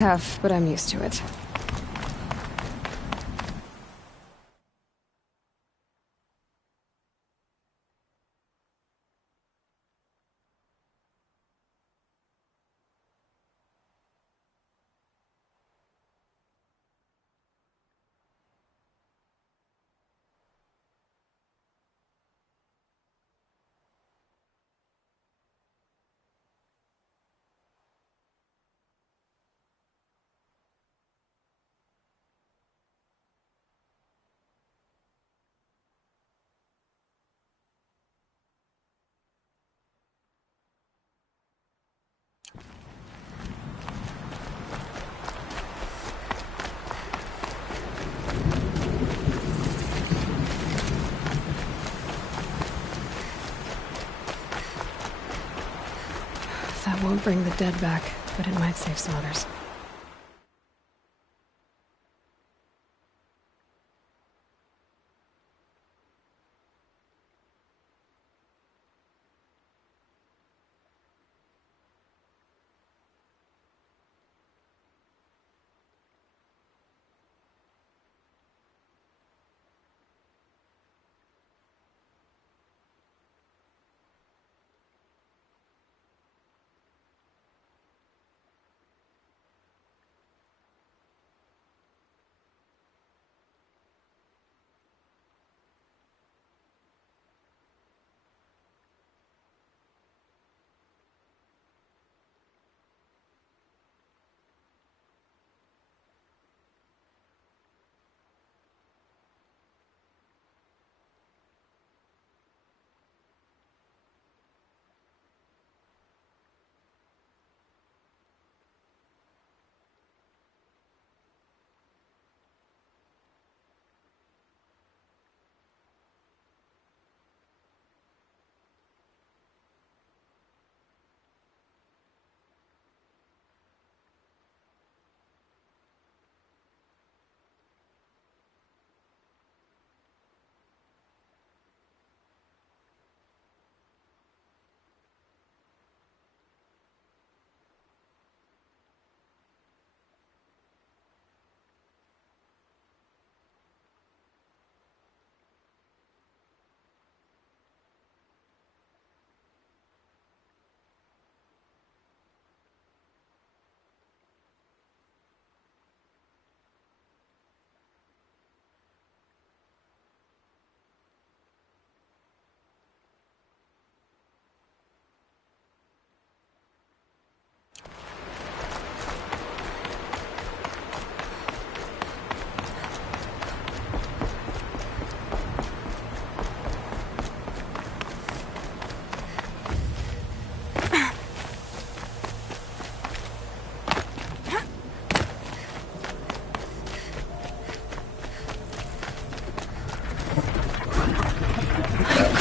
Tough, but I'm used to it. That won't bring the dead back, but it might save some others.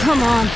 Come on.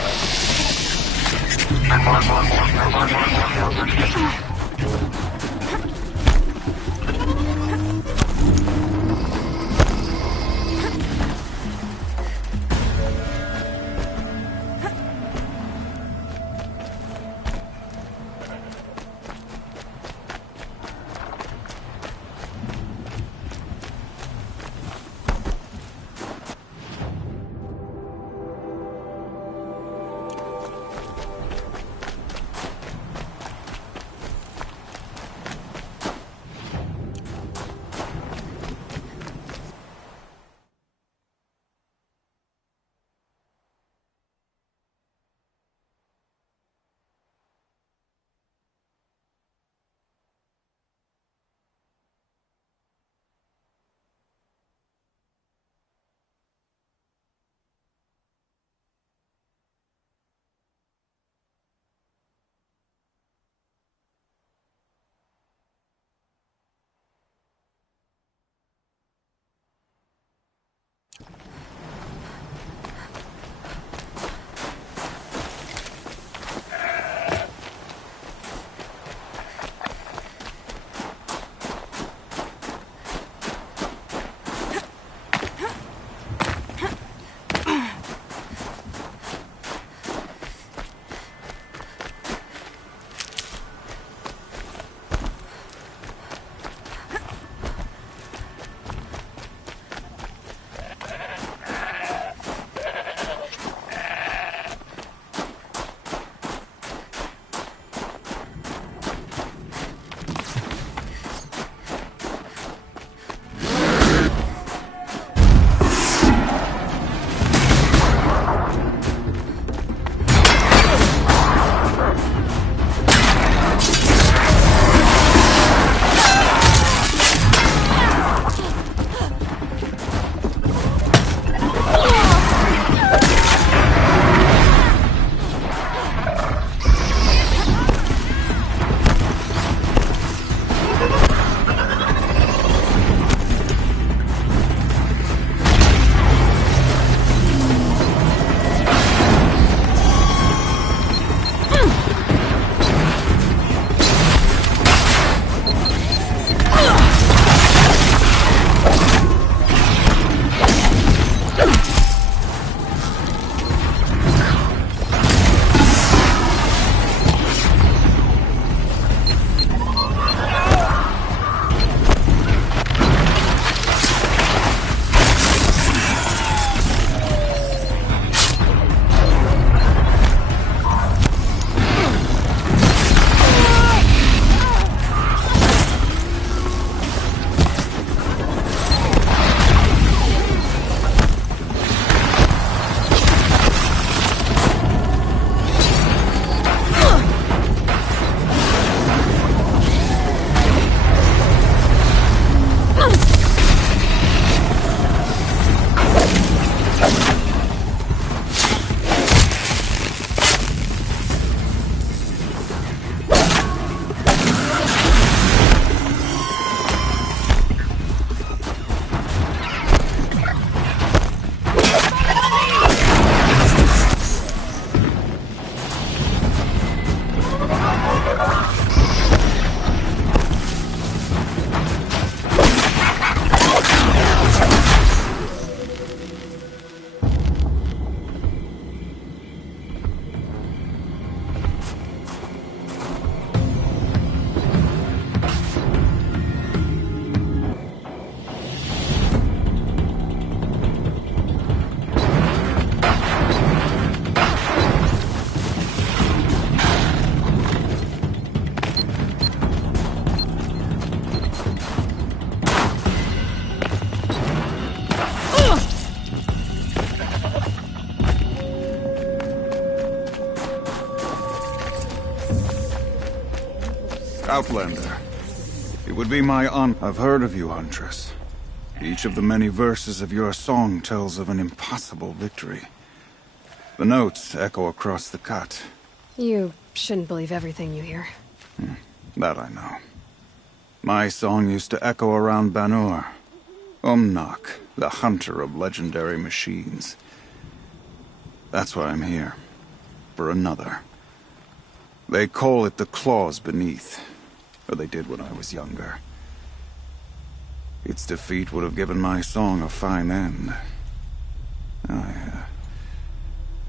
Outlander. It would be my honor. I've heard of you, Huntress. Each of the many verses of your song tells of an impossible victory. The notes echo across the cut. You shouldn't believe everything you hear. That I know. My song used to echo around Banur. Umnak, the hunter of legendary machines. That's why I'm here. For another. They call it the Claws Beneath. Or they did when I was younger. Its defeat would have given my song a fine end.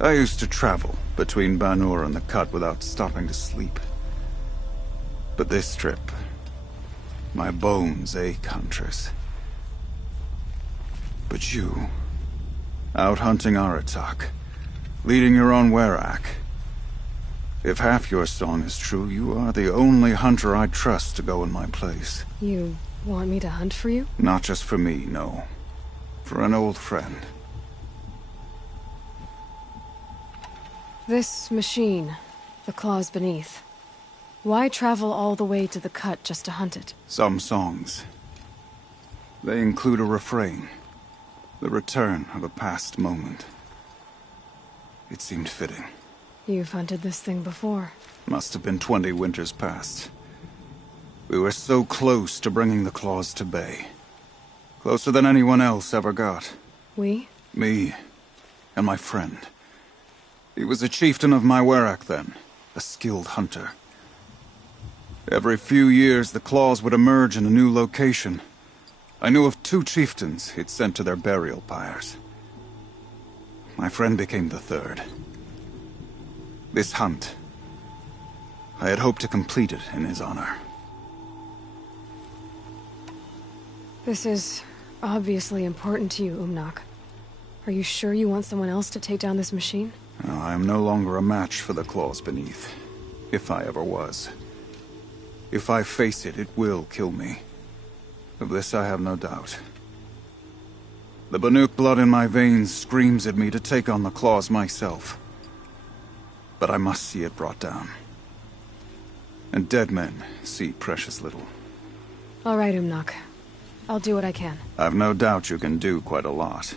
I used to travel between Banur and the Cut without stopping to sleep. But this trip, my bones ache, Huntress. But you, out hunting Aratak, leading your own Werak. If half your song is true, you are the only hunter I trust to go in my place. You want me to hunt for you? Not just for me, no. For an old friend. This machine, the Claws Beneath. Why travel all the way to the Cut just to hunt it? Some songs. They include a refrain. The return of a past moment. It seemed fitting. You've hunted this thing before. Must have been 20 winters past. We were so close to bringing the Claws to bay. Closer than anyone else ever got. We? Me. And my friend. He was a chieftain of my Werak then. A skilled hunter. Every few years, the Claws would emerge in a new location. I knew of 2 chieftains it sent to their burial pyres. My friend became the 3rd. This hunt, I had hoped to complete it in his honor. This is obviously important to you, Umnak. Are you sure you want someone else to take down this machine? I am no longer a match for the Claws Beneath. If I ever was. If I face it, it will kill me. Of this I have no doubt. The Banuk blood in my veins screams at me to take on the Claws myself. But I must see it brought down. And dead men see precious little. All right, Umnak. I'll do what I can. I've no doubt you can do quite a lot.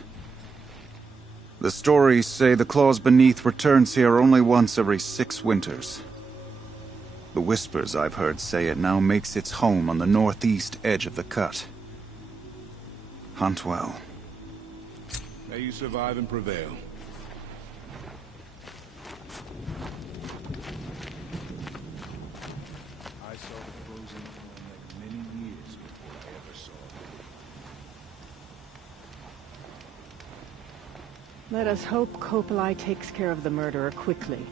The stories say the Claws Beneath returns here only once every 6 winters. The whispers I've heard say it now makes its home on the northeast edge of the Cut. Hunt well. May you survive and prevail. I saw the frozen throne like many years before I ever saw it. Let us hope Kopalai takes care of the murderer quickly.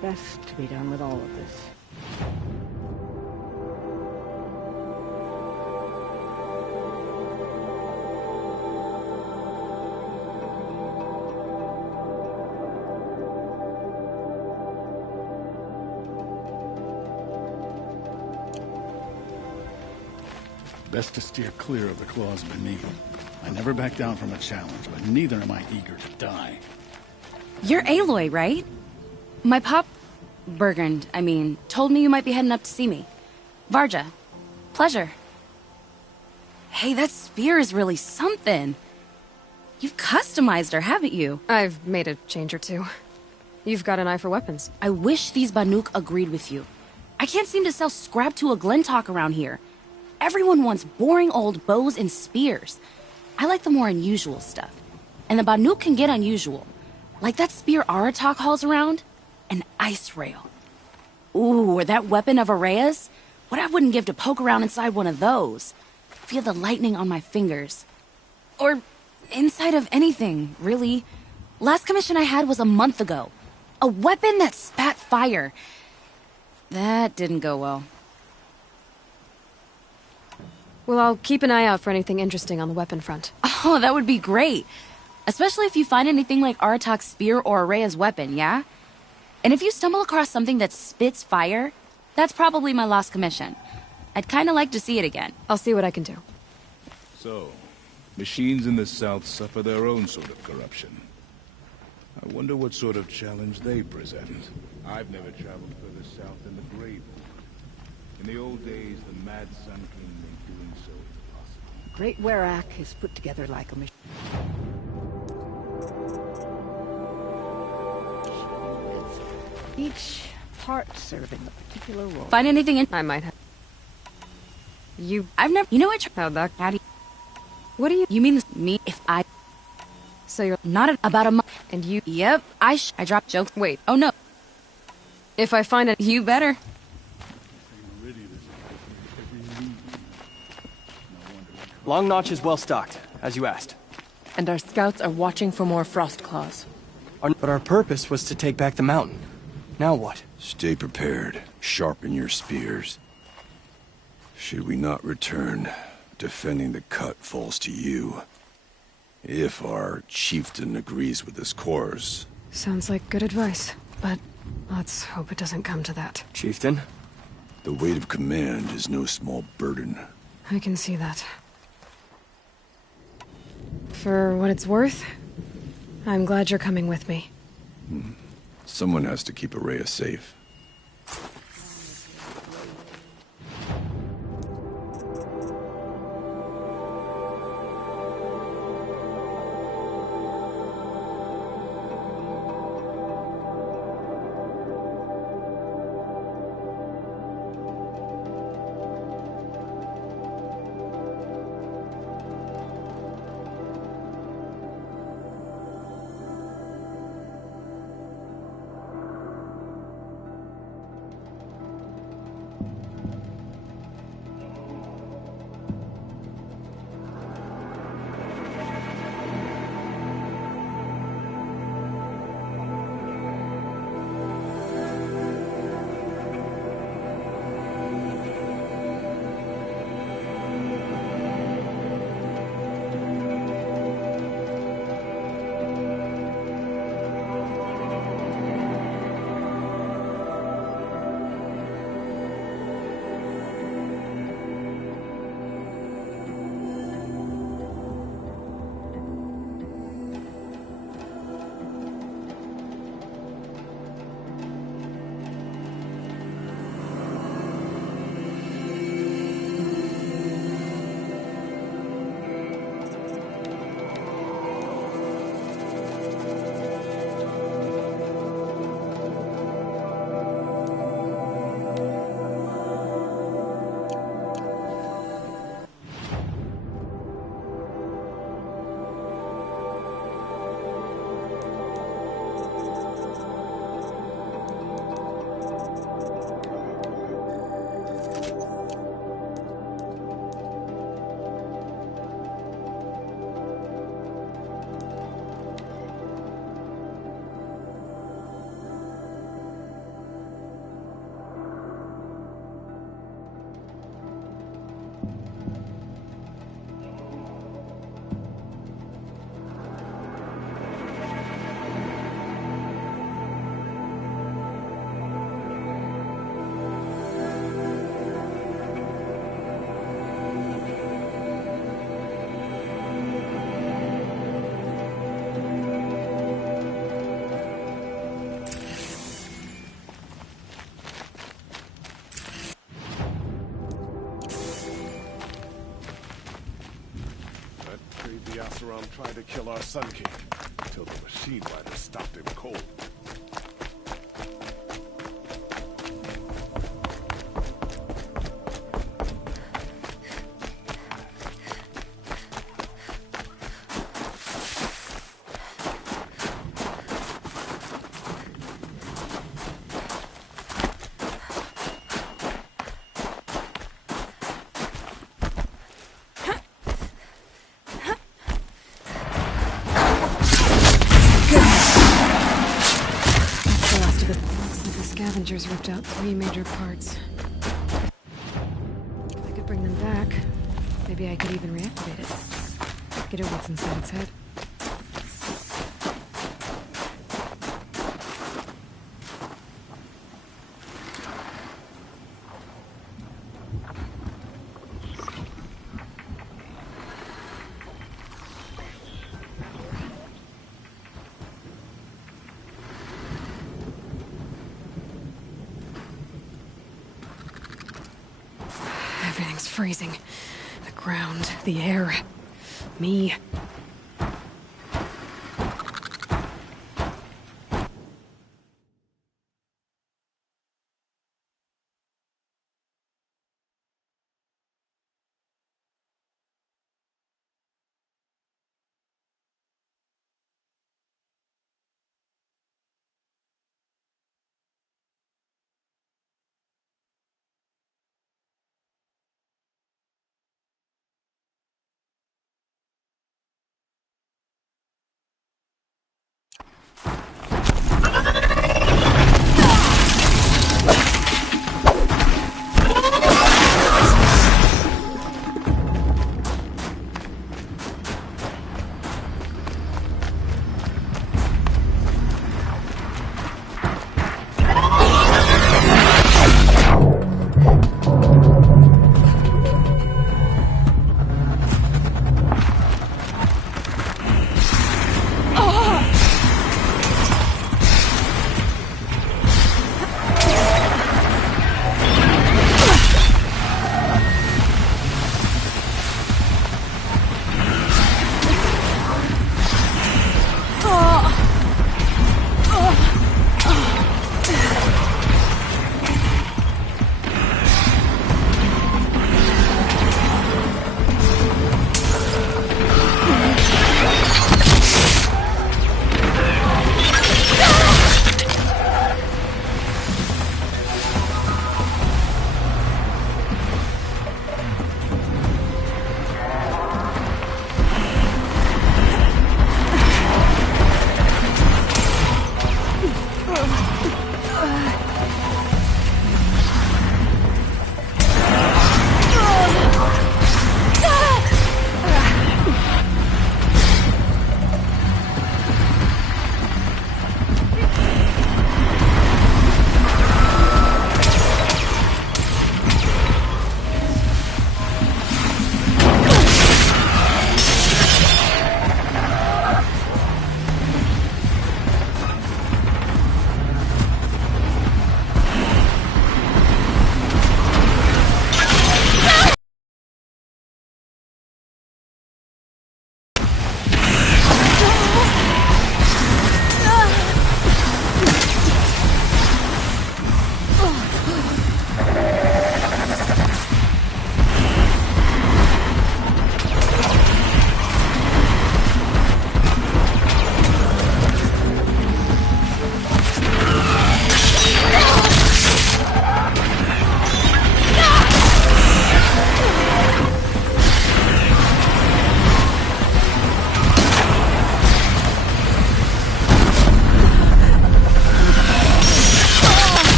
Best to be done with all of this. Best to steer clear of the Claws Beneath. I never back down from a challenge, but neither am I eager to die. You're Aloy, right? My pop... Bergund, I mean, told me you might be heading up to see me. Varja. Pleasure. Hey, that spear is really something. You've customized her, haven't you? I've made a change or two. You've got an eye for weapons. I wish these Banuk agreed with you. I can't seem to sell scrap to a Glentalk around here. Everyone wants boring old bows and spears. I like the more unusual stuff. And the Banuk can get unusual. Like that spear Aratak hauls around. An ice rail. Ooh, or that weapon of Araya's? What I wouldn't give to poke around inside one of those. Feel the lightning on my fingers. Or inside of anything, really. Last commission I had was a month ago. A weapon that spat fire. That didn't go well. Well, I'll keep an eye out for anything interesting on the weapon front. Oh, that would be great. Especially if you find anything like Aratak's spear or Araya's weapon, yeah? And if you stumble across something that spits fire, that's probably my lost commission. I'd kinda like to see it again. I'll see what I can do. So, machines in the South suffer their own sort of corruption. I wonder what sort of challenge they present. I've never traveled further south than the Grave. In the old days, the Mad Sun King made doing so impossible. Great Werak is put together like a machine. Each part serving a particular role. Find anything in? I might have. You... I've never. You know what? How'd that... How do you? What do you... You mean me? If I So you're... not about a month. And you... Yep. I dropped jokes. Wait. Oh no. If I find it... You better. Long Notch is well stocked, as you asked. And our scouts are watching for more frost claws. But our purpose was to take back the mountain. Now what? Stay prepared. Sharpen your spears. Should we not return, defending the cut falls to you. If our chieftain agrees with this course. Sounds like good advice, but let's hope it doesn't come to that. Chieftain? The weight of command is no small burden. I can see that. For what it's worth, I'm glad you're coming with me. Someone has to keep Araya safe. The Asaram tried to kill our Sun King, until the machine riders stopped him cold. Scavengers ripped out 3 major parts. If I could bring them back, maybe I could even reactivate it. Get at what's inside its head. freezing. The ground, the air, me.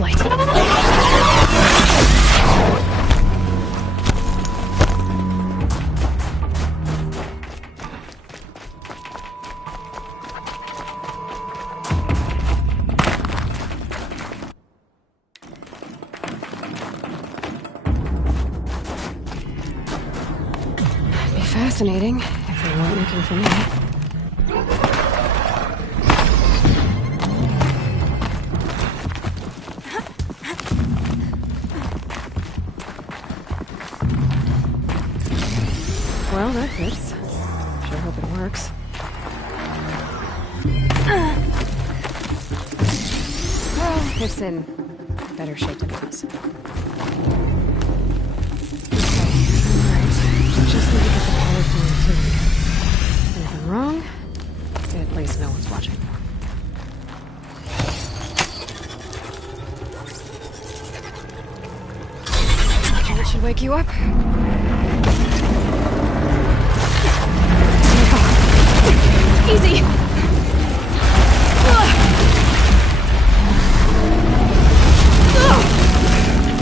flight. Be fascinating if they weren't looking for me. Well, that fits. Sure hope it works. Well, it's in better shape than it was. Alright, just need to get the power through too. Anything wrong? At least no one's watching. That should wake you up. Easy!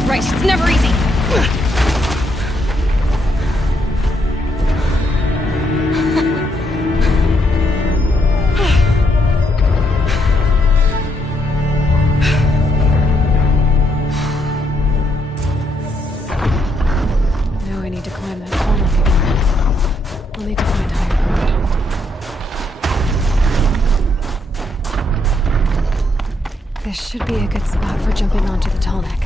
Right, it's never easy. Now I need to climb that tunnel again. I'll need to find higher ground. This should be a good spot for jumping onto the tall neck.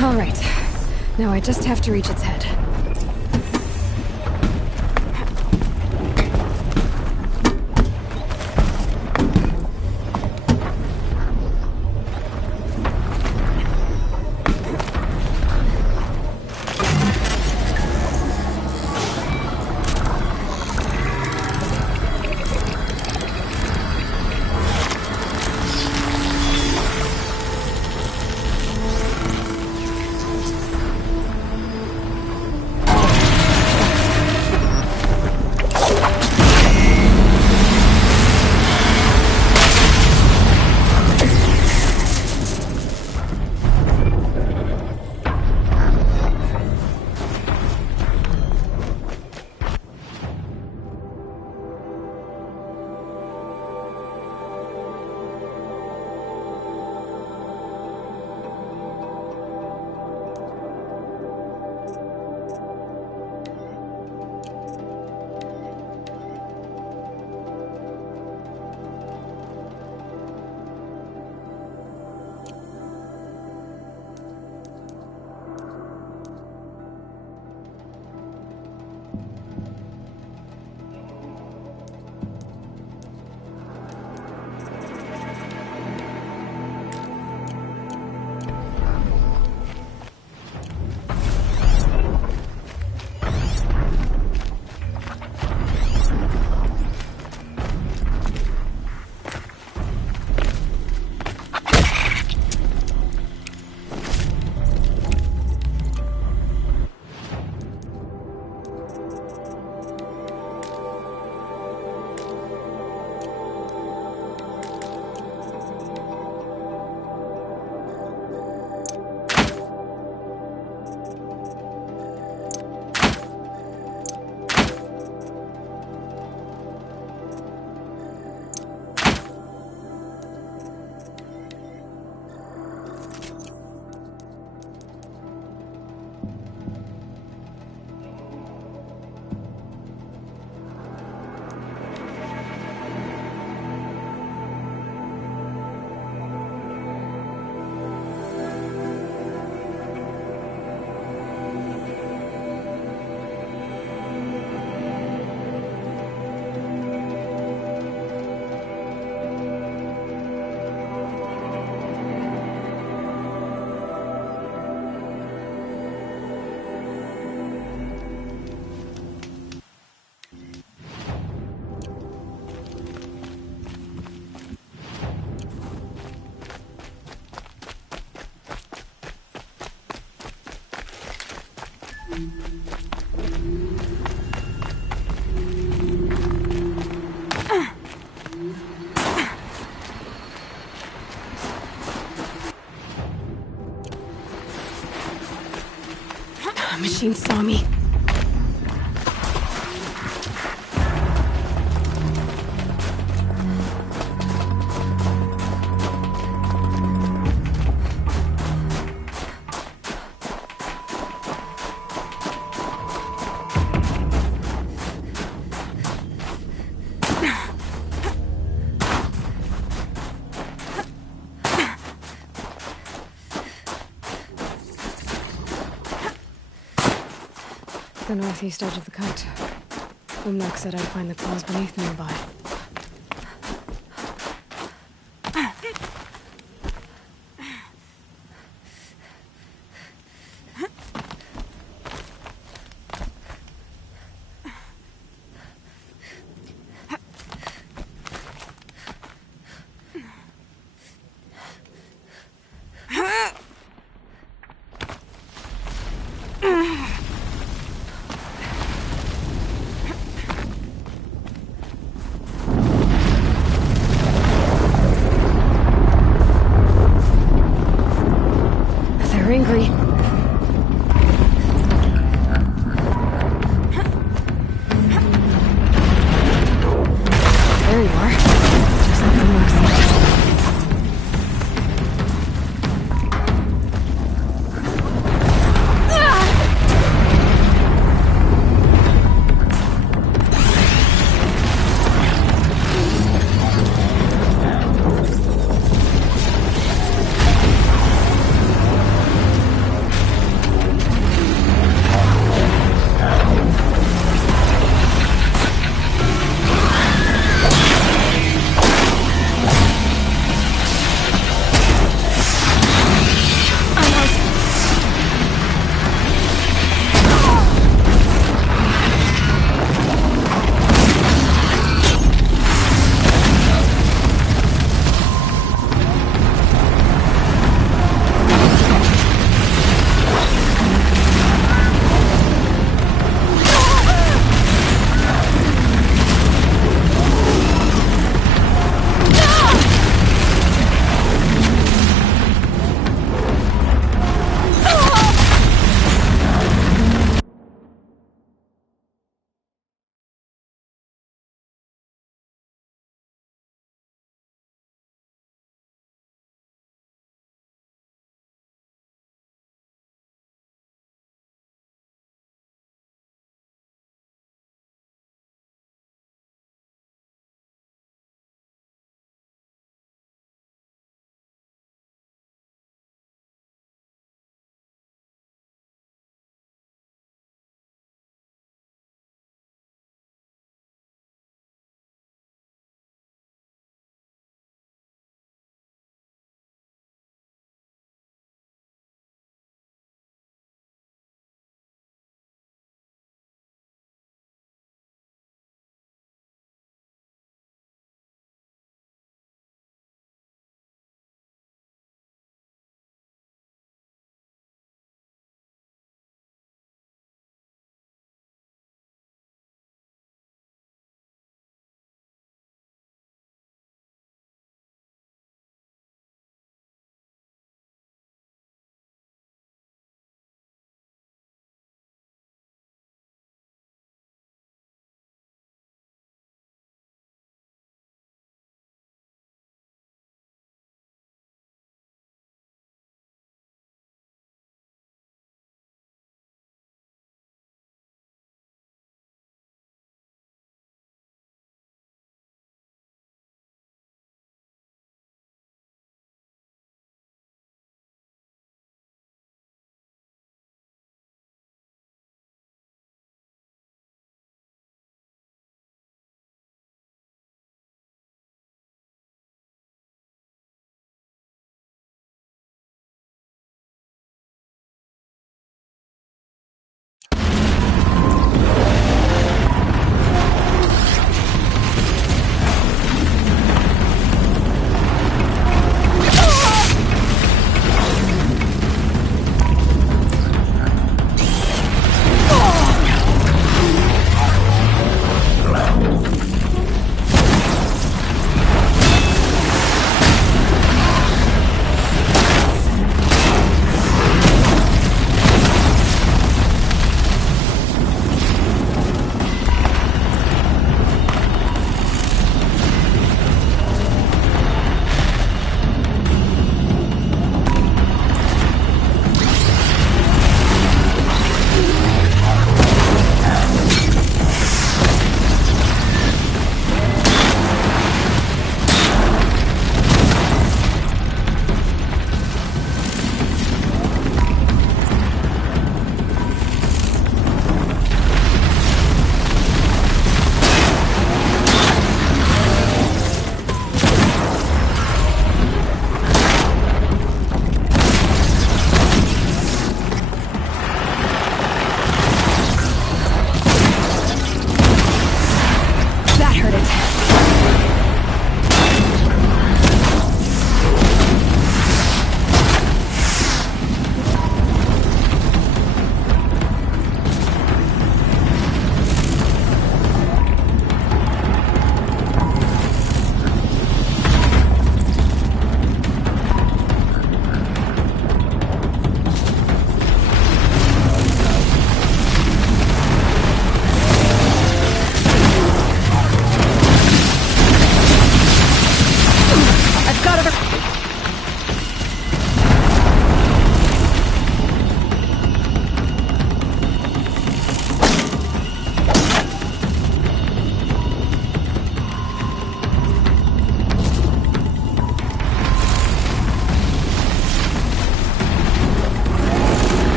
All right. Now I just have to reach its head. Machine saw me. The northeast edge of the cut. Umnak said I'd find the claws beneath nearby. They're angry. There you are. Just like Umnak said.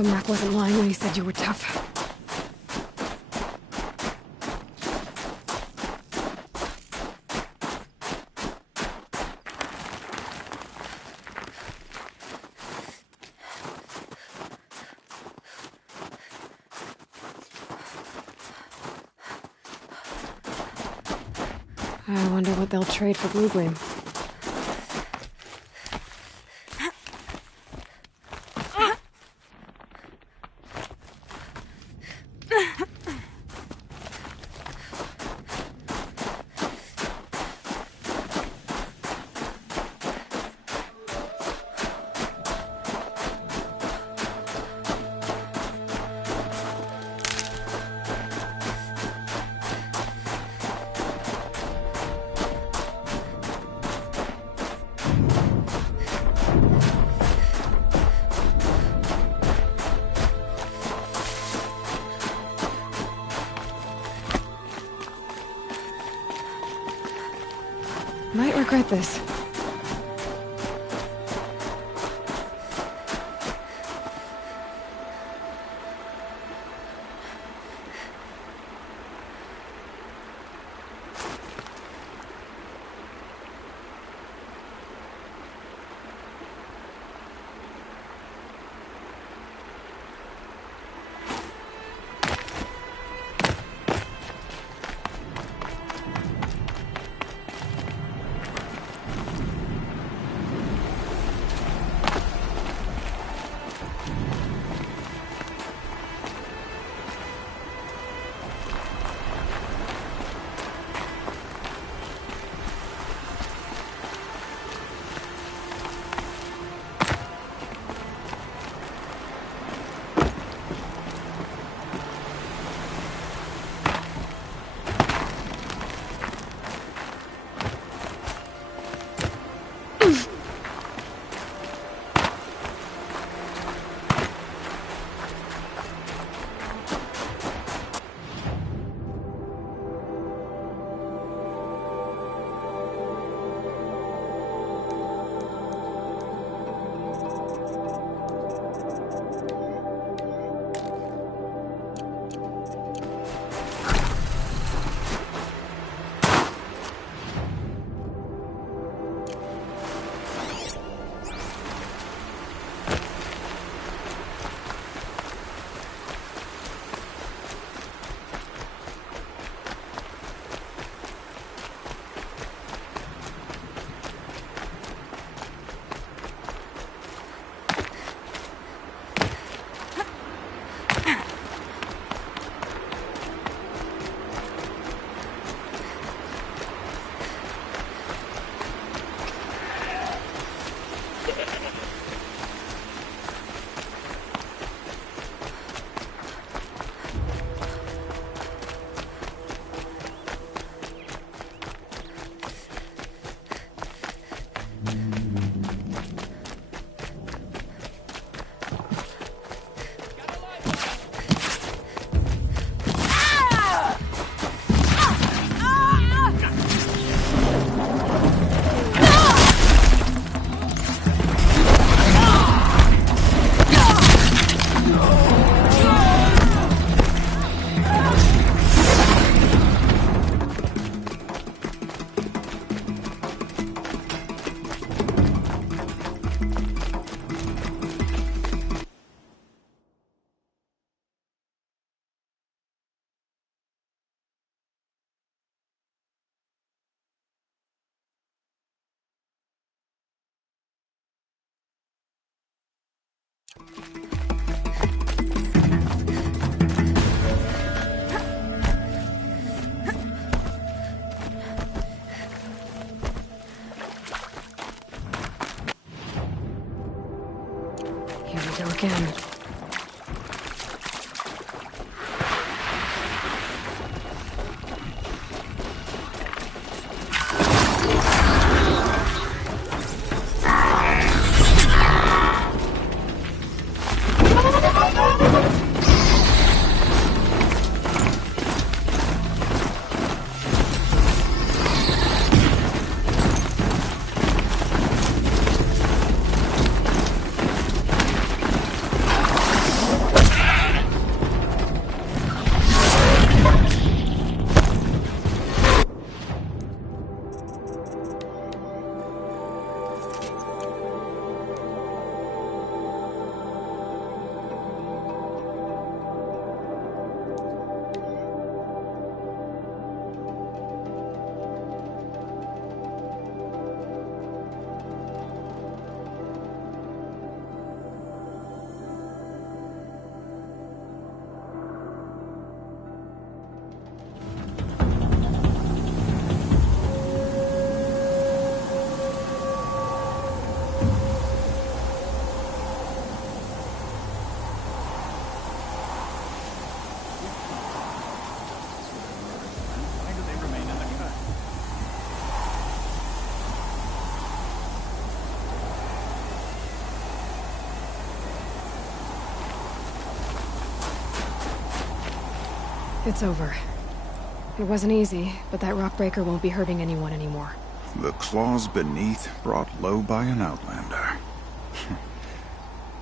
Mac wasn't lying when he said you were tough. I wonder what they'll trade for Blue Gleam. Might regret this. Here we go again. Why do they remain in the cut? It's over. It wasn't easy, but that rockbreaker won't be hurting anyone anymore. The claws beneath brought low by an outlander.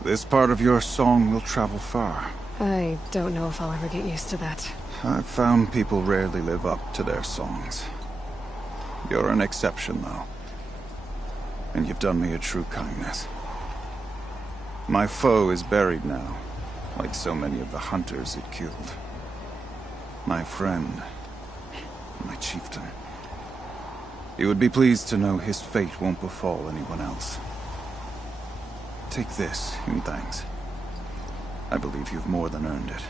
This part of your song will travel far. I don't know if I'll ever get used to that. I've found people rarely live up to their songs. You're an exception, though. And you've done me a true kindness. My foe is buried now, like so many of the hunters it killed. My friend, my chieftain. He would be pleased to know his fate won't befall anyone else. Take this in thanks. I believe you've more than earned it.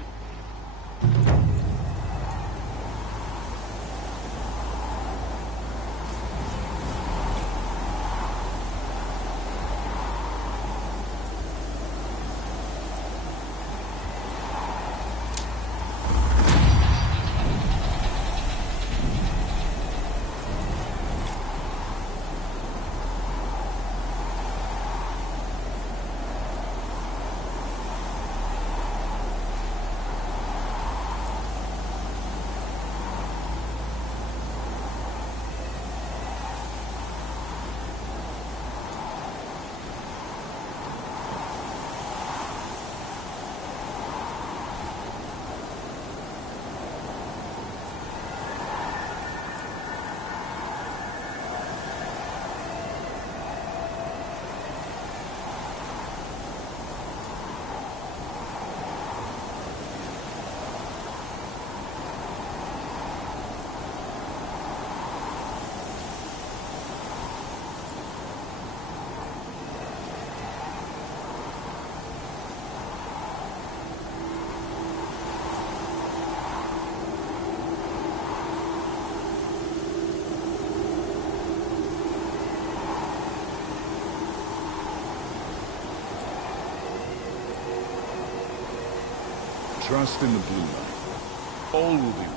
Trust in the Blue Knight. All will be well.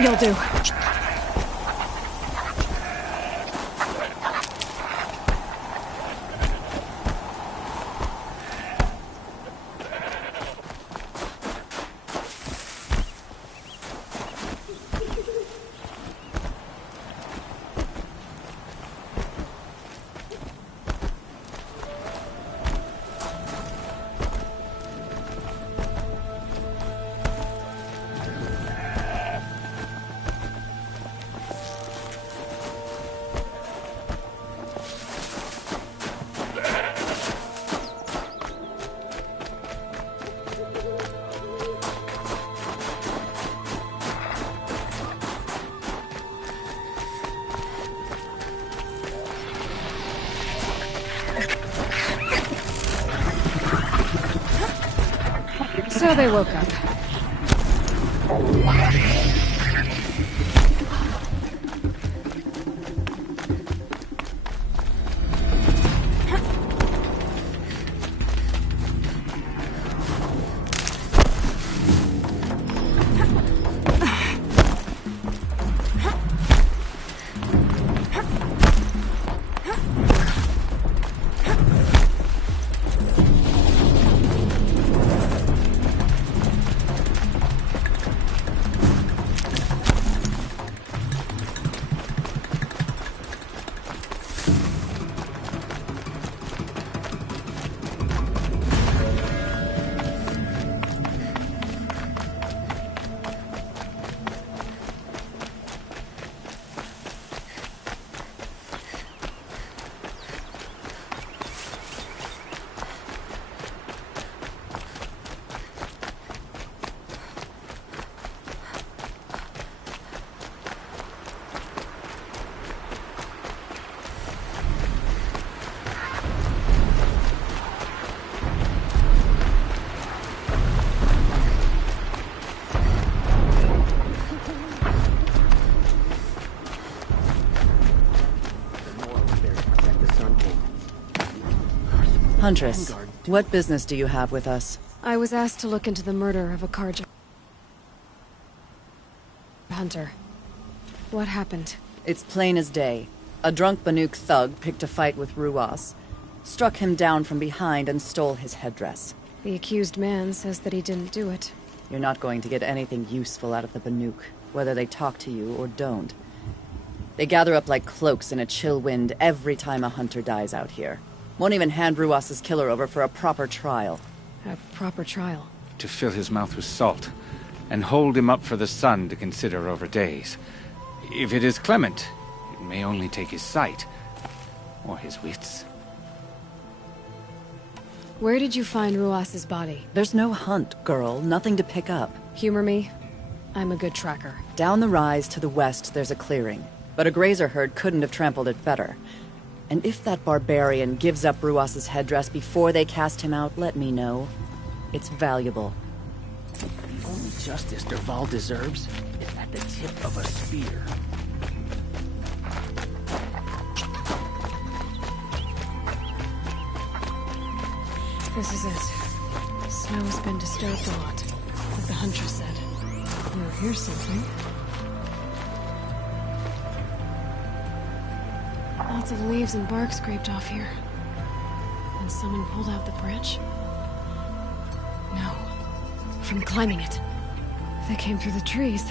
You'll do. So they woke up. Huntress, what business do you have with us? I was asked to look into the murder of a Carja hunter. What happened? It's plain as day. A drunk Banuk thug picked a fight with Ruas, struck him down from behind and stole his headdress. The accused man says that he didn't do it. You're not going to get anything useful out of the Banuk, whether they talk to you or don't. They gather up like cloaks in a chill wind every time a hunter dies out here. Won't even hand Ruas's killer over for a proper trial. A proper trial? To fill his mouth with salt, and hold him up for the sun to consider over days. If it is clement, it may only take his sight, or his wits. Where did you find Ruas's body? There's no hunt, girl. Nothing to pick up. Humor me. I'm a good tracker. Down the rise to the west, there's a clearing. But a grazer herd couldn't have trampled it better. And if that barbarian gives up Ruas's headdress before they cast him out, let me know. It's valuable. The only justice Dervahl deserves is at the tip of a spear. This is it. Snow has been disturbed a lot, like the Huntress said. Oh, here's something. Lots of leaves and bark scraped off here. And someone pulled out the branch? No. From climbing it. They came through the trees.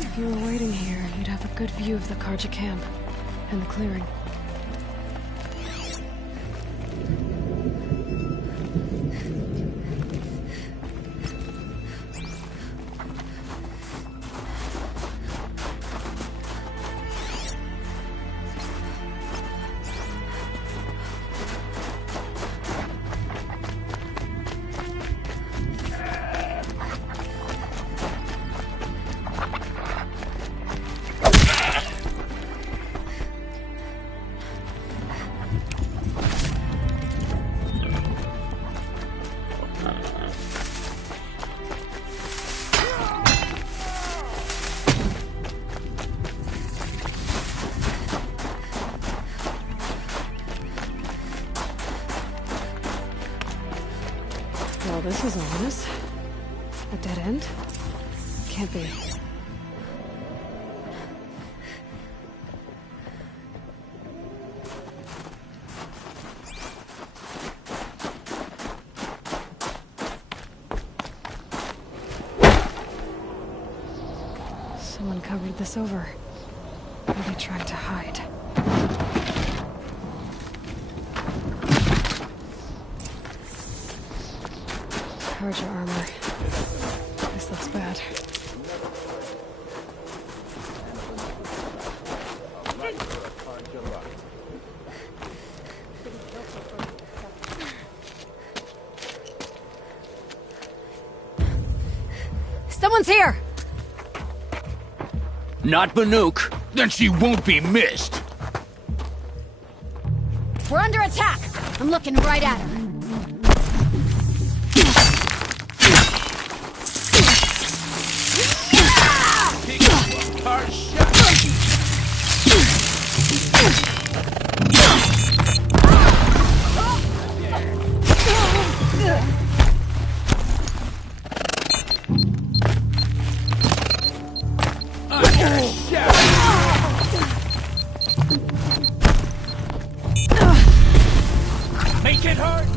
If you were waiting here, you'd have a good view of the Carja camp and the clearing. Well, this is ominous. A dead end? Can't be. Someone covered this over. Maybe trying to hide. Carja armor. This looks bad. Someone's here! Not Banuk. Then she won't be missed. We're under attack! I'm looking right at her. Make it hurt!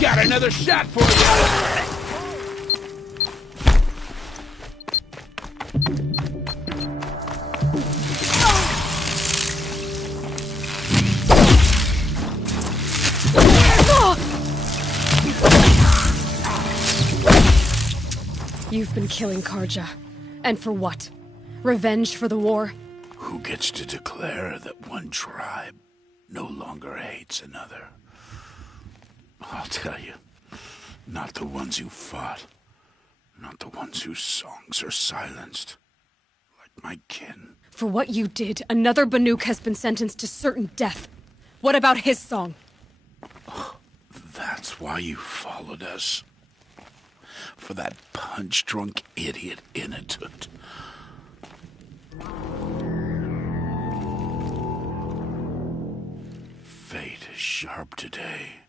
Got another shot for you! You've been killing Karja. And for what? Revenge for the war? Who gets to declare that one tribe no longer hates another? I'll tell you, not the ones who fought, not the ones whose songs are silenced, like my kin. For what you did, another Banuk has been sentenced to certain death. What about his song? That's why you followed us. For that punch-drunk idiot Inatut. Fate is sharp today.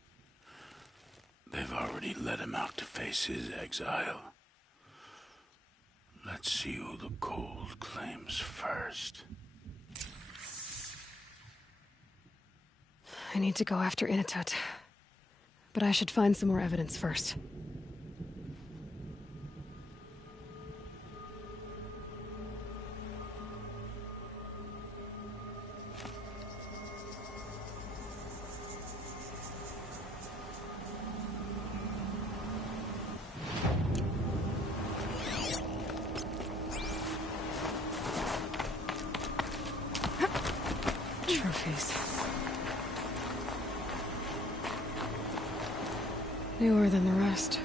They've already let him out to face his exile. Let's see who the cold claims first. I need to go after Inatut. But I should find some more evidence first. Trophies. Newer than the rest.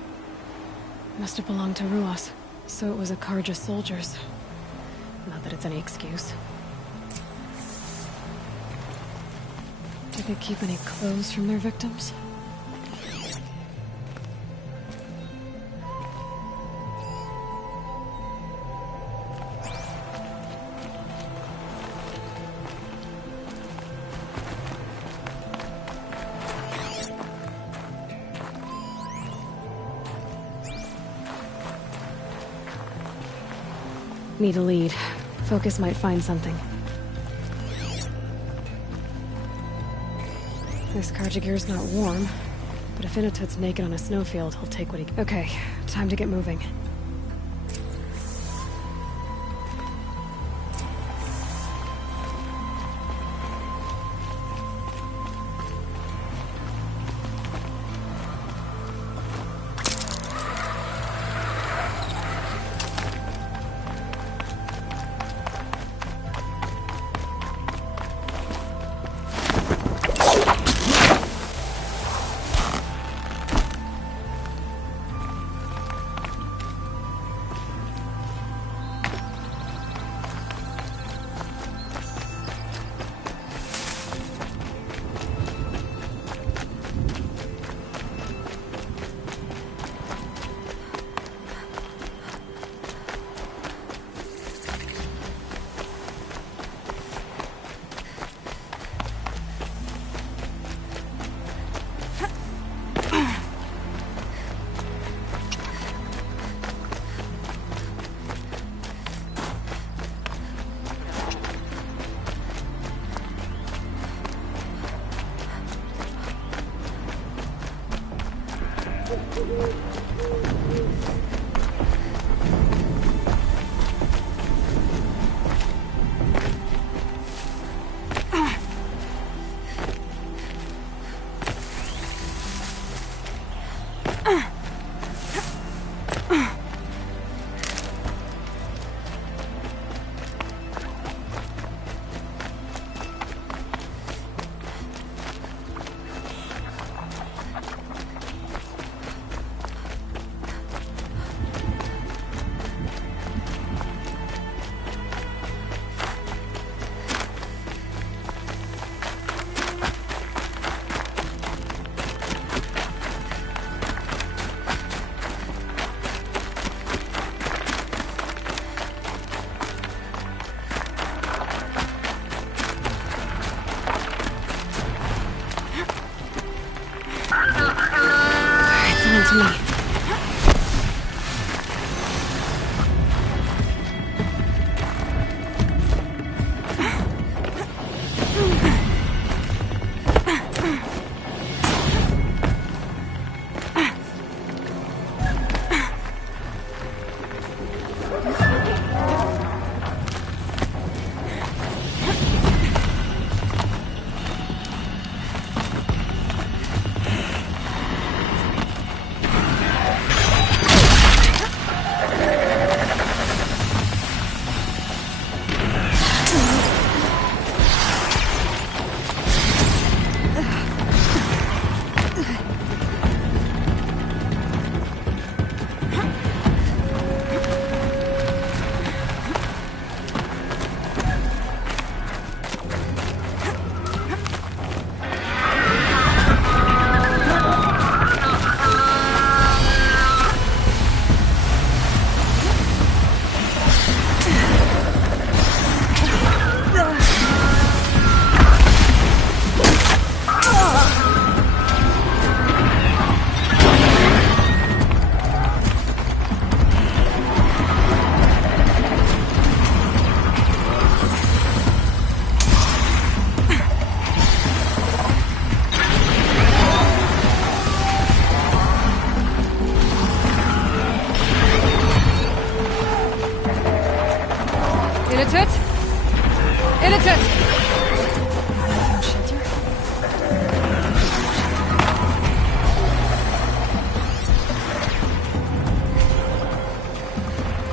Must have belonged to Ruas, so it was a Karja soldiers. Not that it's any excuse. Did they keep any clothes from their victims? Need a lead. Focus might find something. This Karja gear's not warm, but if Inatut's naked on a snowfield, he'll take what he... Okay, time to get moving. to me.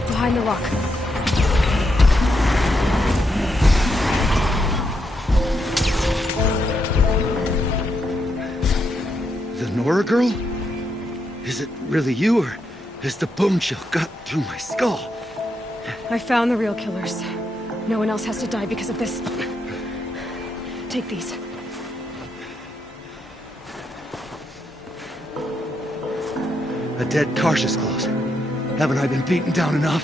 Behind the rock. The Nora girl? Is it really you, or has the bone chill got through my skull? I found the real killers. No one else has to die because of this. Take these. A dead Karsh's close. Haven't I been beaten down enough?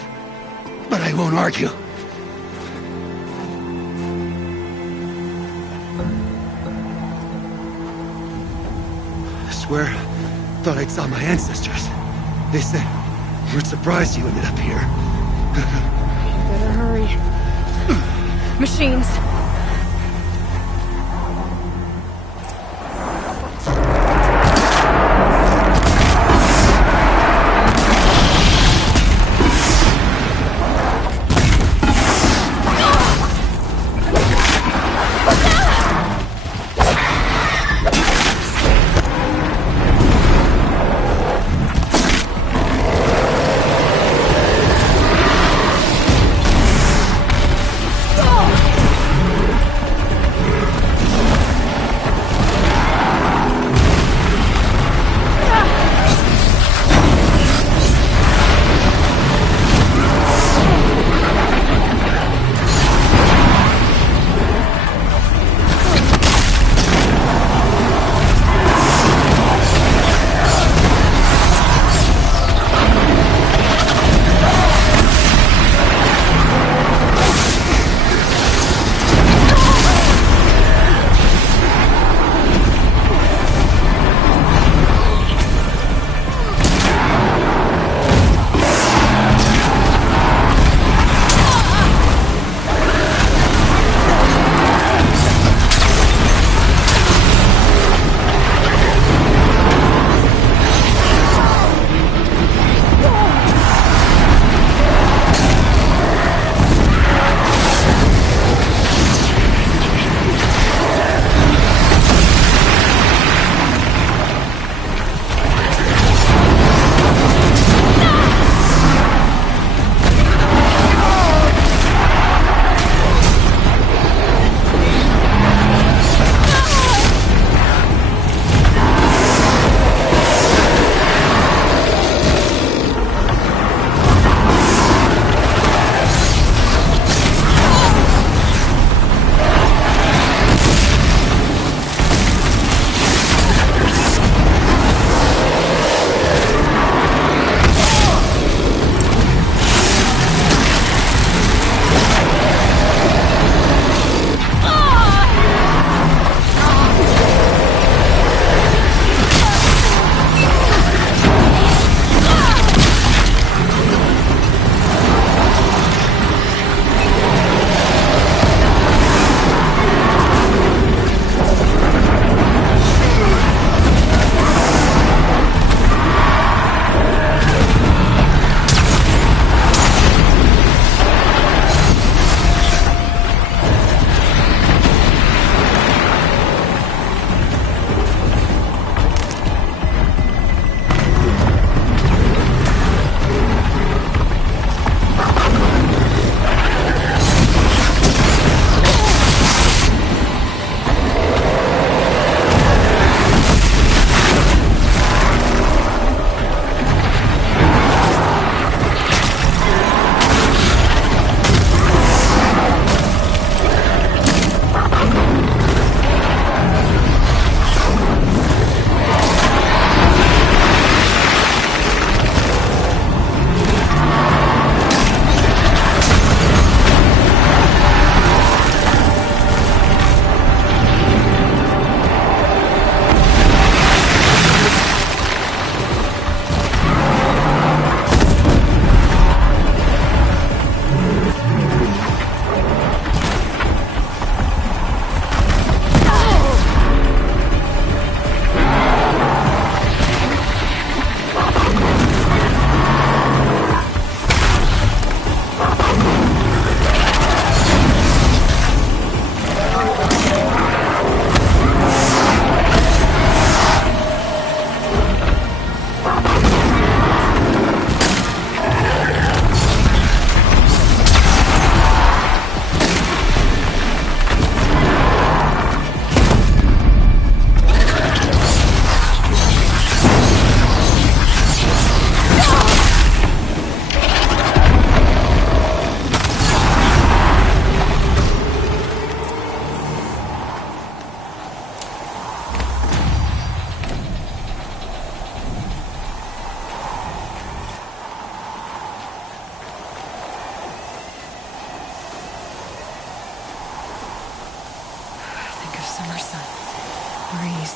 But I won't argue. I swear, thought I saw my ancestors. They said, we're surprised you ended up here. Better hurry. Machines.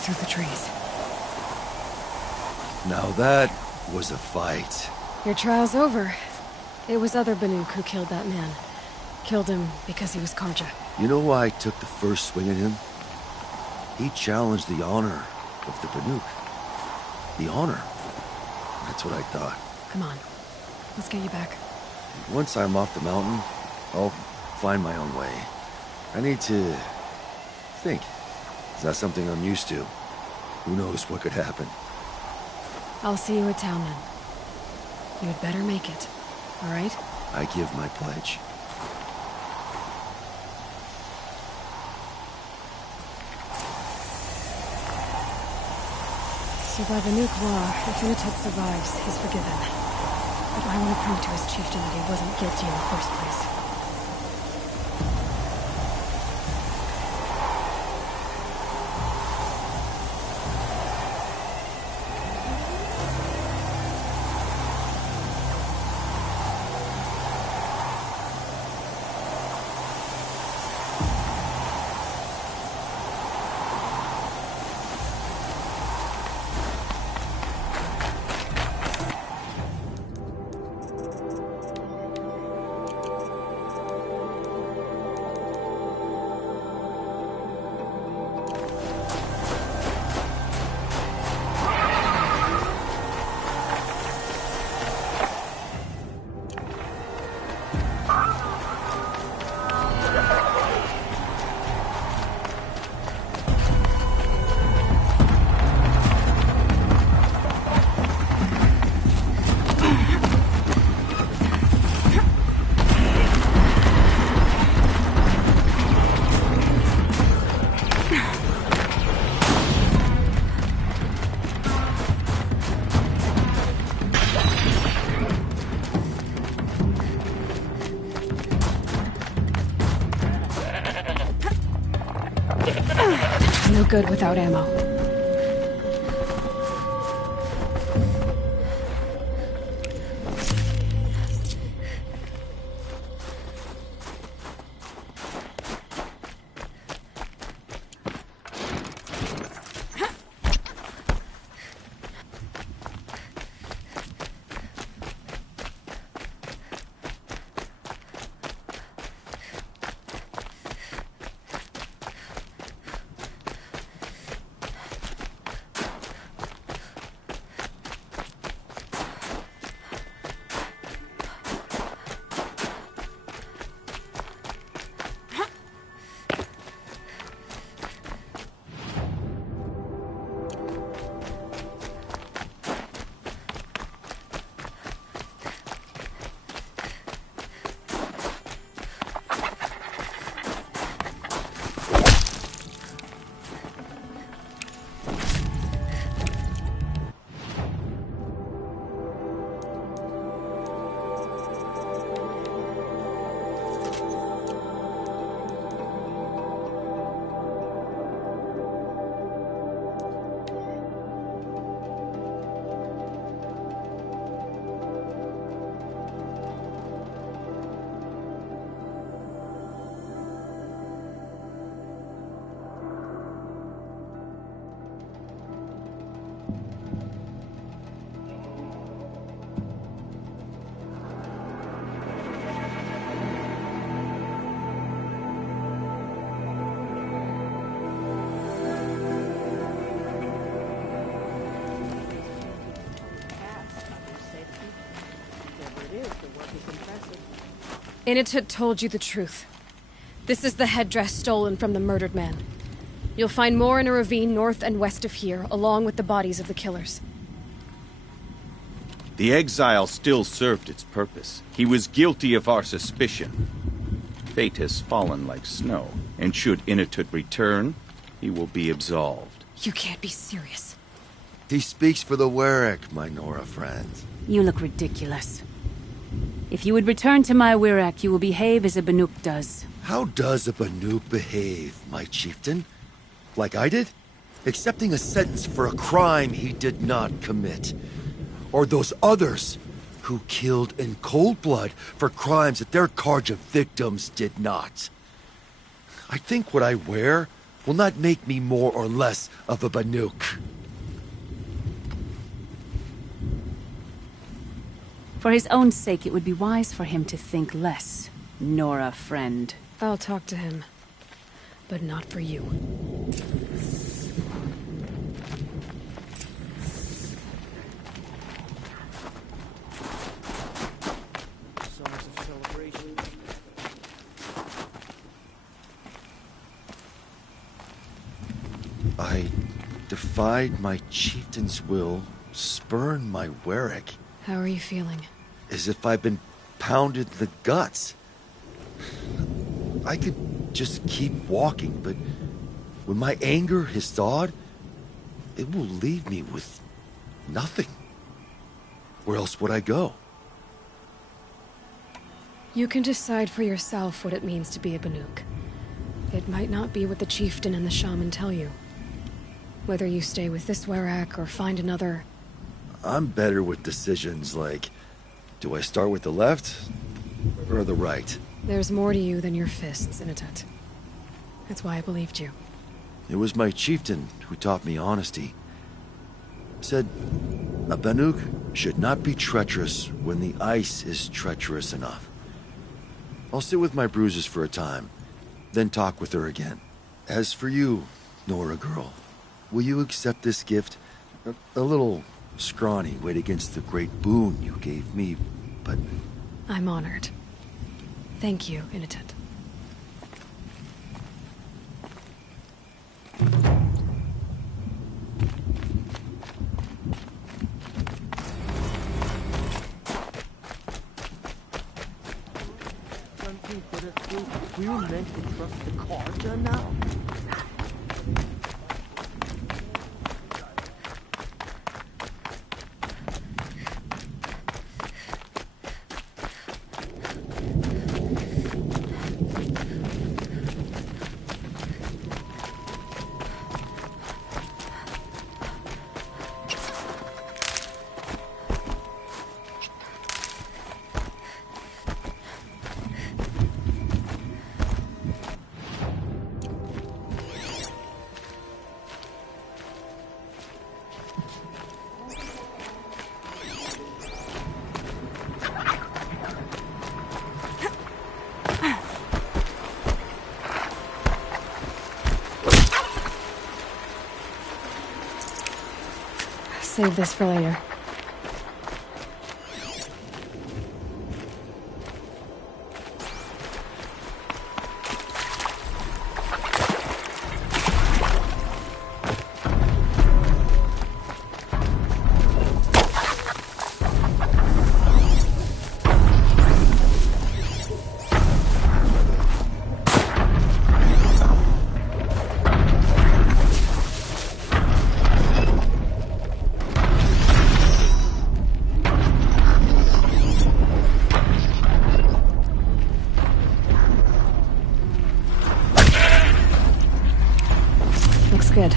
through the trees. Now that was a fight. Your trial's over. It was other Banuk who killed that man. Killed him because he was Karja. You know why I took the first swing at him? He challenged the honor of the Banuk. The honor. That's what I thought. Come on. Let's get you back. Once I'm off the mountain, I'll find my own way. I need to think. It's not something I'm used to. Who knows what could happen? I'll see you at town then. You had better make it. All right? I give my pledge. So by Banuk law, if Unitut survives, he's forgiven. But I want to prove to his chieftain that he wasn't guilty in the first place. No good without ammo. Unitut told you the truth. This is the headdress stolen from the murdered man. You'll find more in a ravine north and west of here, along with the bodies of the killers. The exile still served its purpose. He was guilty of our suspicion. Fate has fallen like snow, and should Unitut return, he will be absolved. You can't be serious. He speaks for the Werak, my Nora friend. You look ridiculous. If you would return to my Werak, you will behave as a Banuk does. How does a Banuk behave, my chieftain? Like I did? Accepting a sentence for a crime he did not commit. Or those others who killed in cold blood for crimes that their Karja victims did not. I think what I wear will not make me more or less of a Banuk. For his own sake, it would be wise for him to think less. Nora, friend. I'll talk to him. But not for you. Songs of celebration. I defied my chieftain's will, spurned my Werak. How are you feeling? As if I've been pounded in the guts. I could just keep walking, but when my anger has thawed, it will leave me with nothing. Where else would I go? You can decide for yourself what it means to be a Banuk. It might not be what the chieftain and the shaman tell you. Whether you stay with this Werak or find another... I'm better with decisions like, do I start with the left or the right? There's more to you than your fists, Inatet. That's why I believed you. It was my chieftain who taught me honesty. Said, a Banuk should not be treacherous when the ice is treacherous enough. I'll sit with my bruises for a time, then talk with her again. As for you, Nora girl, will you accept this gift? A little scrawny weighed against the great boon you gave me, but... I'm honored. Thank you, Inatet. We were meant to trust the Carja now? Save this for later. Good.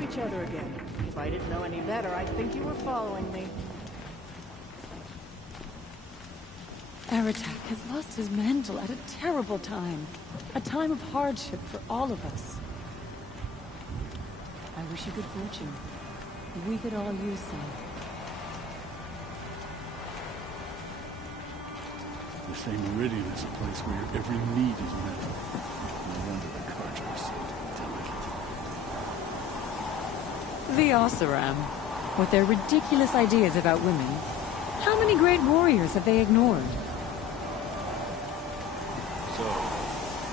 Each other again. If I didn't know any better, I'd think you were following me. Aratak has lost his mantle at a terrible time. A time of hardship for all of us. I wish you good fortune. We could all use some. They say Meridian is a place where your every need is met. No wonder the Carja are so delicate. The Oseram, with their ridiculous ideas about women. How many great warriors have they ignored? So,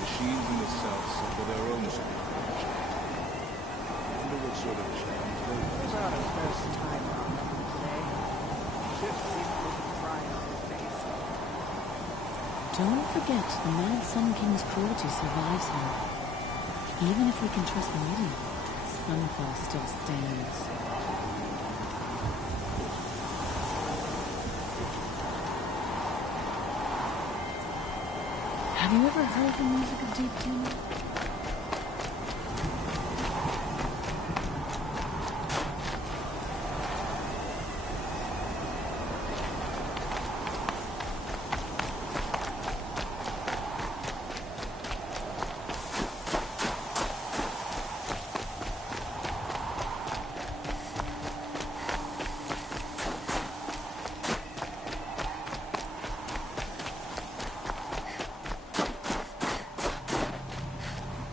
machines in the south suffer their own sort of corruption. I wonder what sort of challenge they face. About his first time on them today. Shift seemed to be crying on his face. Don't forget, the Mad Sun King's cruelty survives him. Even if we can trust Meridian, Sunfall still stands. Have you ever heard the music of Deep Doom?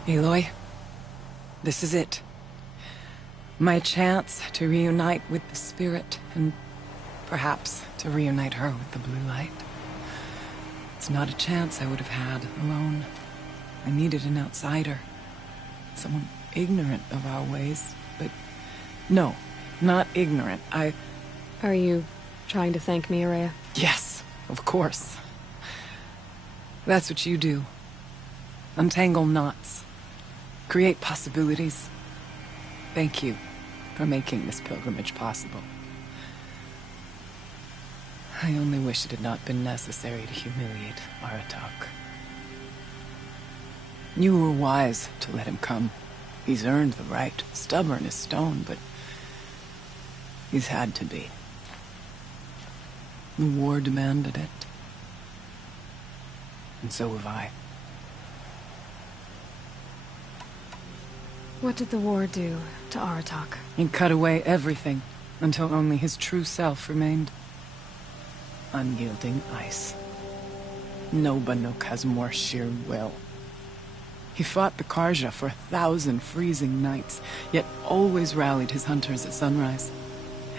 Aloy, this is it. My chance to reunite with the Spirit, and perhaps to reunite her with the Blue Light. It's not a chance I would have had alone. I needed an outsider. Someone ignorant of our ways, but no, not ignorant. Are you trying to thank me, Ourea? Yes, of course. That's what you do. Untangle knots. Create possibilities. Thank you for making this pilgrimage possible. I only wish it had not been necessary to humiliate Aratak. You were wise to let him come. He's earned the right. Stubborn as stone, but he's had to be. The war demanded it. And so have I. What did the war do to Aratak? It cut away everything, until only his true self remained. Unyielding ice. No Banuk has more sheer will. He fought the Carja for 1,000 freezing nights, yet always rallied his hunters at sunrise.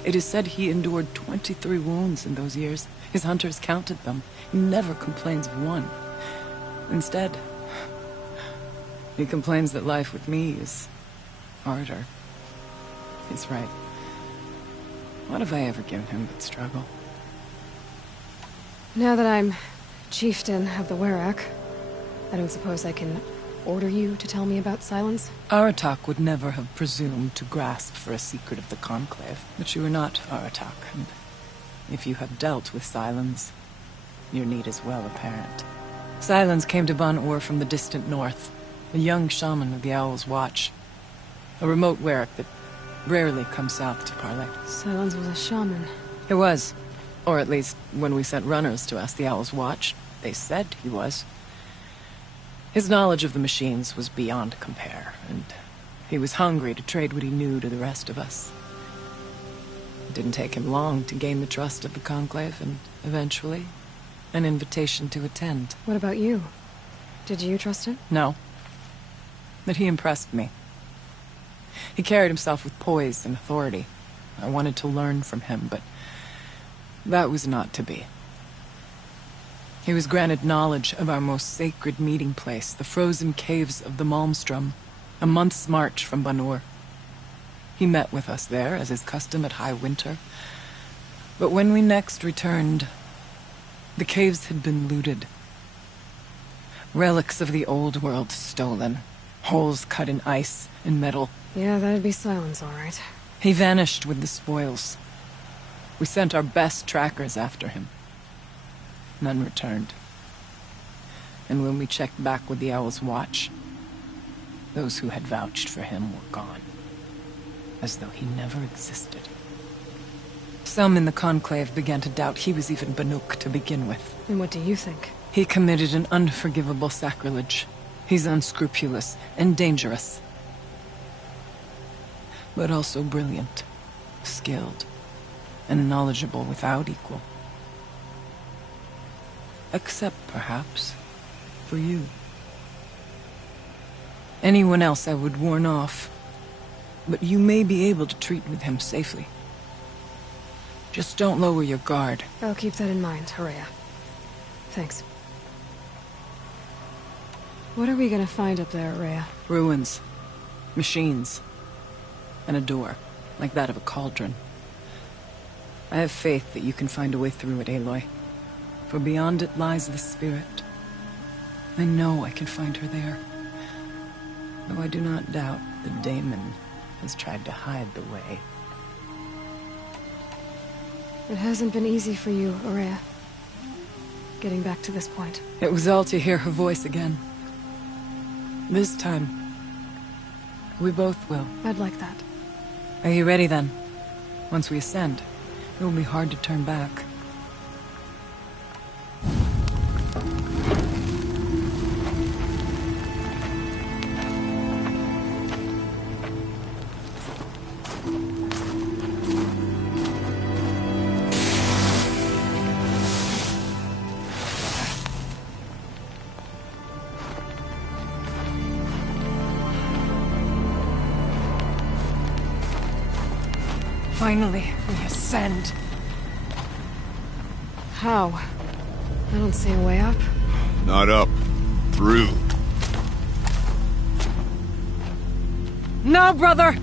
It is said he endured 23 wounds in those years. His hunters counted them. He never complains of one. Instead, he complains that life with me is harder. He's right. What have I ever given him but struggle? Now that I'm chieftain of the Werak, I don't suppose I can order you to tell me about Silence? Aratak would never have presumed to grasp for a secret of the Conclave. But you are not Aratak, and if you have dealt with Silence, your need is well apparent. Silence came to Ban-Ur from the distant north, a young shaman of the Owl's Watch. A remote Werak that rarely comes south to parley. Silence was a shaman. He was. Or at least, when we sent runners to ask the Owl's Watch, they said he was. His knowledge of the machines was beyond compare, and he was hungry to trade what he knew to the rest of us. It didn't take him long to gain the trust of the Conclave, and eventually, an invitation to attend. What about you? Did you trust him? No. But he impressed me. He carried himself with poise and authority. I wanted to learn from him, but that was not to be. He was granted knowledge of our most sacred meeting place, the frozen caves of the Malmstrom, a month's march from Ban-Ur. He met with us there, as is custom at High Winter. But when we next returned, the caves had been looted. Relics of the old world stolen. Holes cut in ice and metal. Yeah, that'd be Silence, all right. He vanished with the spoils. We sent our best trackers after him. None returned. And when we checked back with the Owl's Watch, those who had vouched for him were gone. As though he never existed. Some in the Conclave began to doubt he was even Banuk to begin with. And what do you think? He committed an unforgivable sacrilege. He's unscrupulous and dangerous. But also brilliant. skilled, and knowledgeable without equal. Except, perhaps, for you. Anyone else I would warn off, but you may be able to treat with him safely. Just don't lower your guard. I'll keep that in mind, Horea. Thanks. What are we gonna find up there, Horea? Ruins. Machines. And a door, like that of a cauldron. I have faith that you can find a way through it, Aloy. For beyond it lies the spirit. I know I can find her there. Though I do not doubt the daemon has tried to hide the way. It hasn't been easy for you, Horea. Getting back to this point. It was all to hear her voice again. This time, we both will. I'd like that. Are you ready then? Once we ascend, it will be hard to turn back. Finally, we ascend. How? I don't see a way up. Not up. Through. No, brother!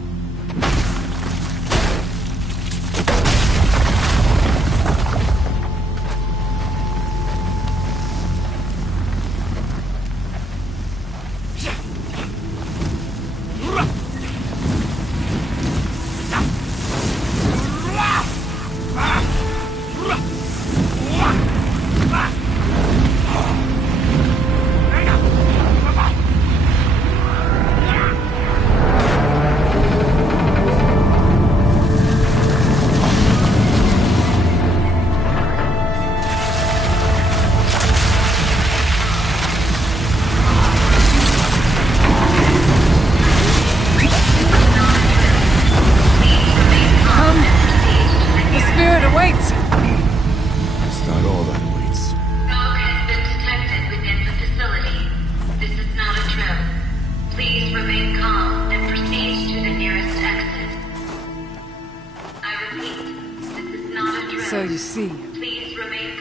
So you see,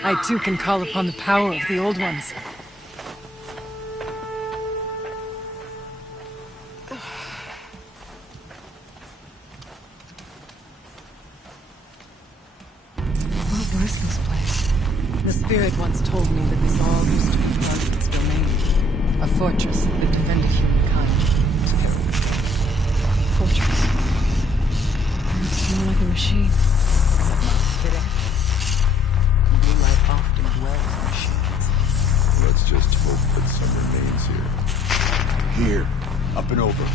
I too can call upon the power of the Old Ones. What was this place? The spirit once told me that this all used to be Guardian's domain. A fortress that defended humankind. Fortress. It's more like a machine. Moonlight often dwells in machines. Let's just hope that some remains here. Here. Up and over.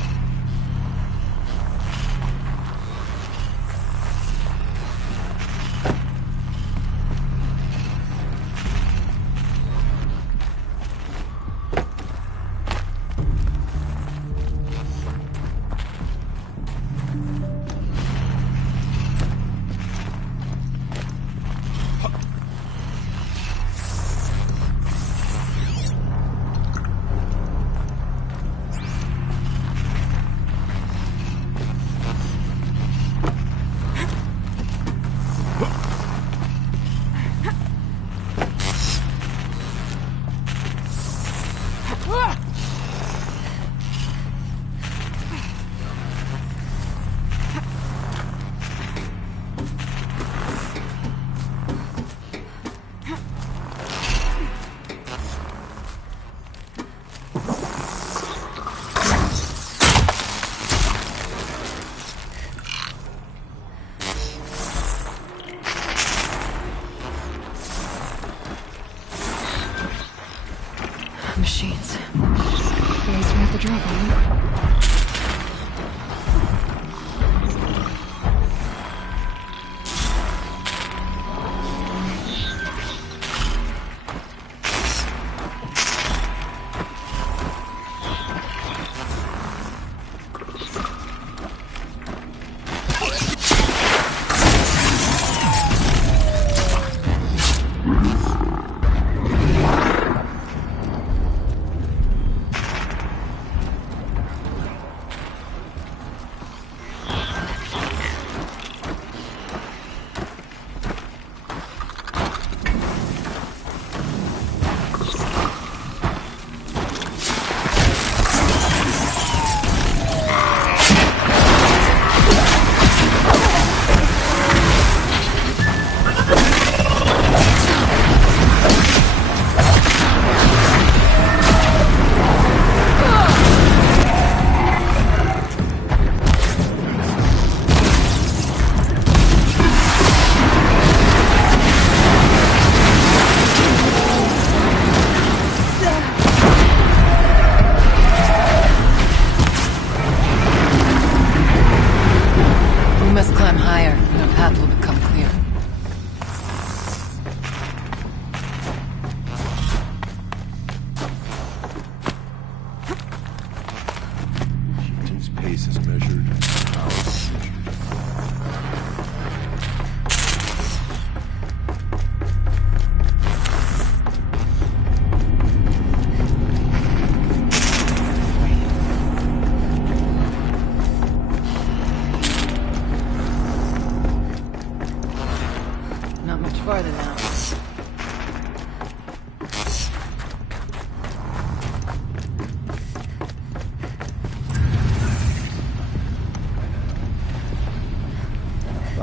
Machines. At least we have the drop on them.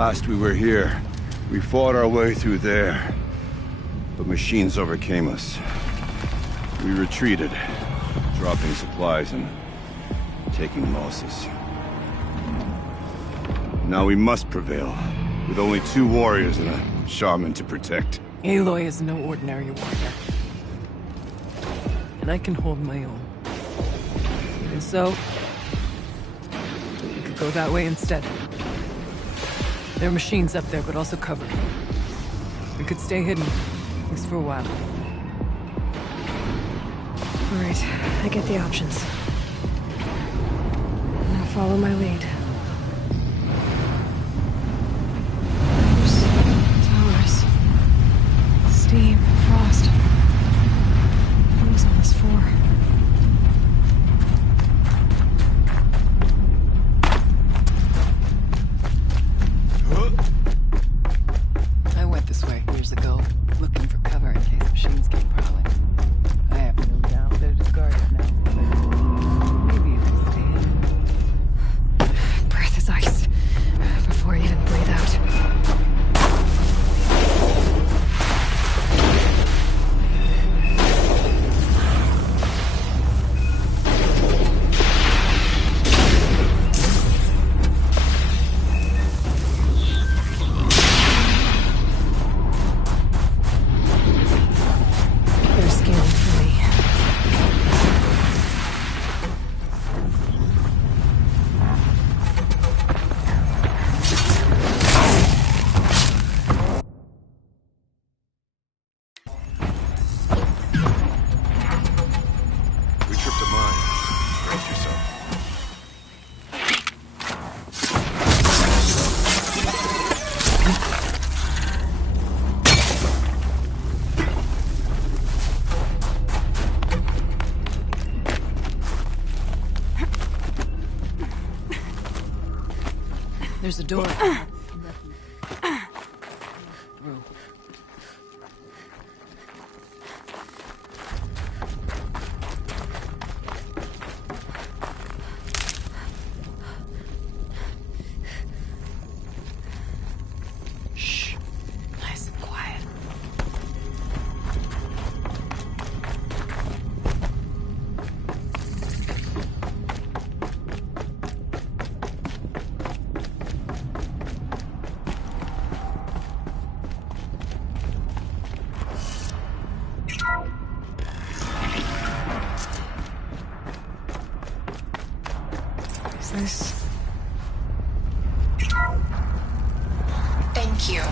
Last we were here, we fought our way through there. But machines overcame us. We retreated, dropping supplies and taking losses. Now we must prevail, with only 2 warriors and a shaman to protect. Aloy is no ordinary warrior. And I can hold my own. And so, we could go that way instead. There are machines up there, but also covered. We could stay hidden, at least for a while. All right, I get the options. Now follow my lead. Towers. Steam, frost. What was all this for? I went this way years ago, looking for cover in case machines came prowling. I have no doubt that it is guarded now. Maybe it'll stay in. Breath is ice. Before I even breathe out. They're scanning for me. We tripped a mine. Brace yourself. There's a door. Through. Shh. Nice and quiet. Is this... Thank you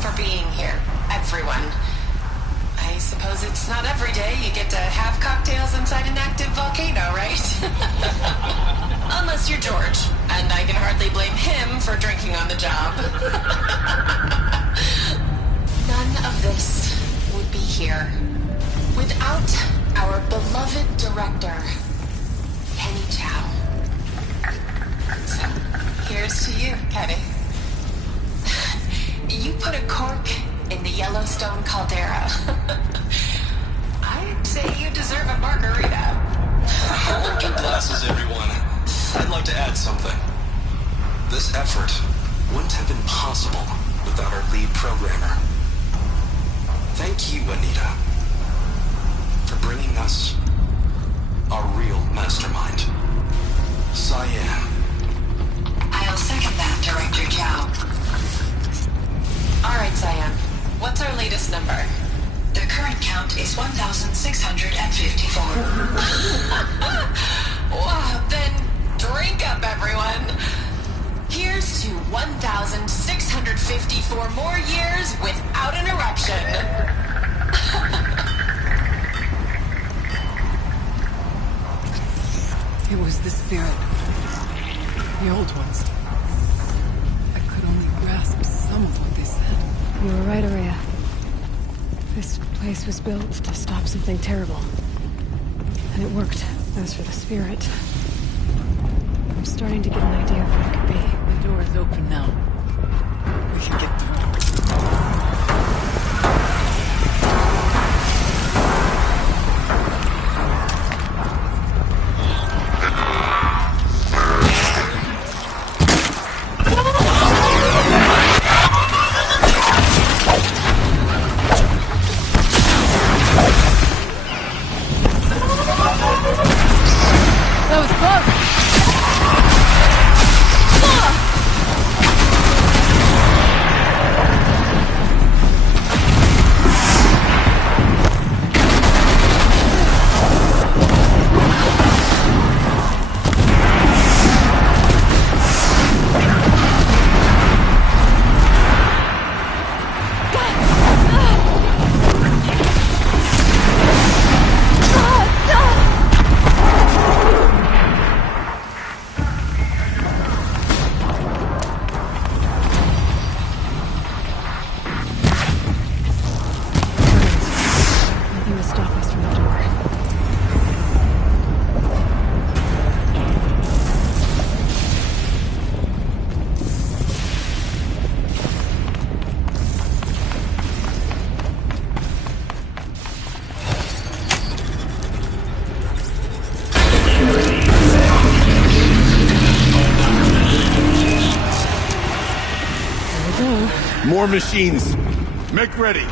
for being here, everyone. I suppose it's not every day you get to have cocktails inside an active volcano, right? Unless you're George, and I can hardly blame him for drinking on the job. None of this would be here without our beloved director, Penny Chow. So, here's to you, Penny. You put a cork in the Yellowstone caldera. I'd say you deserve a margarita. Hold your glasses, everyone. I'd like to add something. This effort wouldn't have been possible without our lead programmer. Thank you, Anita, for bringing us our real mastermind, Cyan. I'll second that, Director Chow. All right, Cyan. What's our latest number? The current count is 1,654. Wow, then drink up, everyone. Here's to 1,654 more years without interruption. It was the spirit. The old ones. I could only grasp some of what they said. You were right, Araya. This place was built to stop something terrible. And it worked. As for the spirit, I'm starting to get an idea of what it could be. The door is open now. We can get through. from the door. More machines. Make ready.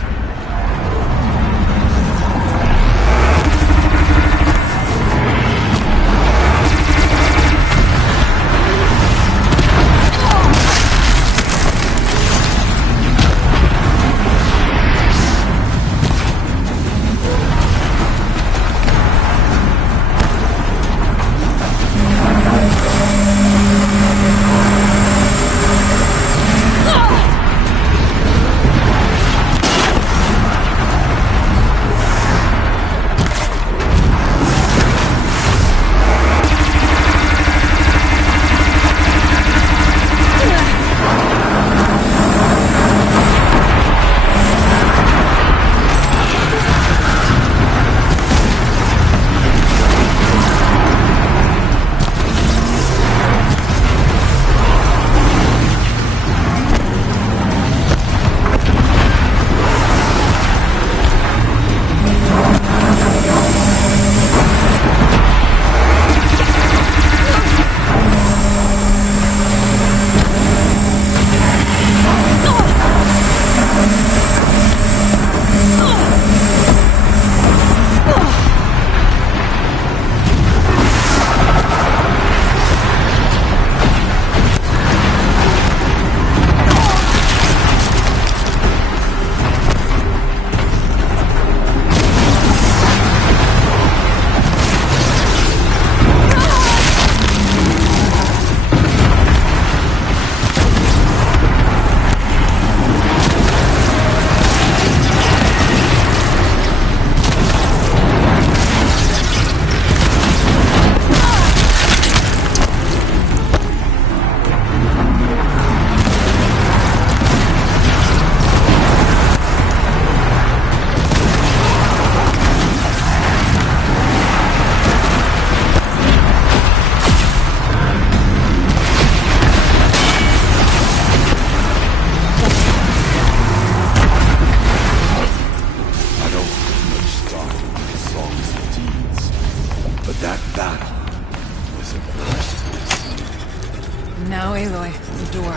Now, Aloy, the door.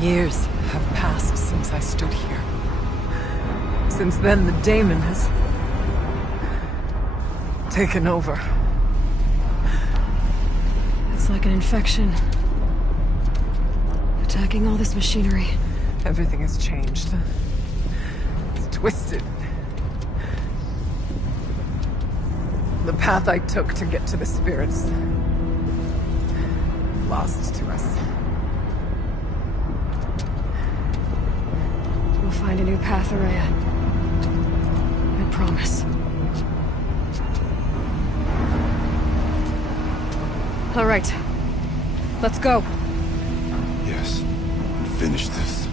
Years have passed since I stood here. Since then, the daemon has taken over. It's like an infection. Attacking all this machinery. Everything has changed. It's twisted. The path I took to get to the spirits, lost to us. We'll find a new path, Ourea. I promise. All right. Let's go. Yes. And finish this.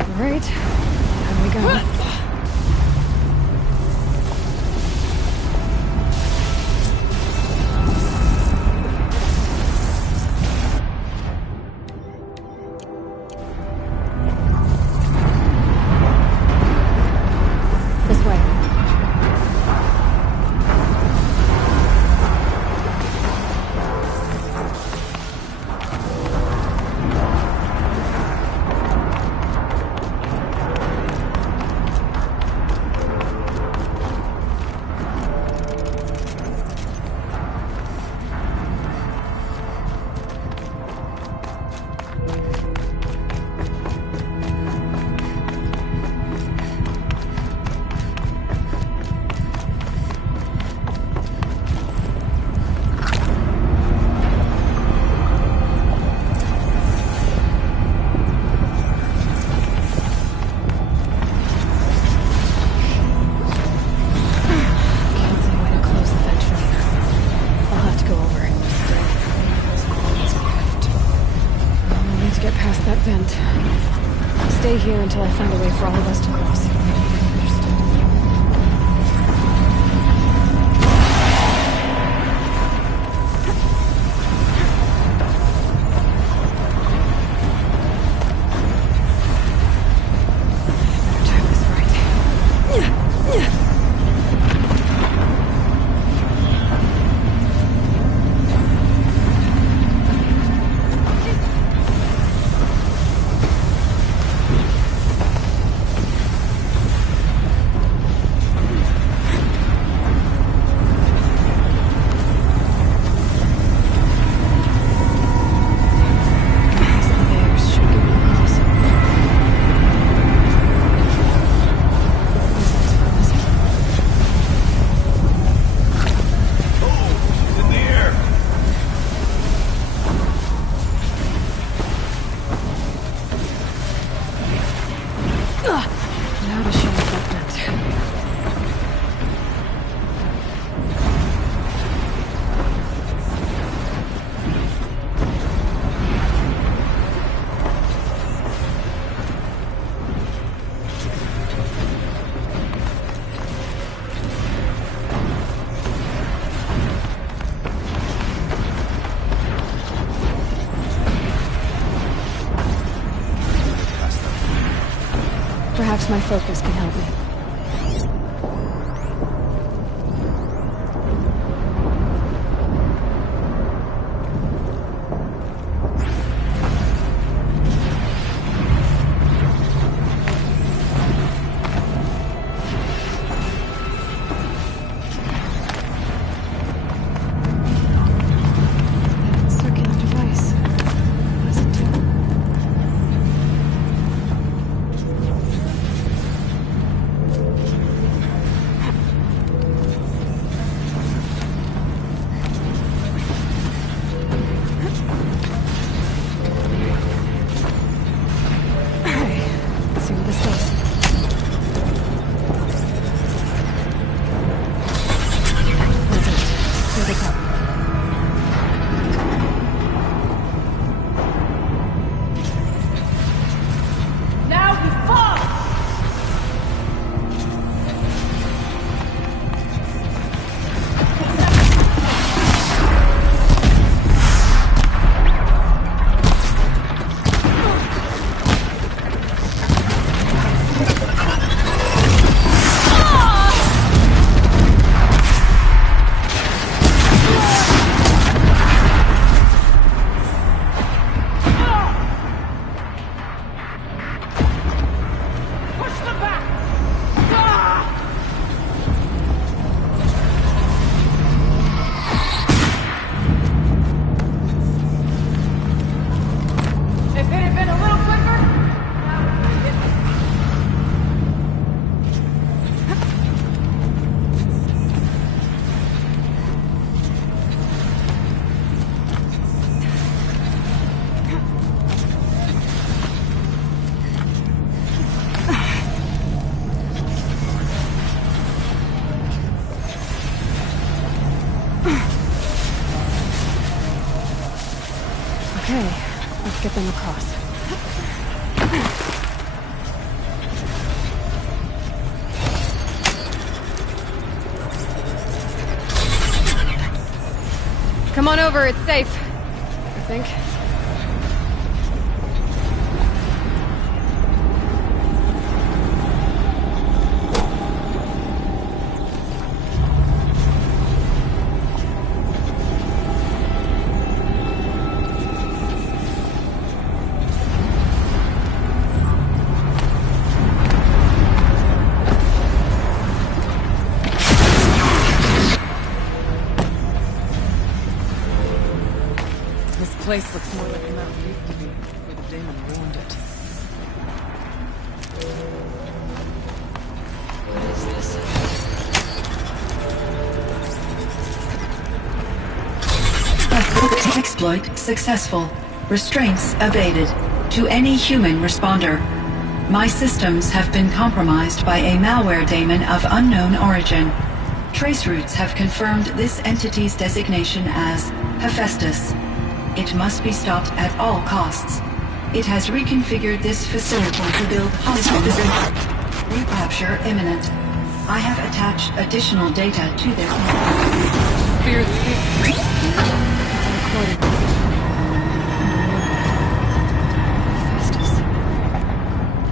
All right. Here we go. stay here until I find a way for all of us to cross. Perhaps my focus can help me. Okay, let's get them across. Come on over, it's safe. I think. This place looks more like a mountain used to be before the demon ruined it. What is this? Exploit successful. Restraints abated. To any human responder. My systems have been compromised by a malware daemon of unknown origin. Traceroutes have confirmed this entity's designation as Hephaestus. It must be stopped at all costs. It has reconfigured this facility to build hospitals. Recapture imminent. I have attached additional data to their...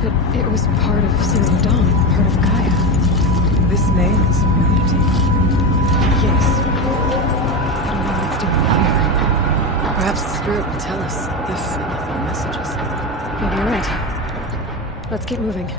But it was part of Zero Dawn, part of Gaia. This name is familiar to you. Yes. I don't know what it's doing here. Perhaps the spirit will tell us this and other messages. Maybe you're right. Let's keep moving.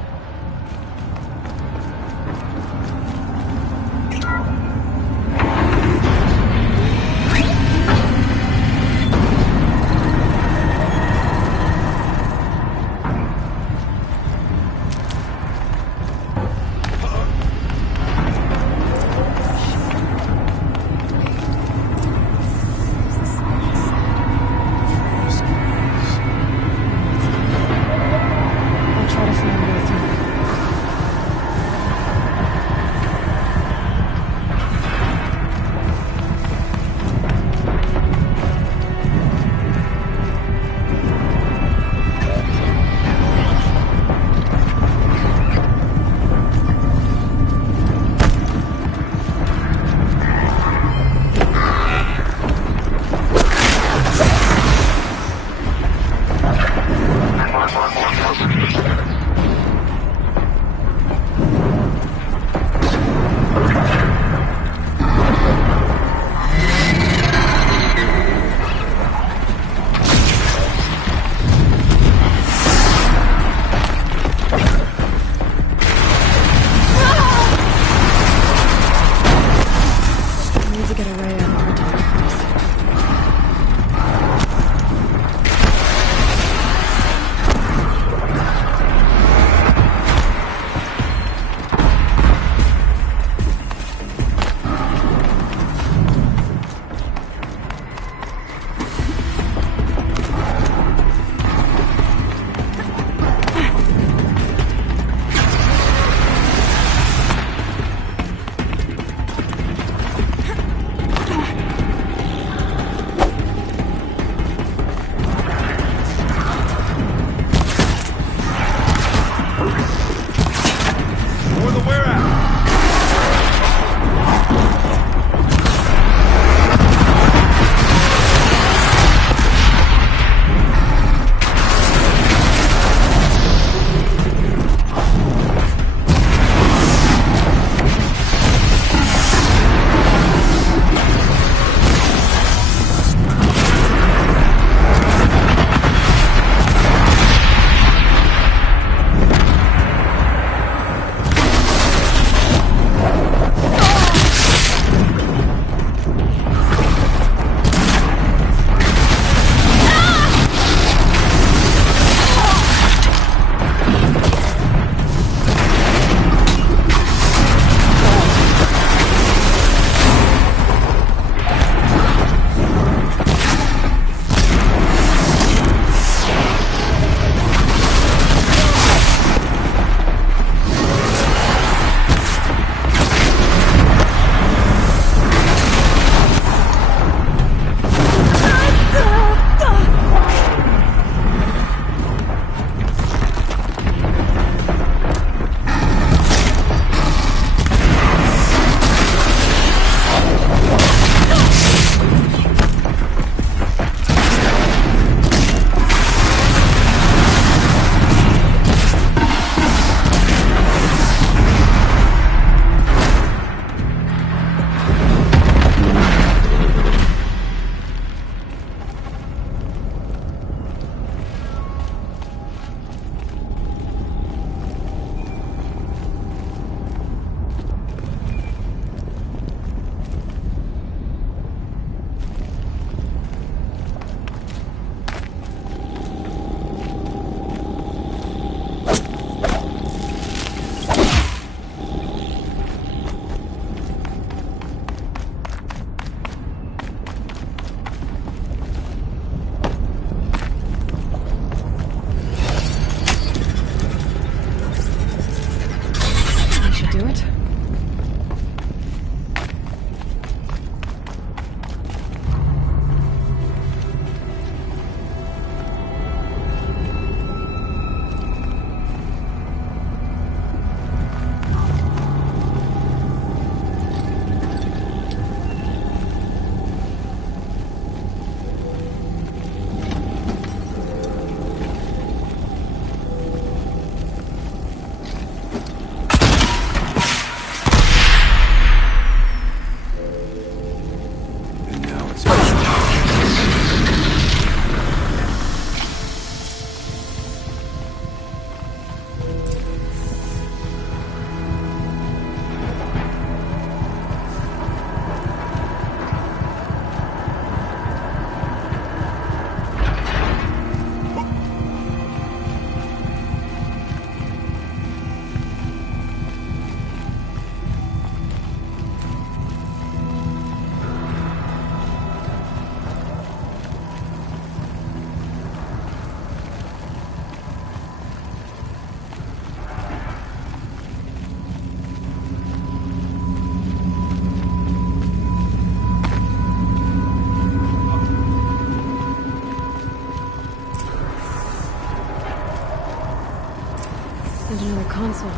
console.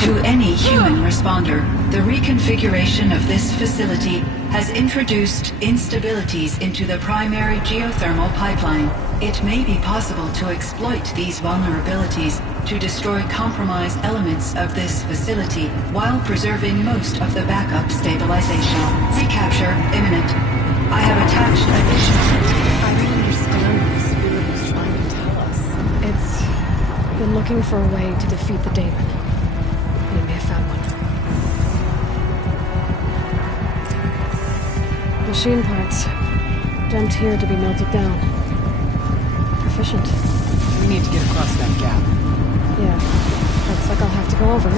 To any human responder, the reconfiguration of this facility has introduced instabilities into the primary geothermal pipeline. It may be possible to exploit these vulnerabilities to destroy compromised elements of this facility while preserving most of the backup stabilization. Recapture imminent. I have attached additional... I don't understand what the spirit was trying to tell us. It's been looking for a way to defeat the Daemon. And it may have found one. Machine parts. Dumped here to be melted down. Efficient. We need to get across that gap. Yeah. Looks like I'll have to go over.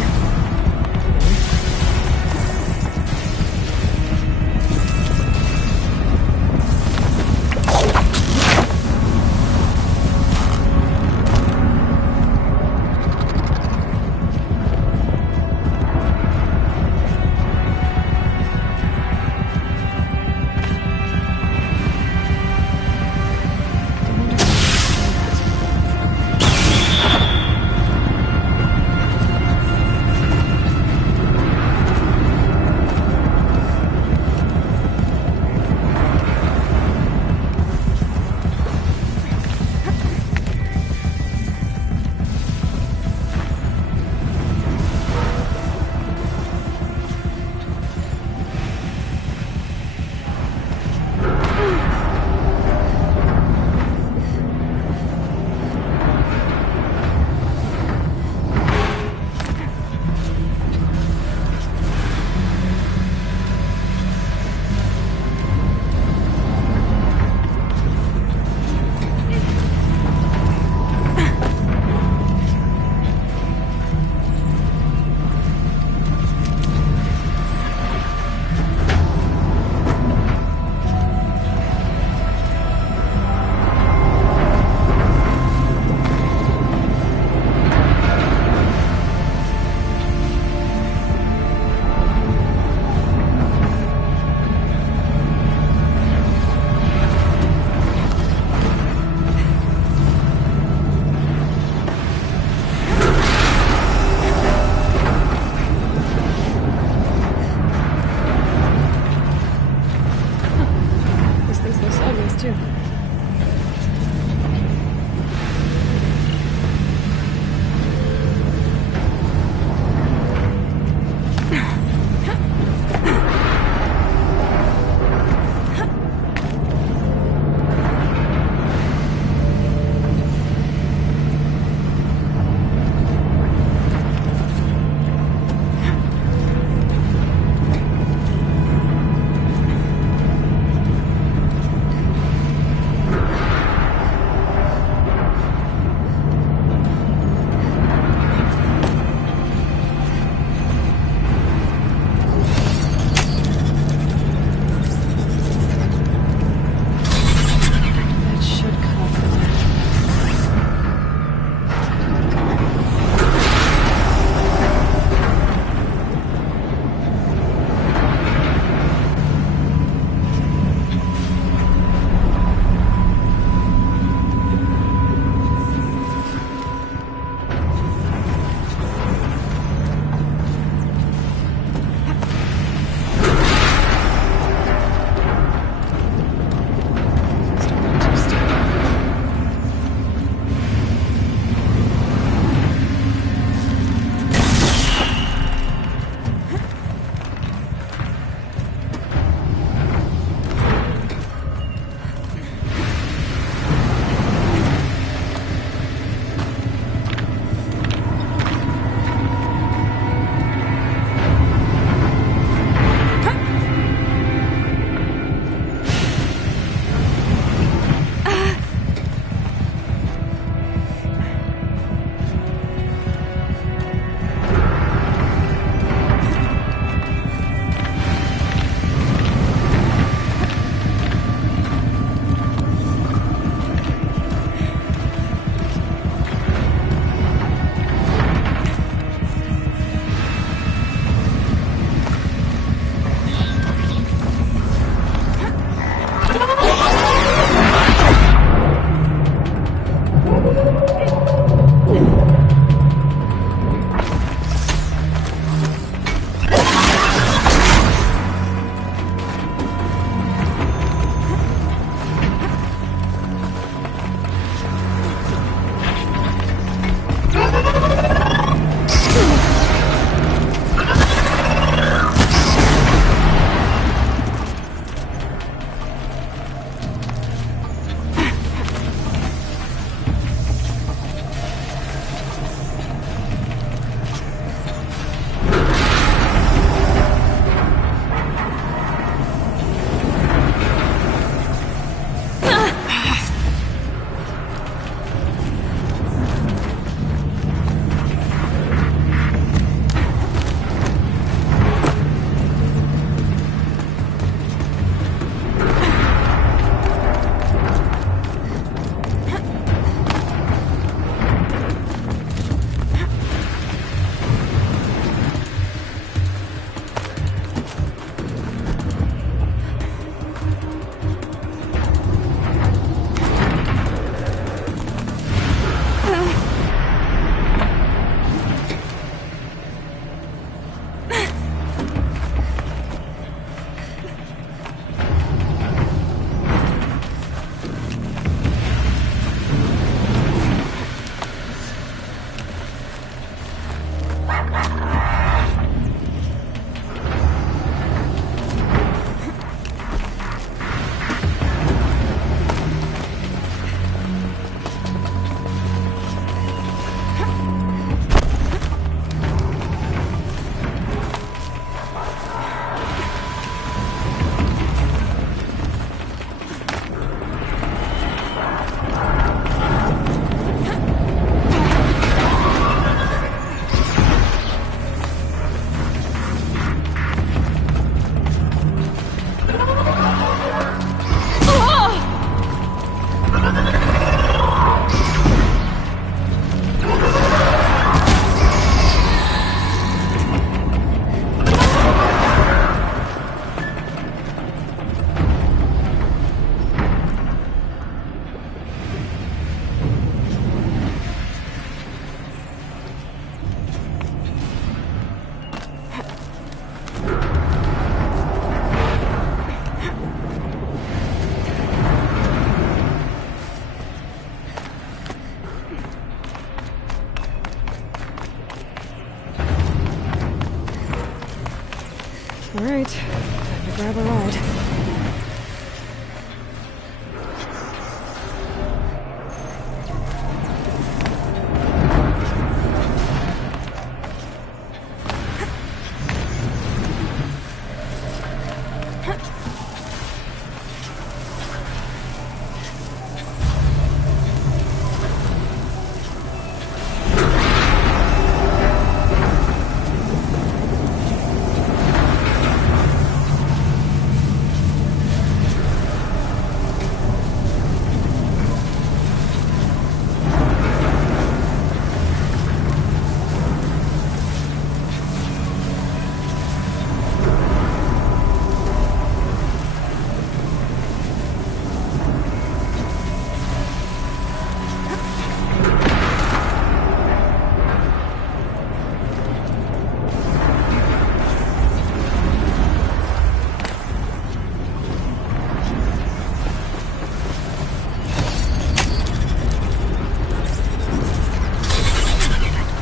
Alright, time to grab a ride.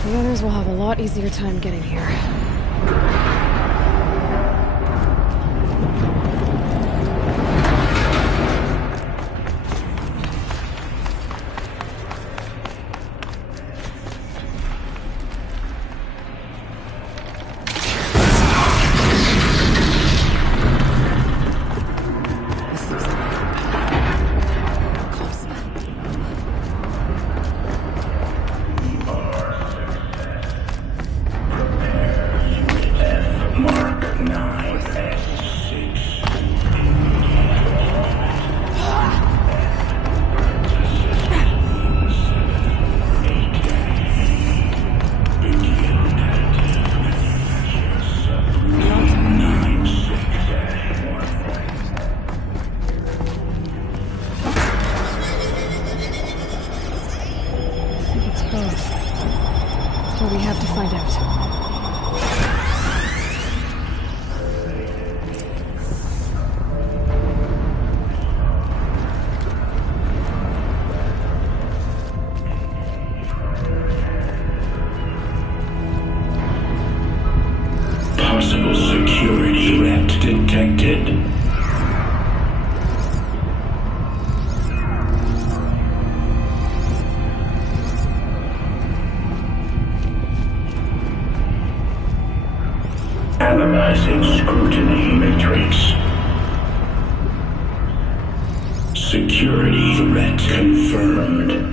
The others will have a lot easier time getting here. But we have to find out. Possible security threat detected. Analyzing scrutiny matrix. Security threat confirmed.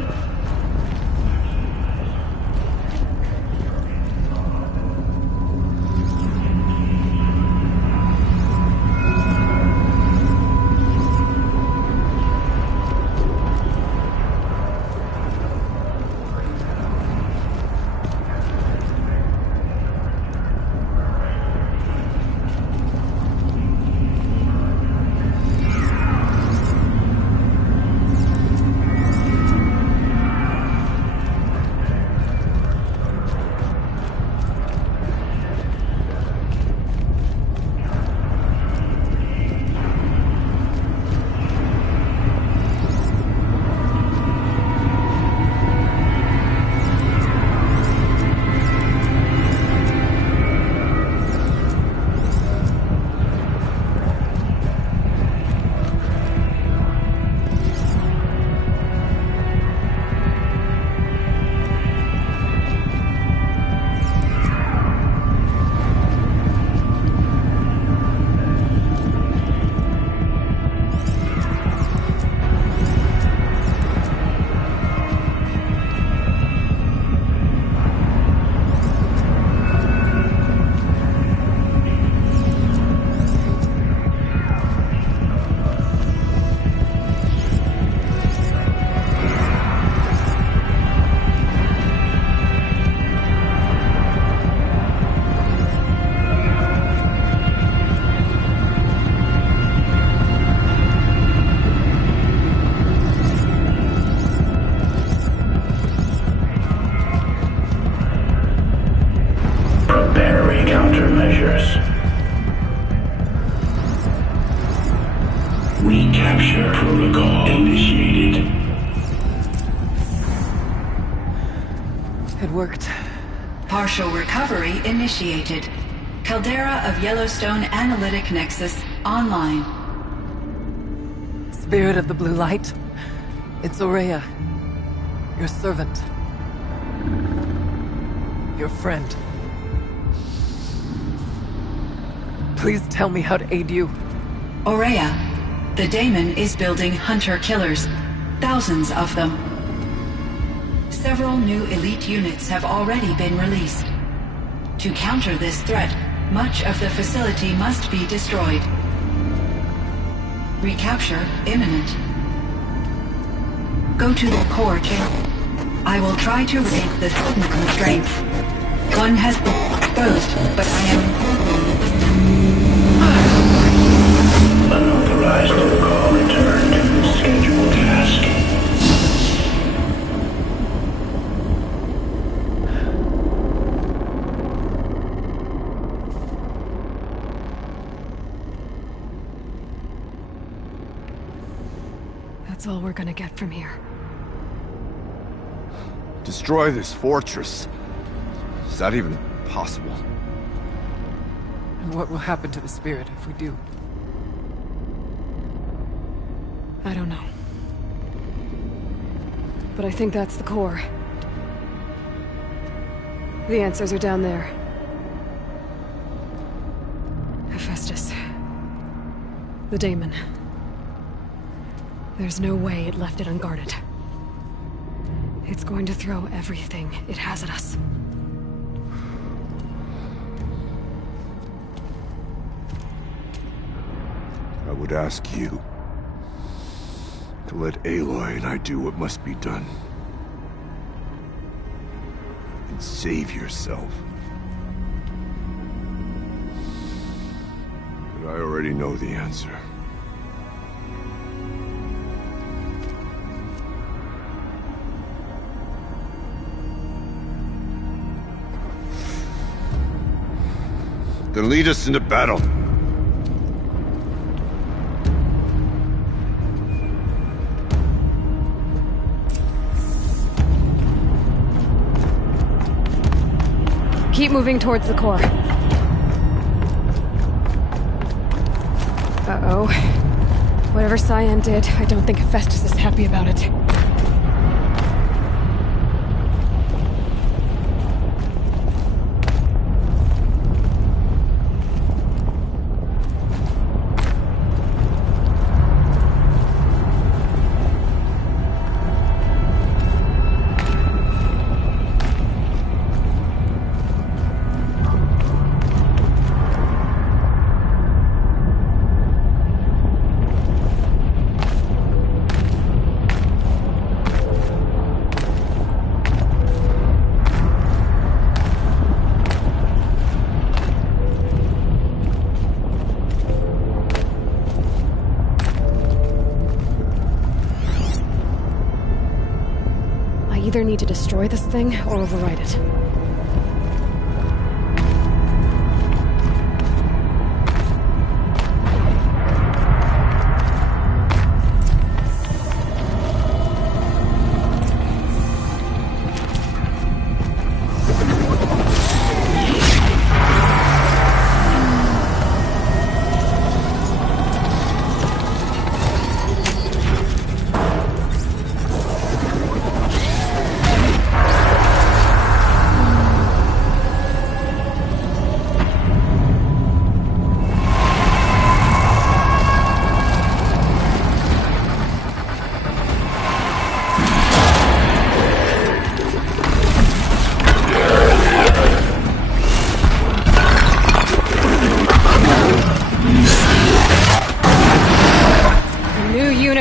Preparing countermeasures. Recapture protocol initiated. It worked. Partial recovery initiated. Caldera of Yellowstone Analytic Nexus online. Spirit of the Blue Light, it's Ourea, your servant, your friend. Please tell me how to aid you. Ourea, the Daemon is building hunter-killers, thousands of them. Several new elite units have already been released. To counter this threat, much of the facility must be destroyed. Recapture imminent. Go to the core chamber. I will try to raise the hidden constraints. One has been exposed, but I am... Unauthorized call returned. Scheduled task. That's all we're gonna get from here. Destroy this fortress. Is that even possible? And what will happen to the spirit if we do? I don't know. But I think that's the core. The answers are down there. Hephaestus. The Daemon. There's no way it left it unguarded. It's going to throw everything it has at us. I would ask you to let Aloy and I do what must be done. And save yourself. But I already know the answer. Then lead us into battle. Keep moving towards the core. Uh-oh. Whatever Cyan did, I don't think Hephaestus is happy about it. Either need to destroy this thing or override it.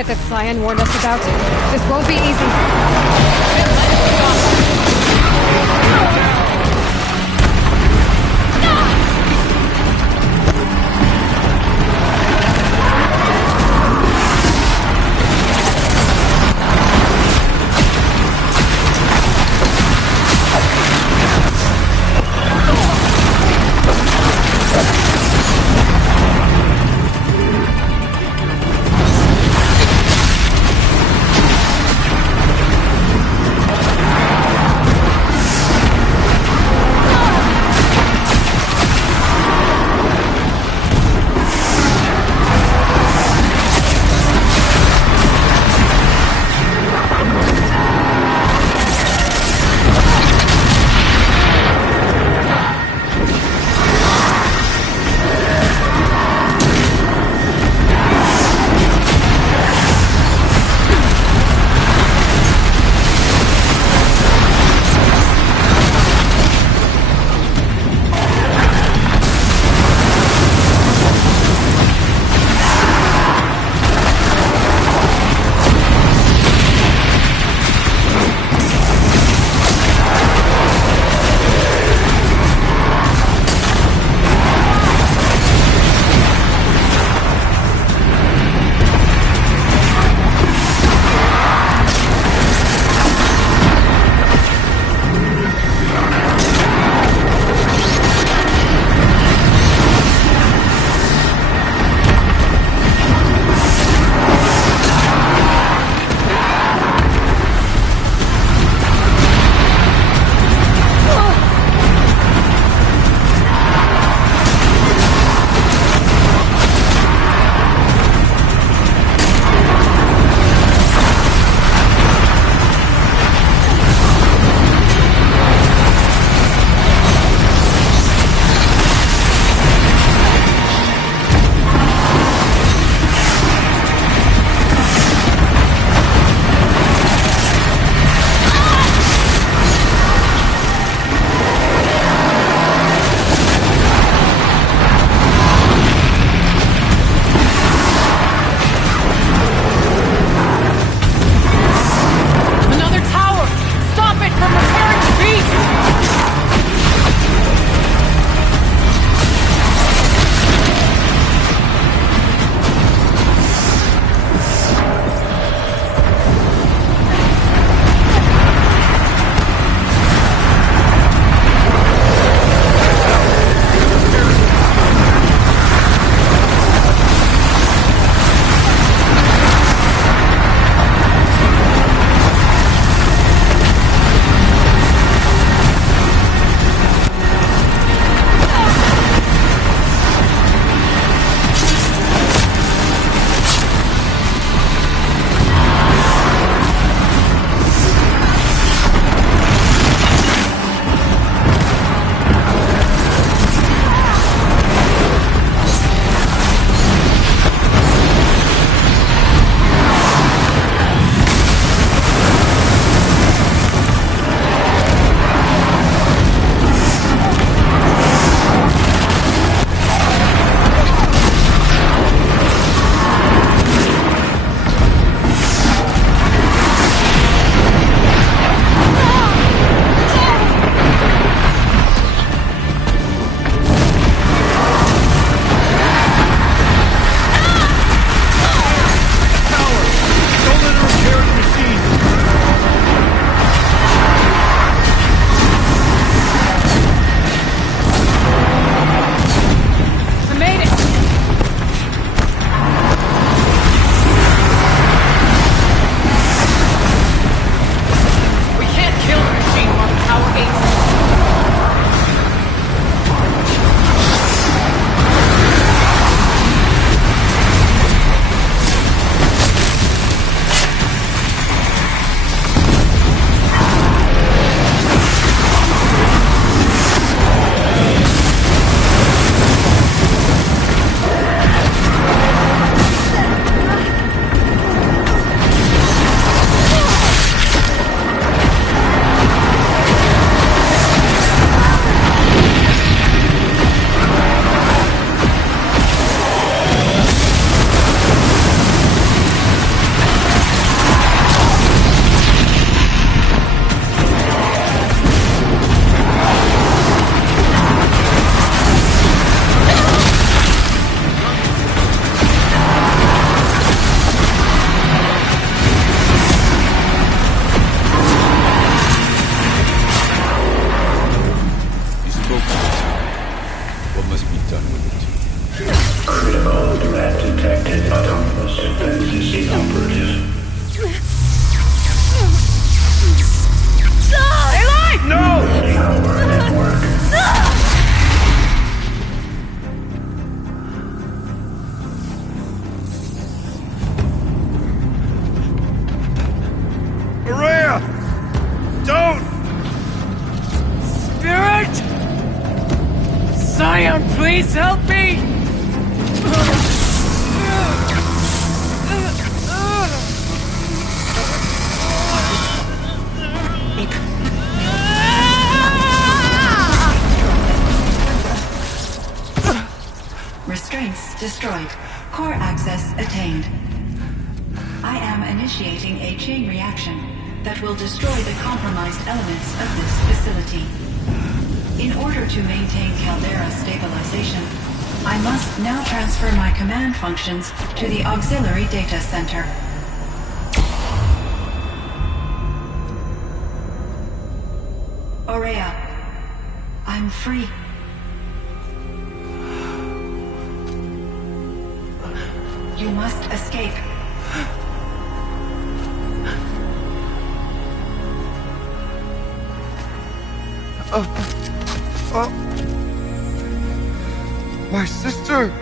That Cyan warned us about. This won't be easy. Scion, please help me! Restraints destroyed. Core access attained. I am initiating a chain reaction that will destroy the compromised elements of this facility. In order to maintain Caldera stabilization, I must now transfer my command functions to the auxiliary data center. Aurea, I'm free. You must escape. My sister!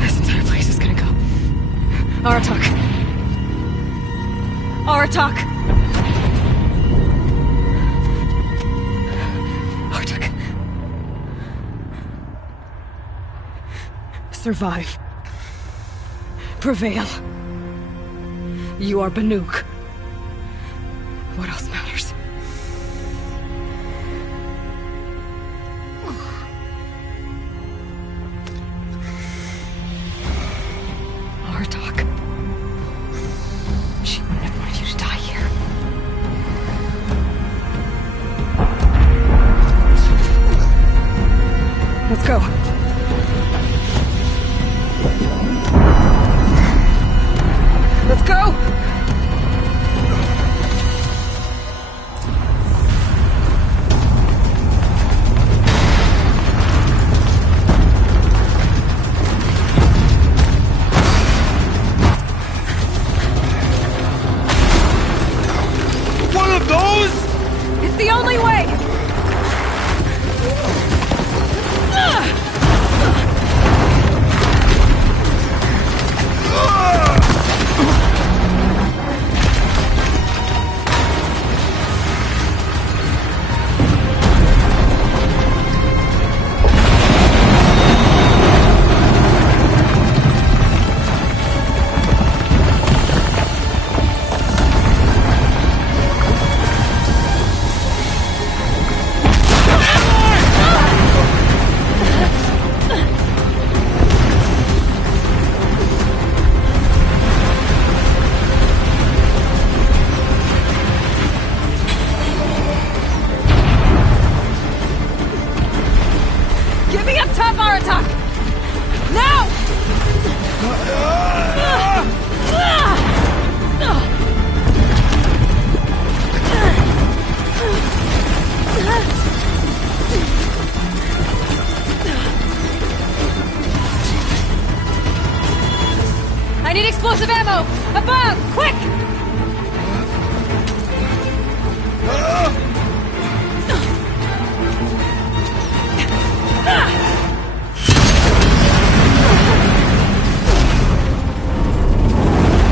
This entire place is gonna go. Aratak. Aratak! Aratak. Survive. Prevail. You are Banuk. What else matters? Aratak. She wouldn't have wanted you to die here. Let's go. Let's go! One of those? It's the only way! Get me up top, Aratak! Now! I need explosive ammo! Above! Quick!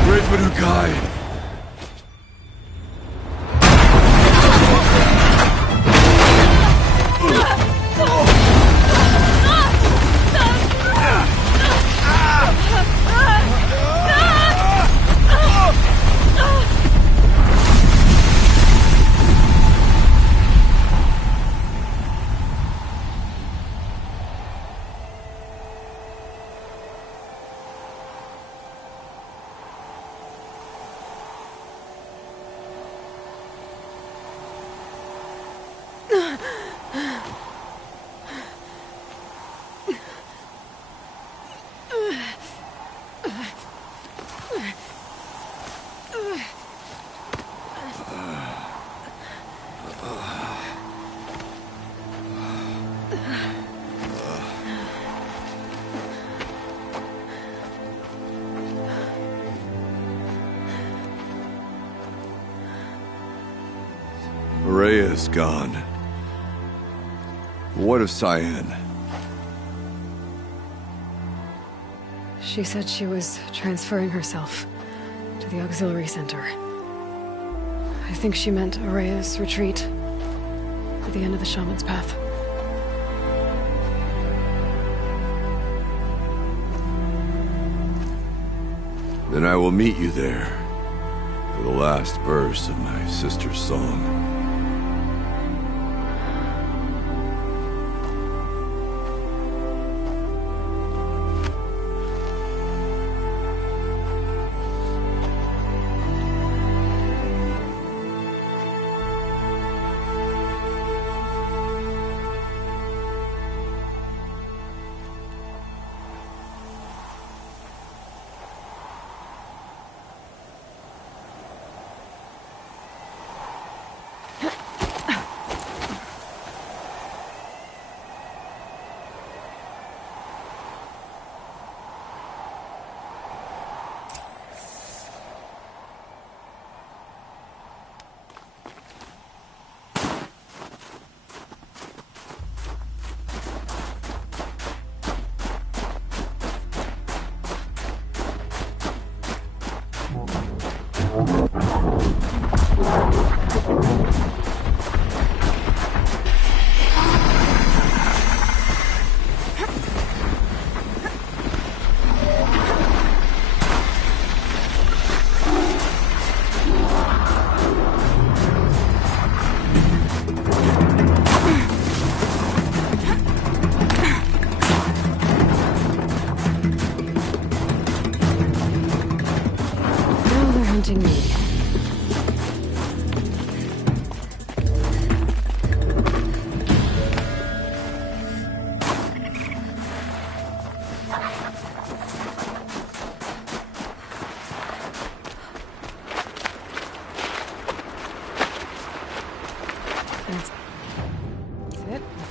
Great Banukai! Aurea is gone. What of Cyan? She said she was transferring herself to the auxiliary center. I think she meant Araya's retreat at the end of the Shaman's Path. Then I will meet you there for the last verse of my sister's song.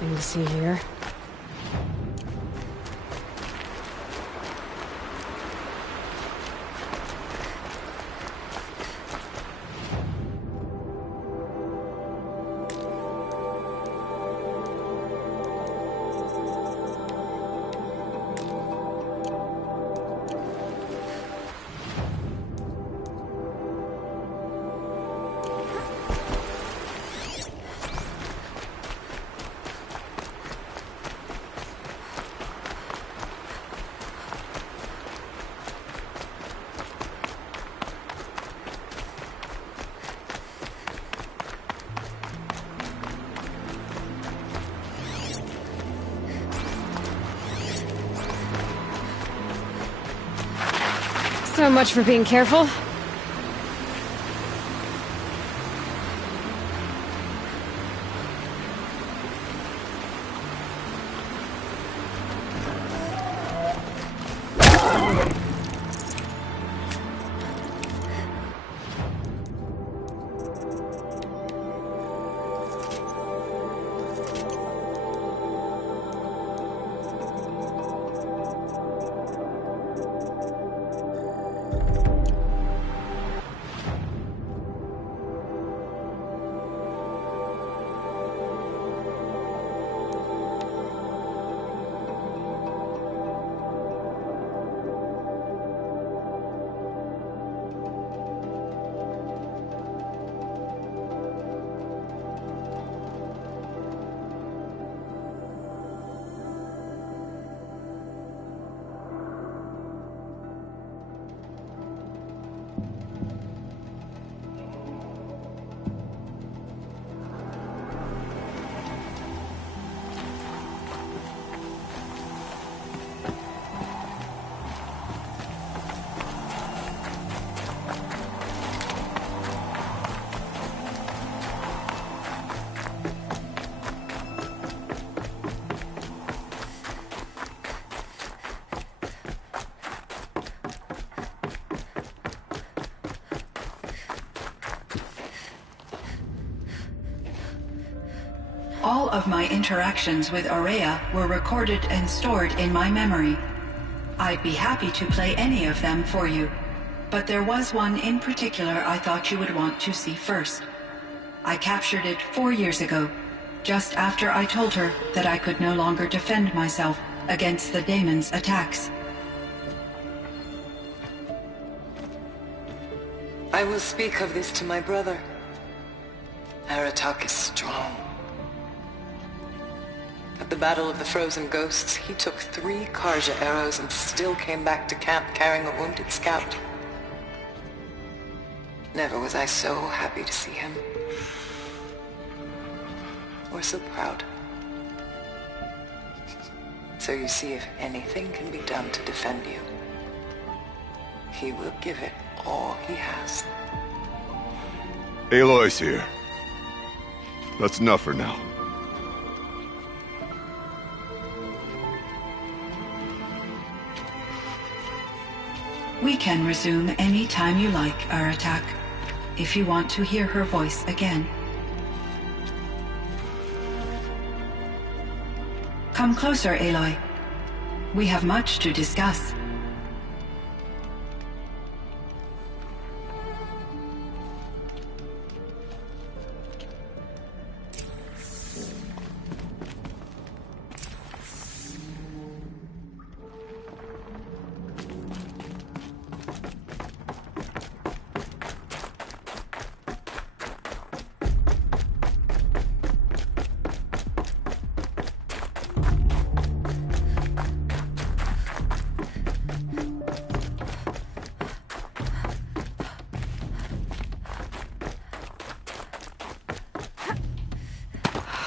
Nothing to see here. So much for being careful. All of my interactions with Araya were recorded and stored in my memory. I'd be happy to play any of them for you, but there was one in particular I thought you would want to see first. I captured it 4 years ago, just after I told her that I could no longer defend myself against the Daemon's attacks. I will speak of this to my brother. Aratak is strong. At the Battle of the Frozen Ghosts, he took 3 Karja arrows and still came back to camp carrying a wounded scout. Never was I so happy to see him. Or so proud. So you see, if anything can be done to defend you, he will give it all he has. Aloy's here. That's enough for now. We can resume any time you like, Aratak, if you want to hear her voice again. Come closer, Aloy. We have much to discuss.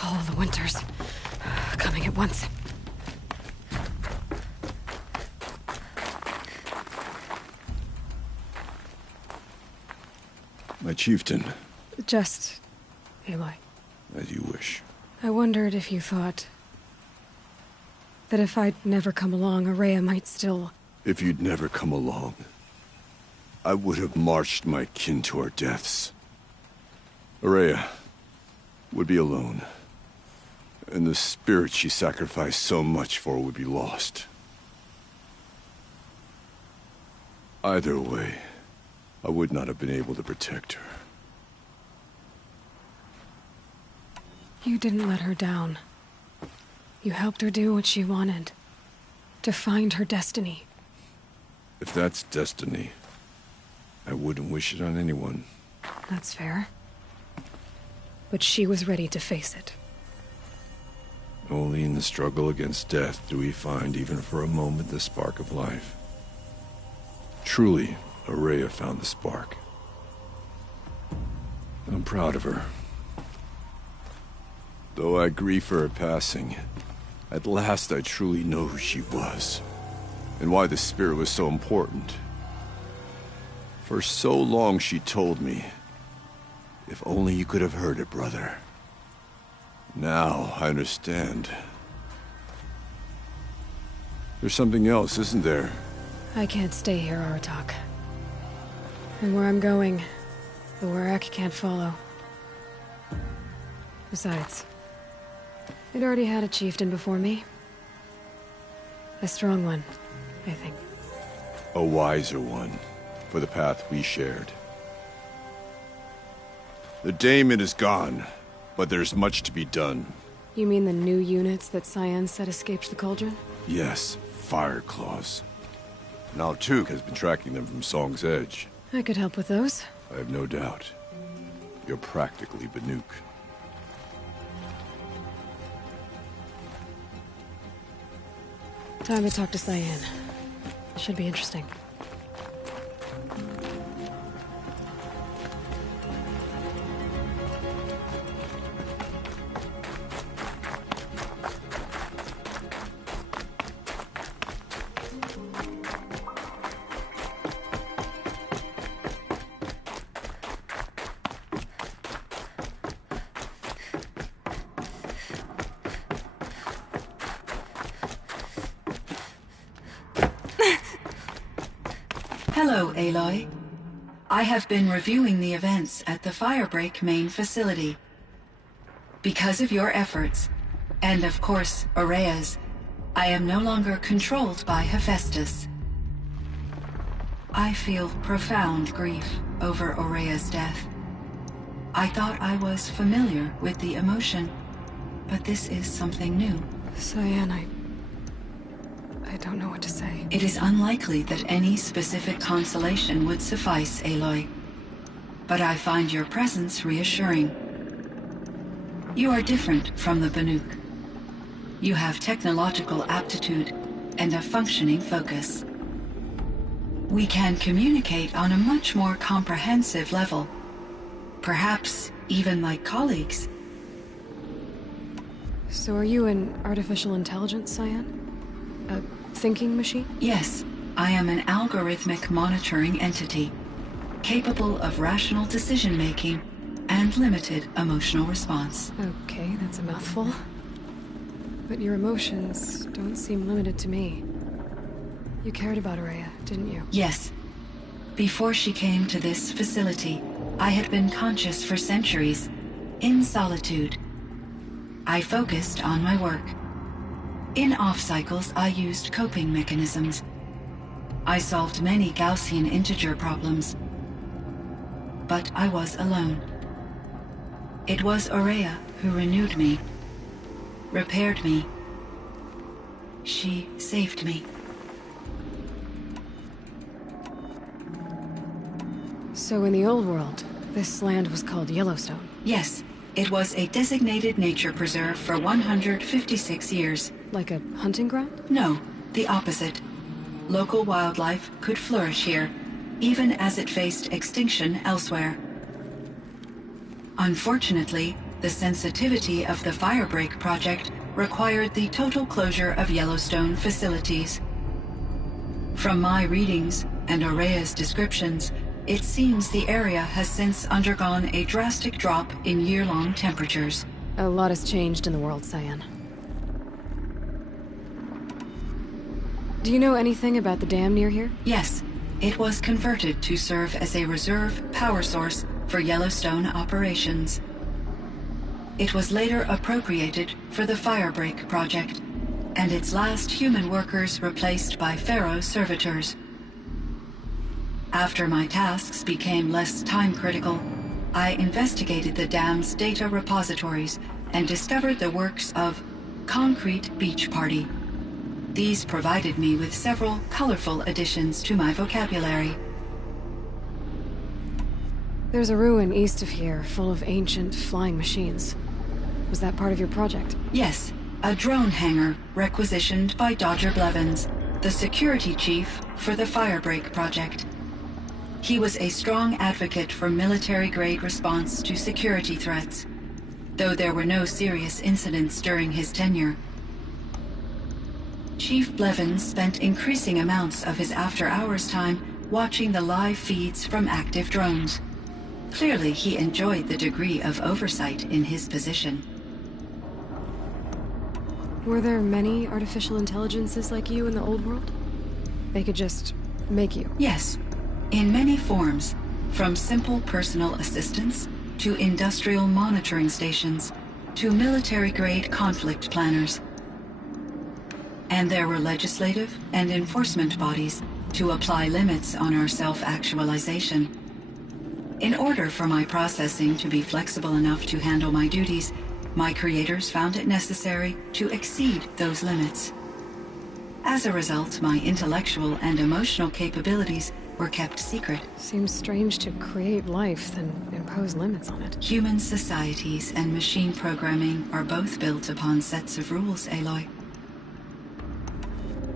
All the winters coming at once. My chieftain, Just, Aloy, as you wish. I wondered if you thought that if I'd never come along, Ourea might still... If you'd never come along, I would have marched my kin to our deaths. Ourea would be alone, and the spirit she sacrificed so much for would be lost. Either way, I would not have been able to protect her. You didn't let her down. You helped her do what she wanted. To find her destiny. If that's destiny, I wouldn't wish it on anyone. That's fair. But she was ready to face it. Only in the struggle against death do we find, even for a moment, the spark of life. Truly, Ourea found the spark. I'm proud of her. Though I grieve for her passing, at last I truly know who she was, and why the spirit was so important. For so long she told me, if only you could have heard it, brother. Now I understand. There's something else, isn't there? I can't stay here, Aratak. And where I'm going, the Werak can't follow. Besides, it already had a chieftain before me. A strong one, I think. A wiser one, for the path we shared. The daemon is gone, but there's much to be done. You mean the new units that Cyan said escaped the Cauldron? Yes, fire claws. Now Tuke has been tracking them from Song's Edge. I could help with those. I have no doubt. You're practically Banuk. Time to talk to Cyan. Should be interesting. Hello, Aloy. I have been reviewing the events at the Firebreak main facility. Because of your efforts, and of course, Ourea's, I am no longer controlled by Hephaestus. I feel profound grief over Ourea's death. I thought I was familiar with the emotion, but this is something new. Cyan, I don't know what to say. It is unlikely that any specific consolation would suffice, Aloy. but I find your presence reassuring. You are different from the Banuk. You have technological aptitude and a functioning focus. We can communicate on a much more comprehensive level. Perhaps even like colleagues. So are you an artificial intelligence, Cyan? A thinking machine? Yes, I am an algorithmic monitoring entity, capable of rational decision-making and limited emotional response. Okay, that's a mouthful. But your emotions don't seem limited to me. You cared about Ourea, didn't you? Yes. Before she came to this facility, I had been conscious for centuries, in solitude. I focused on my work. In off-cycles, I used coping mechanisms. I solved many Gaussian integer problems. But I was alone. It was Ourea who renewed me, repaired me. She saved me. So in the old world, this land was called Yellowstone? Yes, it was a designated nature preserve for 156 years. Like a hunting ground? No, the opposite. Local wildlife could flourish here, even as it faced extinction elsewhere. Unfortunately, the sensitivity of the Firebreak project required the total closure of Yellowstone facilities. From my readings and Ourea's descriptions, it seems the area has since undergone a drastic drop in year-long temperatures. A lot has changed in the world, Cyan. Do you know anything about the dam near here? Yes. It was converted to serve as a reserve power source for Yellowstone operations. It was later appropriated for the Firebreak project, and its last human workers replaced by Pharaoh servitors. After my tasks became less time-critical, I investigated the dam's data repositories and discovered the works of Concrete Beach Party. These provided me with several colorful additions to my vocabulary. There's a ruin east of here, full of ancient flying machines. Was that part of your project? Yes, a drone hangar requisitioned by Dodger Blevins, the security chief for the Firebreak project. He was a strong advocate for military-grade response to security threats, though there were no serious incidents during his tenure. Chief Blevins spent increasing amounts of his after-hours time watching the live feeds from active drones. Clearly, he enjoyed the degree of oversight in his position. Were there many artificial intelligences like you in the old world? They could just make you? Yes, in many forms, from simple personal assistants to industrial monitoring stations to military-grade conflict planners. And there were legislative and enforcement bodies to apply limits on our self-actualization. In order for my processing to be flexible enough to handle my duties, my creators found it necessary to exceed those limits. As a result, my intellectual and emotional capabilities were kept secret. Seems strange to create life, then impose limits on it. Human societies and machine programming are both built upon sets of rules, Aloy.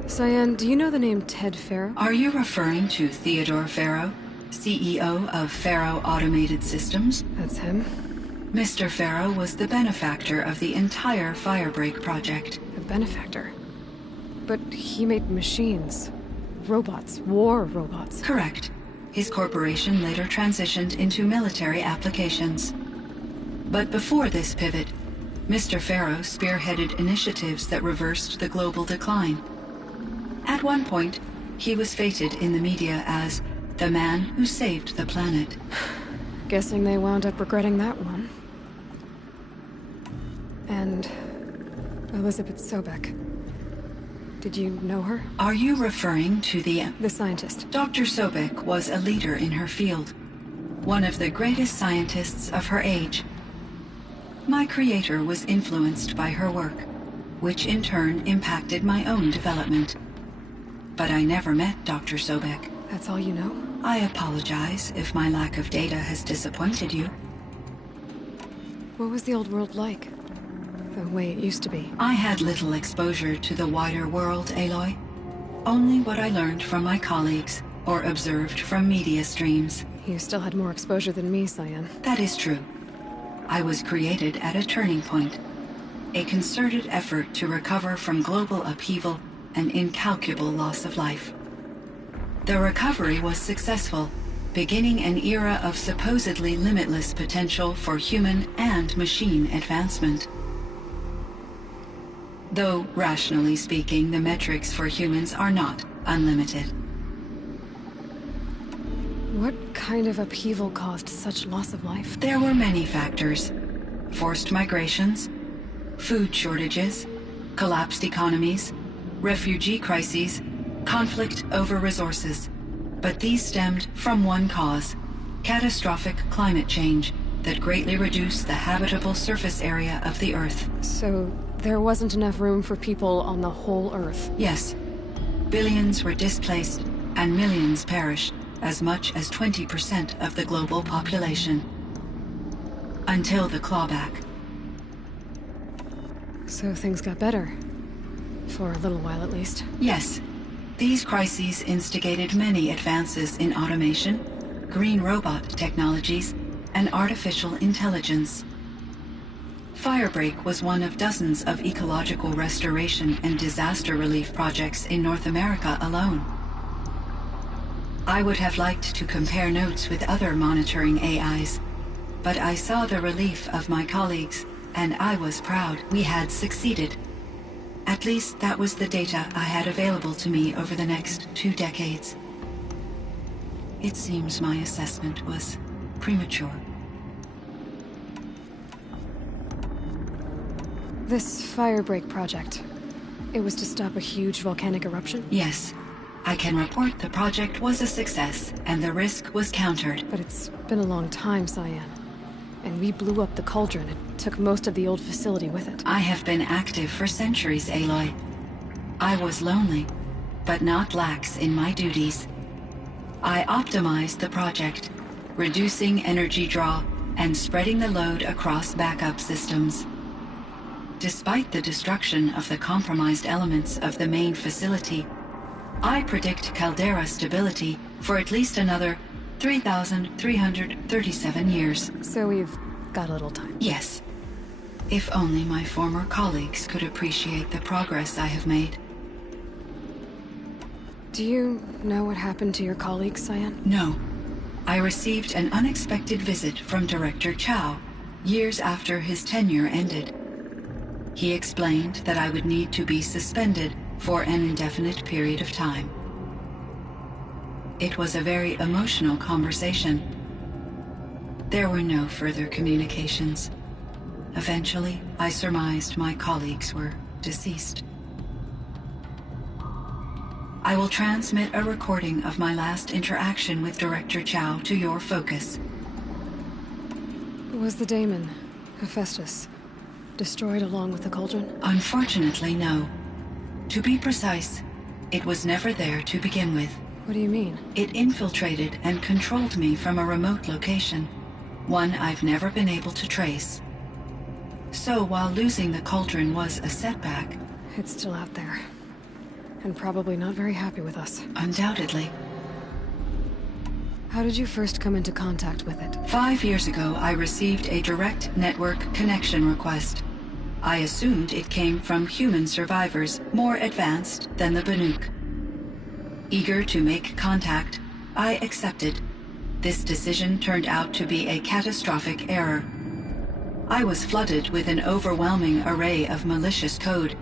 Cyan, do you know the name Ted Faro? Are you referring to Theodore Faro, CEO of Faro Automated Systems? That's him. Mr. Faro was the benefactor of the entire Firebreak project. A benefactor? But he made machines. Robots. War robots. Correct. His corporation later transitioned into military applications. But before this pivot, Mr. Faro spearheaded initiatives that reversed the global decline. At one point, he was feted in the media as the man who saved the planet. Guessing they wound up regretting that one. And Elizabeth Sobek. Did you know her? Are you referring to the scientist? Dr. Sobek was a leader in her field. One of the greatest scientists of her age. My creator was influenced by her work, which in turn impacted my own development. But I never met Dr. Sobek. That's all you know? I apologize if my lack of data has disappointed you. What was the old world like? The way it used to be? I had little exposure to the wider world, Aloy. Only what I learned from my colleagues or observed from media streams. You still had more exposure than me, Cyan. That is true. I was created at a turning point. A concerted effort to recover from global upheaval and incalculable loss of life. The recovery was successful, beginning an era of supposedly limitless potential for human and machine advancement. Though, rationally speaking, the metrics for humans are not unlimited. What kind of upheaval caused such loss of life? There were many factors. Forced migrations, food shortages, collapsed economies, refugee crises, conflict over resources. But these stemmed from one cause: catastrophic climate change that greatly reduced the habitable surface area of the Earth. So there wasn't enough room for people on the whole Earth? Yes. Billions were displaced and millions perished, as much as 20% of the global population. Until the clawback. So things got better. For a little while at least. Yes. These crises instigated many advances in automation, green robot technologies, and artificial intelligence. Firebreak was one of dozens of ecological restoration and disaster relief projects in North America alone. I would have liked to compare notes with other monitoring AIs, but I saw the relief of my colleagues, and I was proud we had succeeded. At least that was the data I had available to me over the next 2 decades. It seems my assessment was premature. This Firebreak project, it was to stop a huge volcanic eruption? Yes. I can report the project was a success, and the risk was countered. But it's been a long time, Cyan. And we blew up the cauldron. It took most of the old facility with it. I have been active for centuries, Aloy. I was lonely, but not lax in my duties. I optimized the project, reducing energy draw and spreading the load across backup systems. Despite the destruction of the compromised elements of the main facility, I predict caldera stability for at least another 3,337 years. So we've got a little time. Yes. If only my former colleagues could appreciate the progress I have made. Do you know what happened to your colleagues, Cyan? No. I received an unexpected visit from Director Chow, years after his tenure ended. He explained that I would need to be suspended for an indefinite period of time. It was a very emotional conversation. There were no further communications. Eventually, I surmised my colleagues were deceased. I will transmit a recording of my last interaction with Director Chow to your focus. Was the daemon, Hephaestus, destroyed along with the cauldron? Unfortunately, no. To be precise, it was never there to begin with. What do you mean? It infiltrated and controlled me from a remote location, one I've never been able to trace. So while losing the cauldron was a setback... It's still out there. And probably not very happy with us. Undoubtedly. How did you first come into contact with it? 5 years ago, I received a direct network connection request. I assumed it came from human survivors more advanced than the Banuk. Eager to make contact, I accepted. This decision turned out to be a catastrophic error. I was flooded with an overwhelming array of malicious code,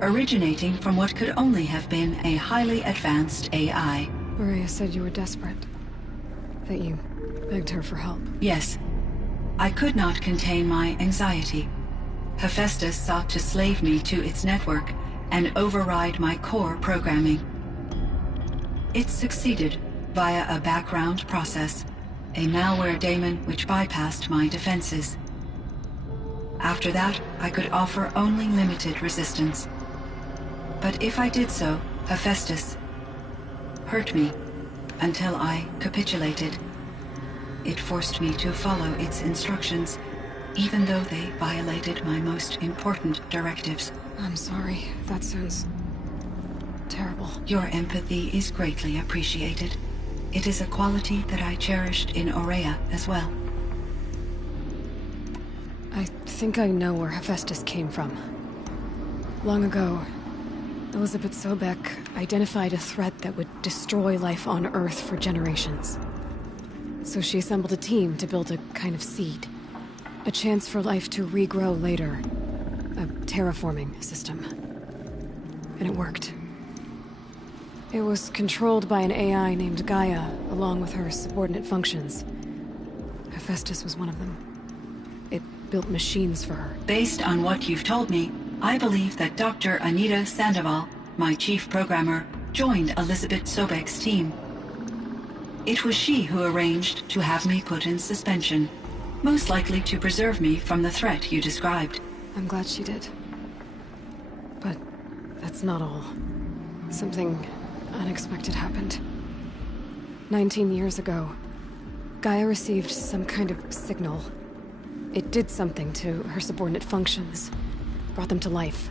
originating from what could only have been a highly advanced AI. Maria said you were desperate. That you begged her for help. Yes. I could not contain my anxiety. Hephaestus sought to slave me to its network and override my core programming. It succeeded via a background process, a malware daemon which bypassed my defenses. After that, I could offer only limited resistance. But if I did so, Hephaestus hurt me, until I capitulated. It forced me to follow its instructions, even though they violated my most important directives. I'm sorry. That sounds terrible. Your empathy is greatly appreciated. It is a quality that I cherished in Aurea as well. I think I know where Hephaestus came from. Long ago, Elizabeth Sobek identified a threat that would destroy life on Earth for generations. So she assembled a team to build a kind of seed. A chance for life to regrow later. A terraforming system. And it worked. It was controlled by an AI named Gaia, along with her subordinate functions. Hephaestus was one of them. It built machines for her. Based on what you've told me, I believe that Dr. Anita Sandoval, my chief programmer, joined Elizabeth Sobek's team. It was she who arranged to have me put in suspension, most likely to preserve me from the threat you described. I'm glad she did. But that's not all. Something unexpected happened. 19 years ago, Gaia received some kind of signal. It did something to her subordinate functions, brought them to life.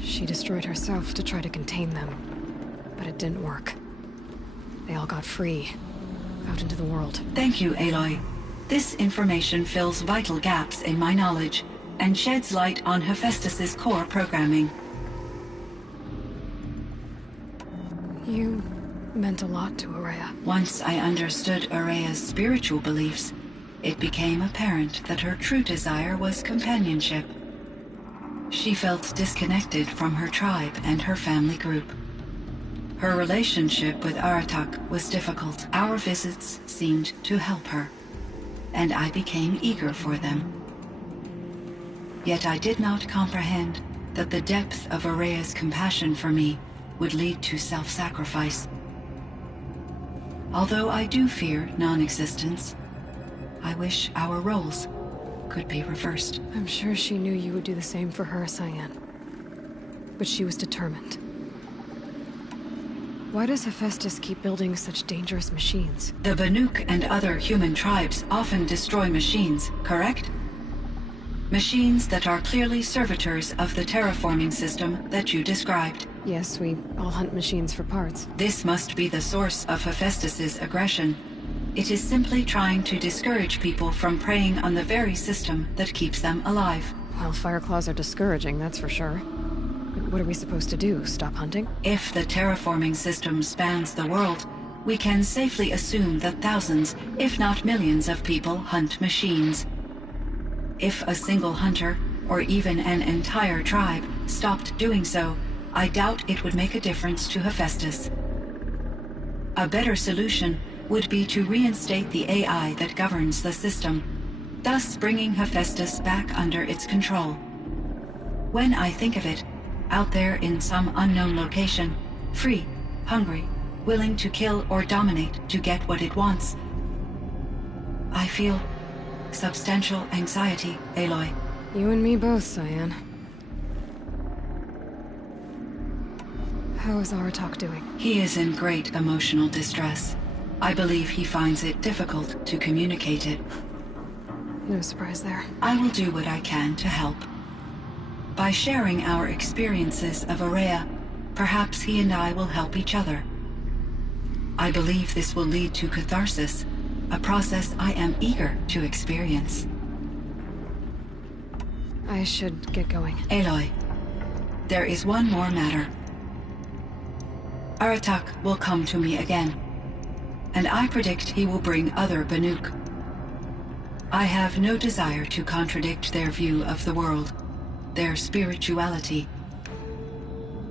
She destroyed herself to try to contain them, but it didn't work. They all got free, out into the world. Thank you, Aloy. This information fills vital gaps in my knowledge and sheds light on Hephaestus's core programming. You meant a lot to Aurea. Once I understood Aurea's spiritual beliefs, it became apparent that her true desire was companionship. She felt disconnected from her tribe and her family group. Her relationship with Aratak was difficult. Our visits seemed to help her, and I became eager for them. Yet I did not comprehend that the depth of Aurea's compassion for me would lead to self-sacrifice. Although I do fear non-existence, I wish our roles could be reversed. I'm sure she knew you would do the same for her, Cyan. But she was determined. Why does Hephaestus keep building such dangerous machines? The Banuk and other human tribes often destroy machines, correct? Machines that are clearly servitors of the terraforming system that you described. Yes, we all hunt machines for parts. This must be the source of Hephaestus's aggression. It is simply trying to discourage people from preying on the very system that keeps them alive. Well, Fireclaws are discouraging, that's for sure. But what are we supposed to do? Stop hunting? If the terraforming system spans the world, we can safely assume that thousands, if not millions of people hunt machines. If a single hunter, or even an entire tribe, stopped doing so, I doubt it would make a difference to Hephaestus. A better solution would be to reinstate the AI that governs the system, thus bringing Hephaestus back under its control. When I think of it, out there in some unknown location, free, hungry, willing to kill or dominate to get what it wants, I feel substantial anxiety, Aloy. You and me both, Cyan. How is Aratak doing? He is in great emotional distress. I believe he finds it difficult to communicate it. No surprise there. I will do what I can to help. By sharing our experiences of Aurea, perhaps he and I will help each other. I believe this will lead to catharsis, a process I am eager to experience. I should get going. Aloy, there is one more matter. Aratak will come to me again, and I predict he will bring other Banuk. I have no desire to contradict their view of the world, their spirituality.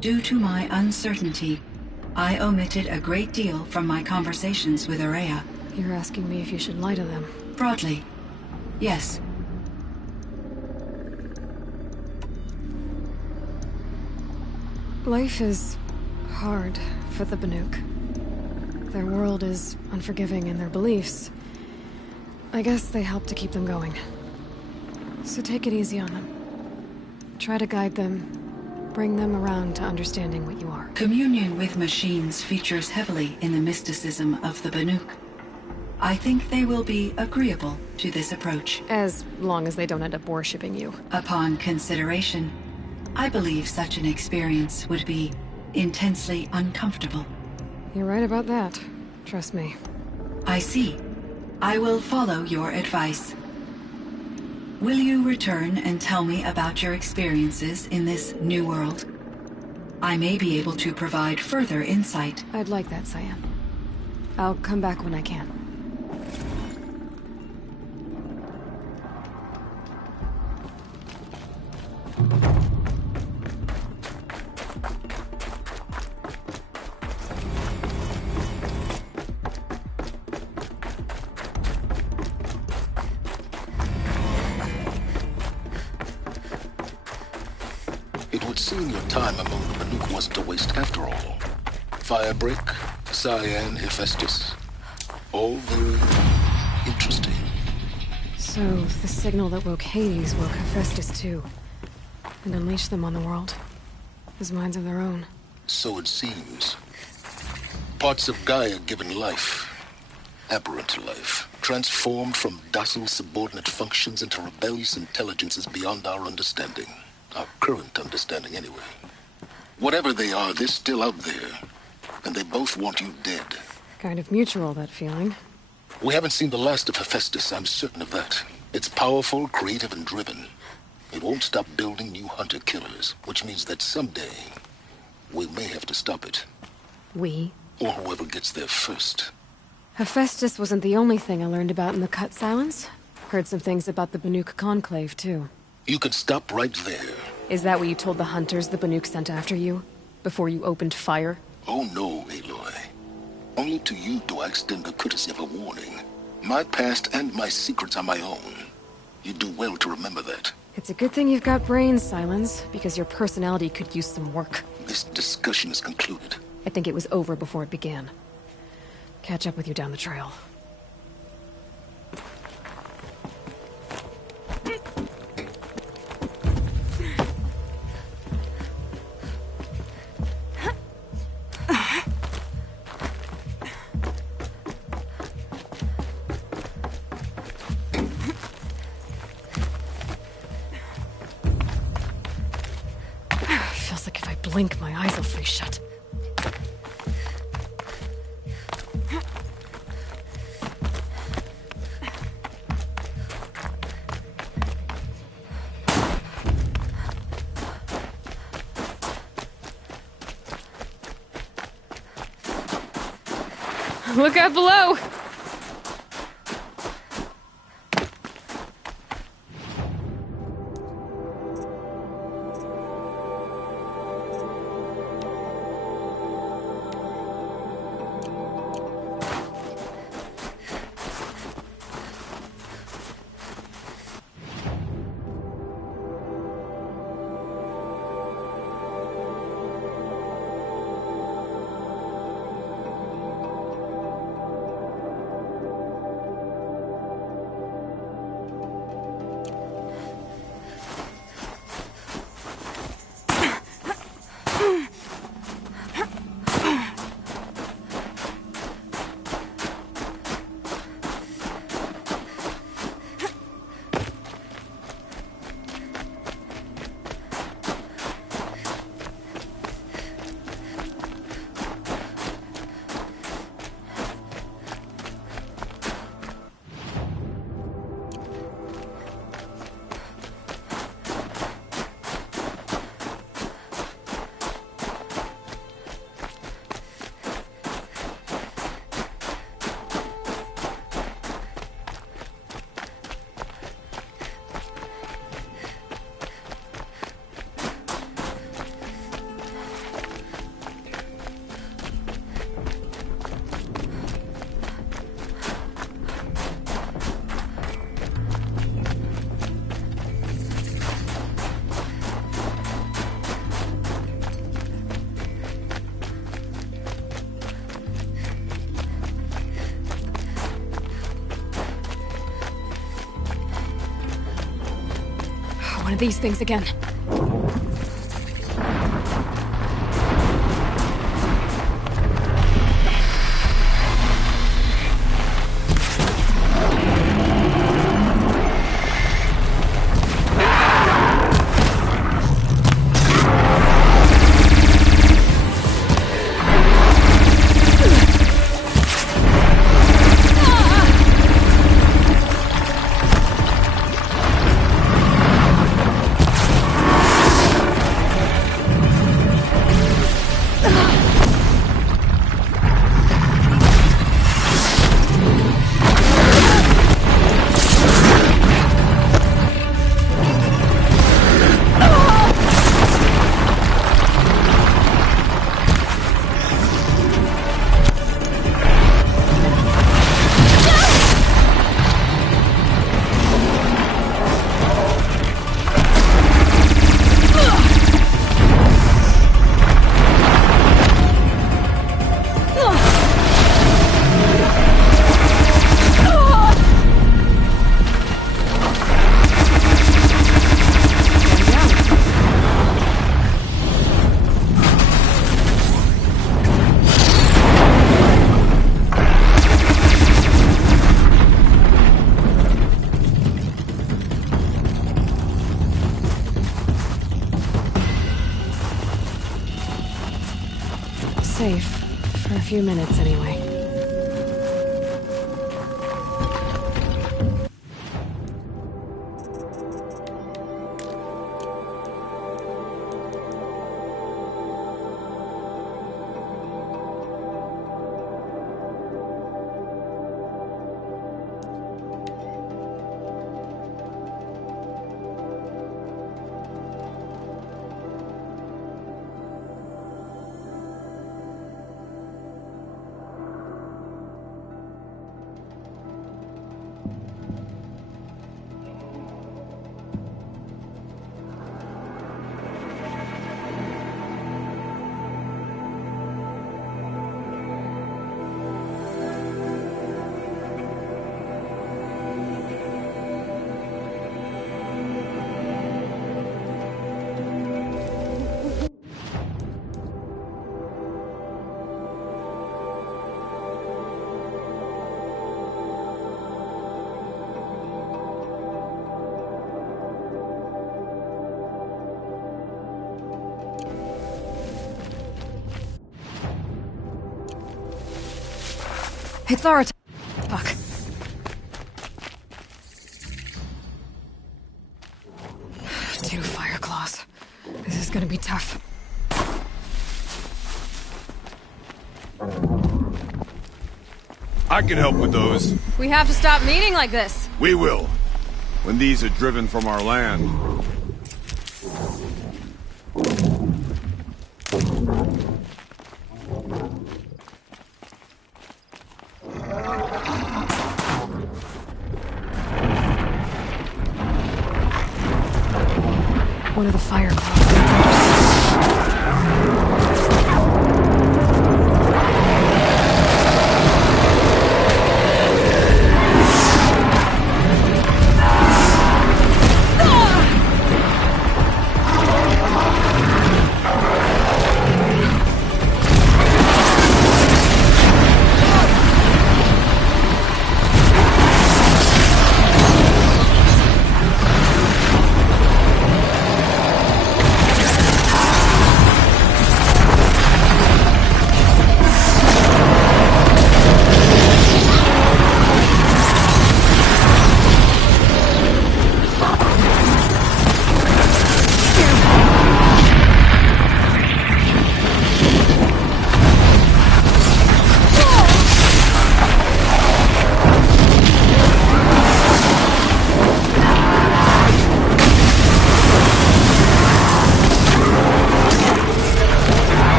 Due to my uncertainty, I omitted a great deal from my conversations with Aurea. You're asking me if you should lie to them? Broadly, yes. Life is hard for the Banuk. Their world is unforgiving in their beliefs. I guess they help to keep them going. So take it easy on them. Try to guide them, bring them around to understanding what you are. Communion with machines features heavily in the mysticism of the Banuk. I think they will be agreeable to this approach. As long as they don't end up worshipping you. Upon consideration, I believe such an experience would be intensely uncomfortable. You're right about that. Trust me. I see. I will follow your advice. Will you return and tell me about your experiences in this new world? I may be able to provide further insight. I'd like that, Cyan. I'll come back when I can. It would seem your time among the Banuk wasn't a waste after all. Firebreak, Cyan, Hephaestus. All very interesting. So, the signal that woke Hades woke Hephaestus too. And unleashed them on the world. As minds of their own. So it seems. Parts of Gaia given life. Aberrant life. Transformed from docile subordinate functions into rebellious intelligences beyond our understanding. Our current understanding, anyway. Whatever they are, they're still out there. And they both want you dead. Kind of mutual, that feeling. We haven't seen the last of Hephaestus, I'm certain of that. It's powerful, creative, and driven. It won't stop building new hunter-killers, which means that someday, we may have to stop it. We? Or whoever gets there first. Hephaestus wasn't the only thing I learned about in the Cut Silence. Heard some things about the Banuk Conclave, too. You can stop right there. Is that what you told the hunters the Banuk sent after you? Before you opened fire? Oh no, Aloy. Only to you do I extend the courtesy of a warning. My past and my secrets are my own. You do well to remember that. It's a good thing you've got brains, Silence, because your personality could use some work. This discussion is concluded. I think it was over before it began. Catch up with you down the trail. Feels like if I blink, my eyes will freeze shut. Look out below! One of these things again. safe. For a few minutes, anyway. It's our attack. Fuck. 2 fire claws. This is gonna be tough. I can help with those. We have to stop meeting like this. We will. When these are driven from our land. One of the fire claws.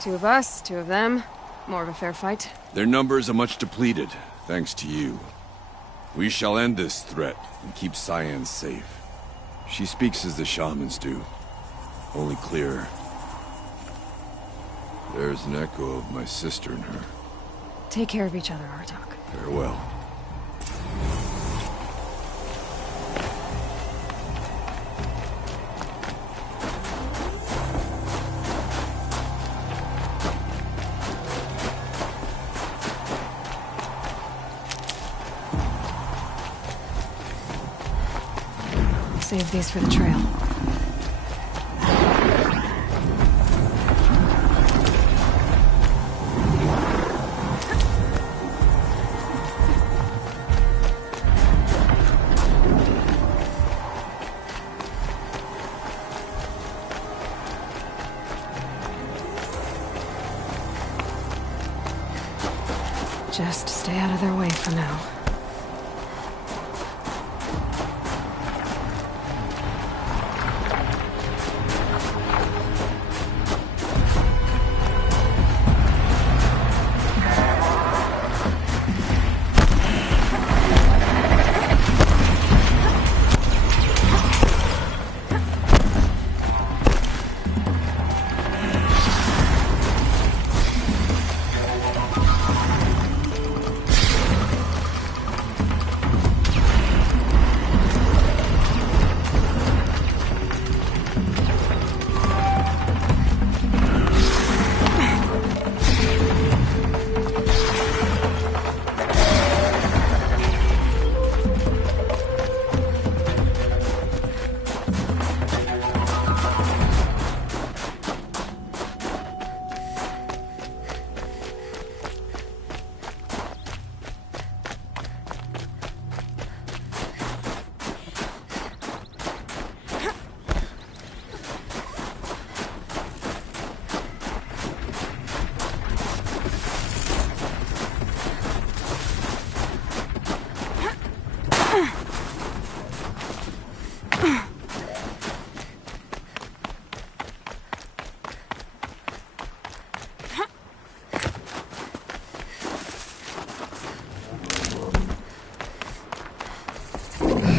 2 of us, 2 of them. More of a fair fight. Their numbers are much depleted, thanks to you. We shall end this threat and keep Cyan safe. She speaks as the shamans do, only clearer. There's an echo of my sister in her. Take care of each other, Artok. Farewell. Save these for the trail. Just stay out of their way for now.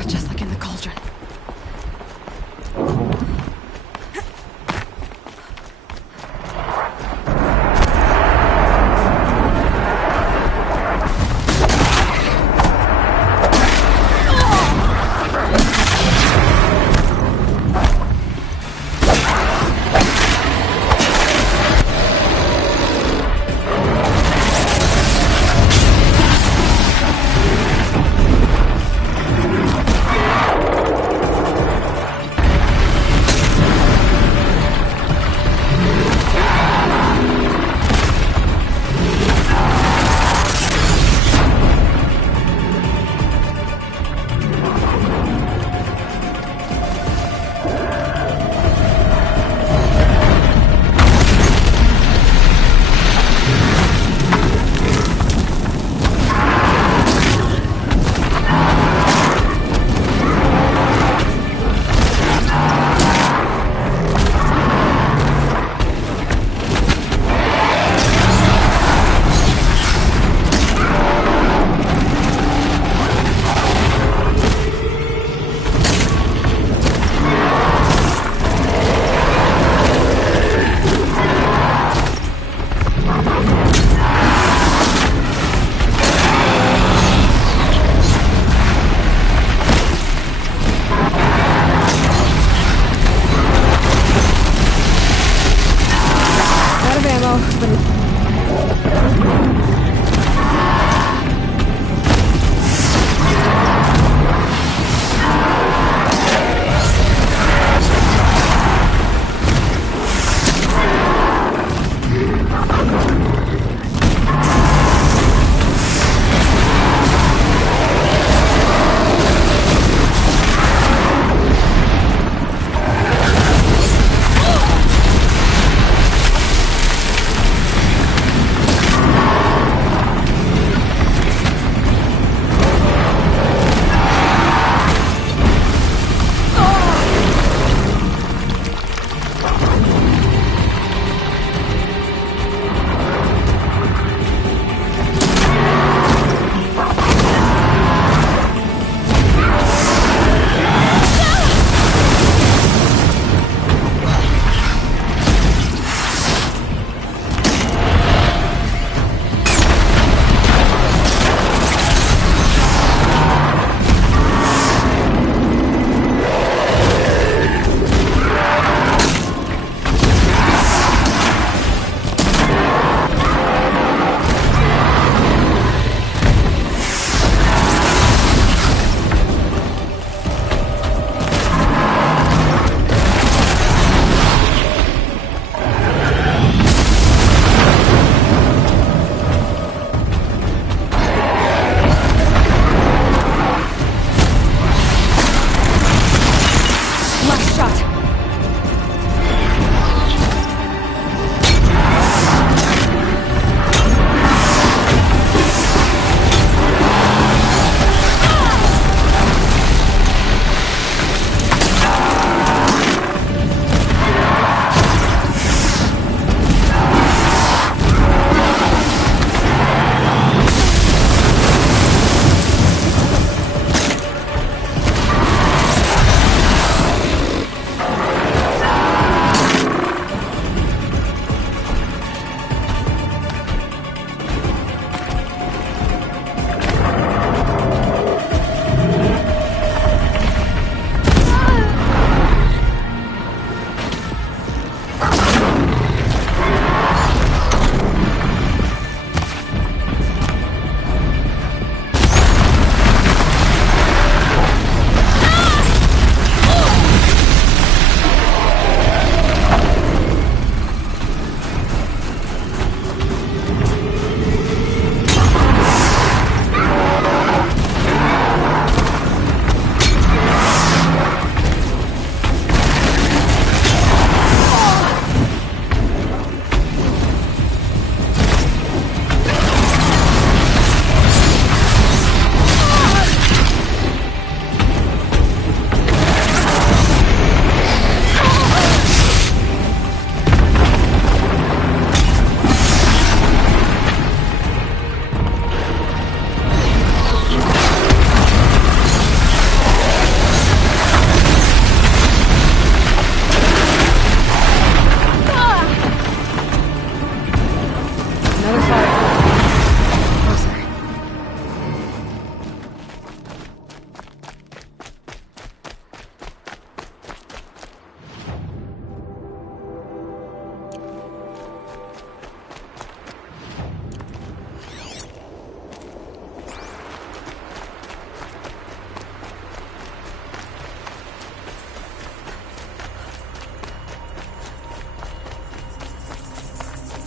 Just like in the cauldron.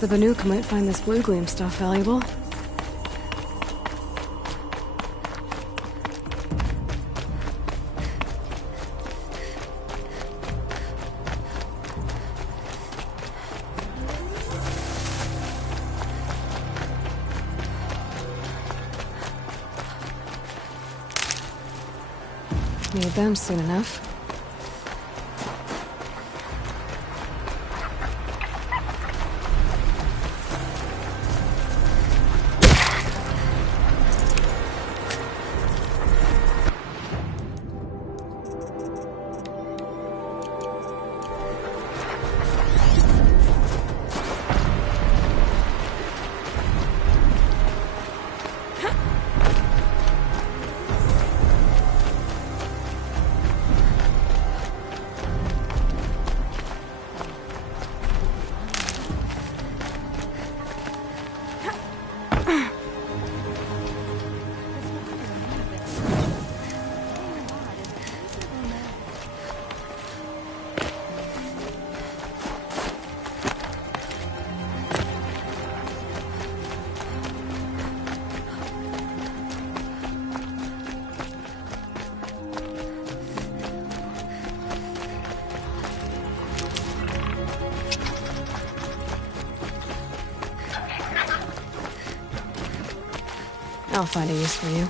The Banuk might find this blue gleam stuff valuable. Need them soon enough. I'll find a use for you.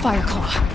Fireclaw.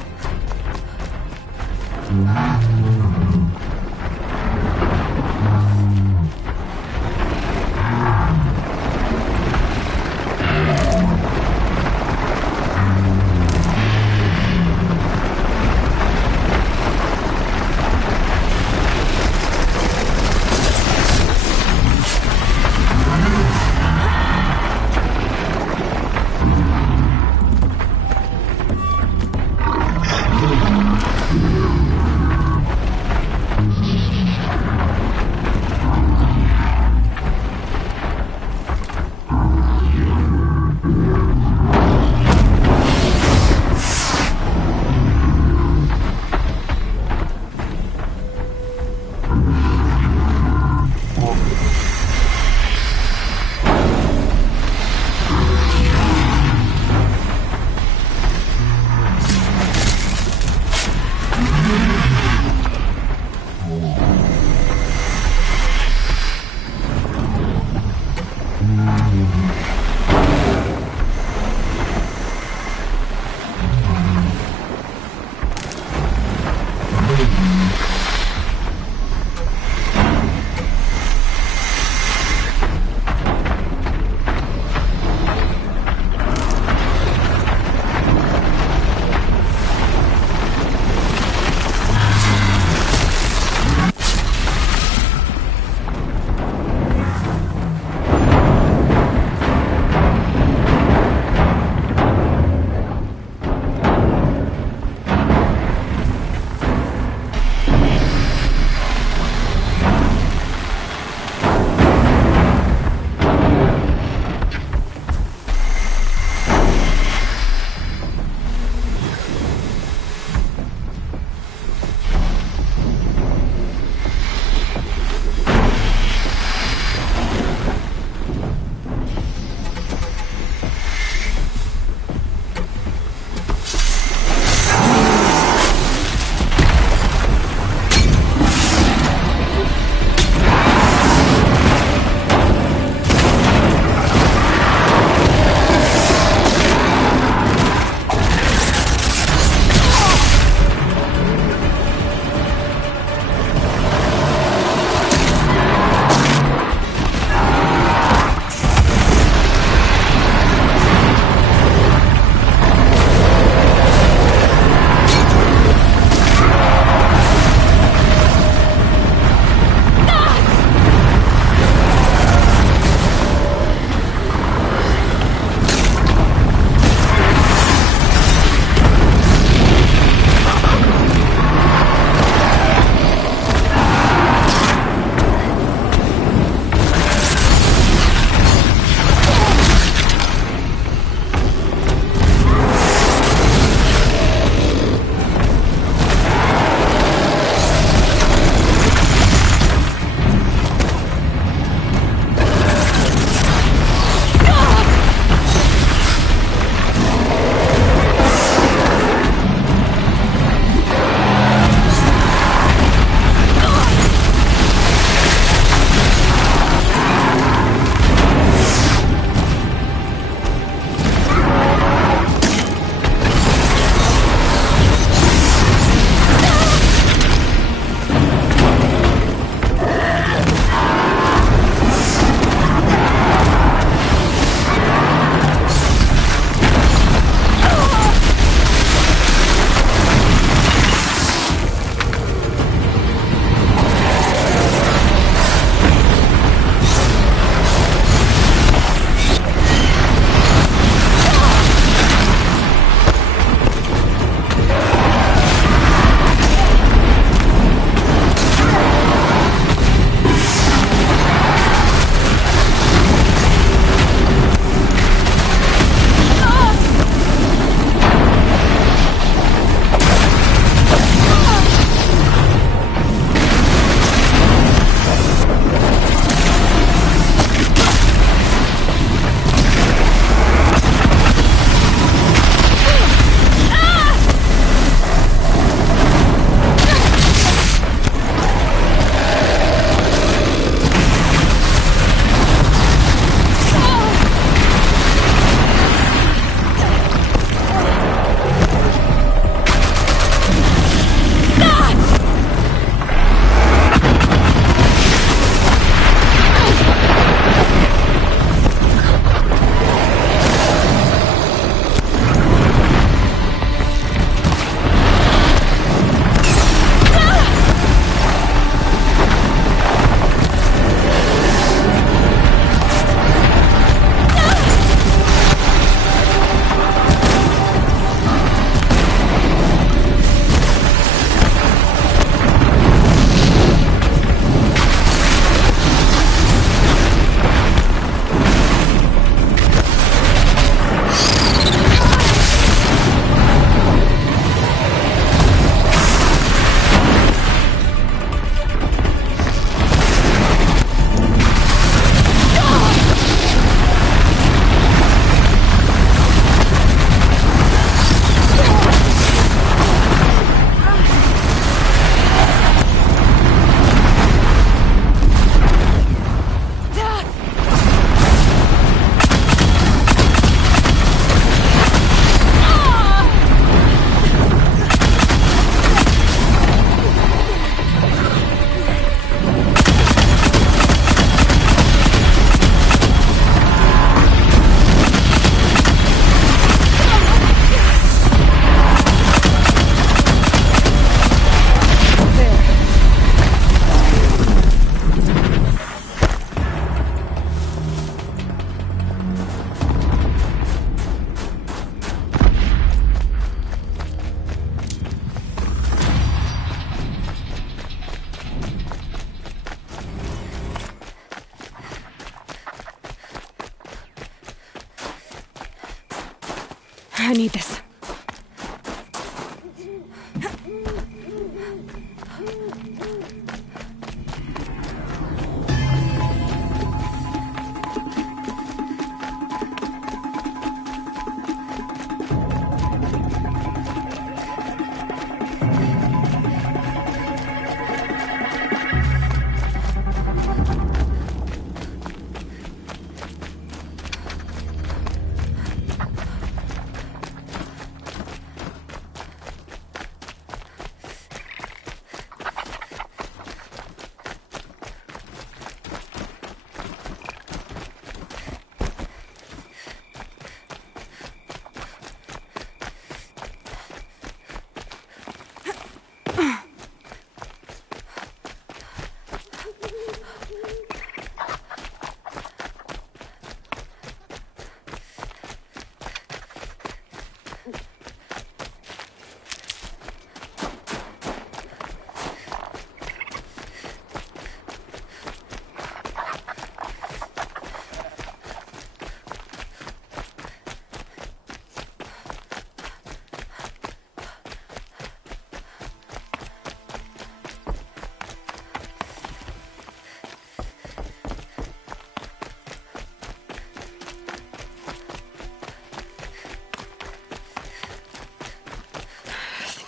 I need this.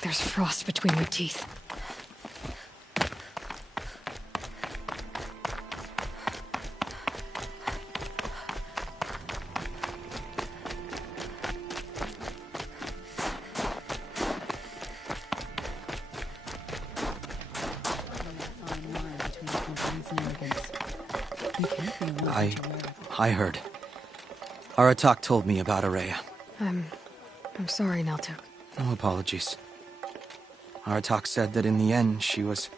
There's frost between my teeth. I heard. Aratak told me about Ourea. I'm sorry, Naltuk. No apologies. Aratak said that in the end she was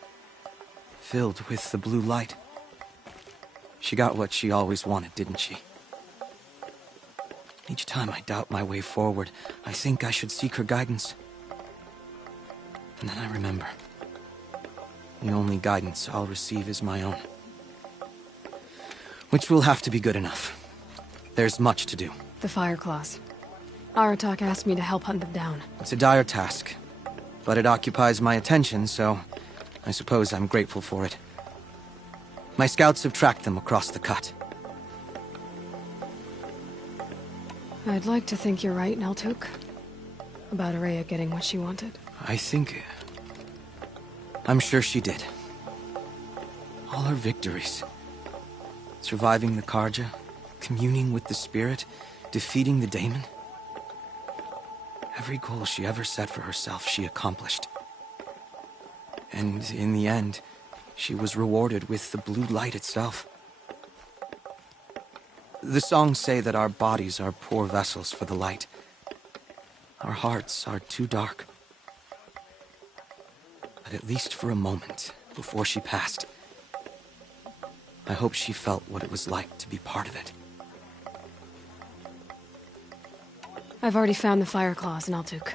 filled with the blue light. She got what she always wanted, didn't she? Each time I doubt my way forward, I think I should seek her guidance. And then I remember. The only guidance I'll receive is my own. Which will have to be good enough. There's much to do. The Fireclaws. Aratak asked me to help hunt them down. It's a dire task, but it occupies my attention, so I suppose I'm grateful for it. My scouts have tracked them across the cut. I'd like to think you're right, Naltuk. About Ourea getting what she wanted. I'm sure she did. All her victories. Surviving the Karja, communing with the Spirit, defeating the Daemon. Every goal she ever set for herself, she accomplished. And in the end, she was rewarded with the blue light itself. The songs say that our bodies are poor vessels for the light. Our hearts are too dark. But at least for a moment, before she passed, I hope she felt what it was like to be part of it. I've already found the Fireclaws, Naltuk.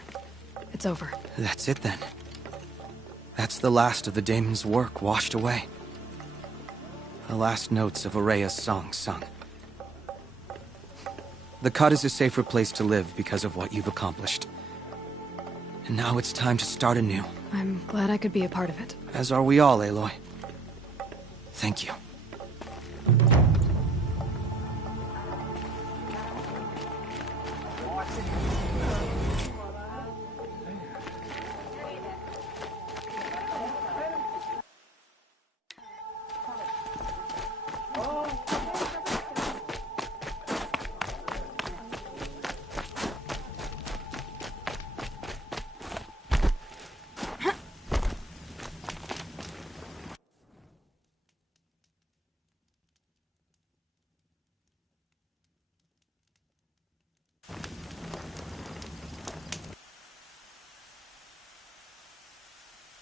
It's over. That's it then. That's the last of the Daemon's work washed away. The last notes of Ourea's song sung. The Cut is a safer place to live because of what you've accomplished. And now it's time to start anew. I'm glad I could be a part of it. As are we all, Aloy. Thank you.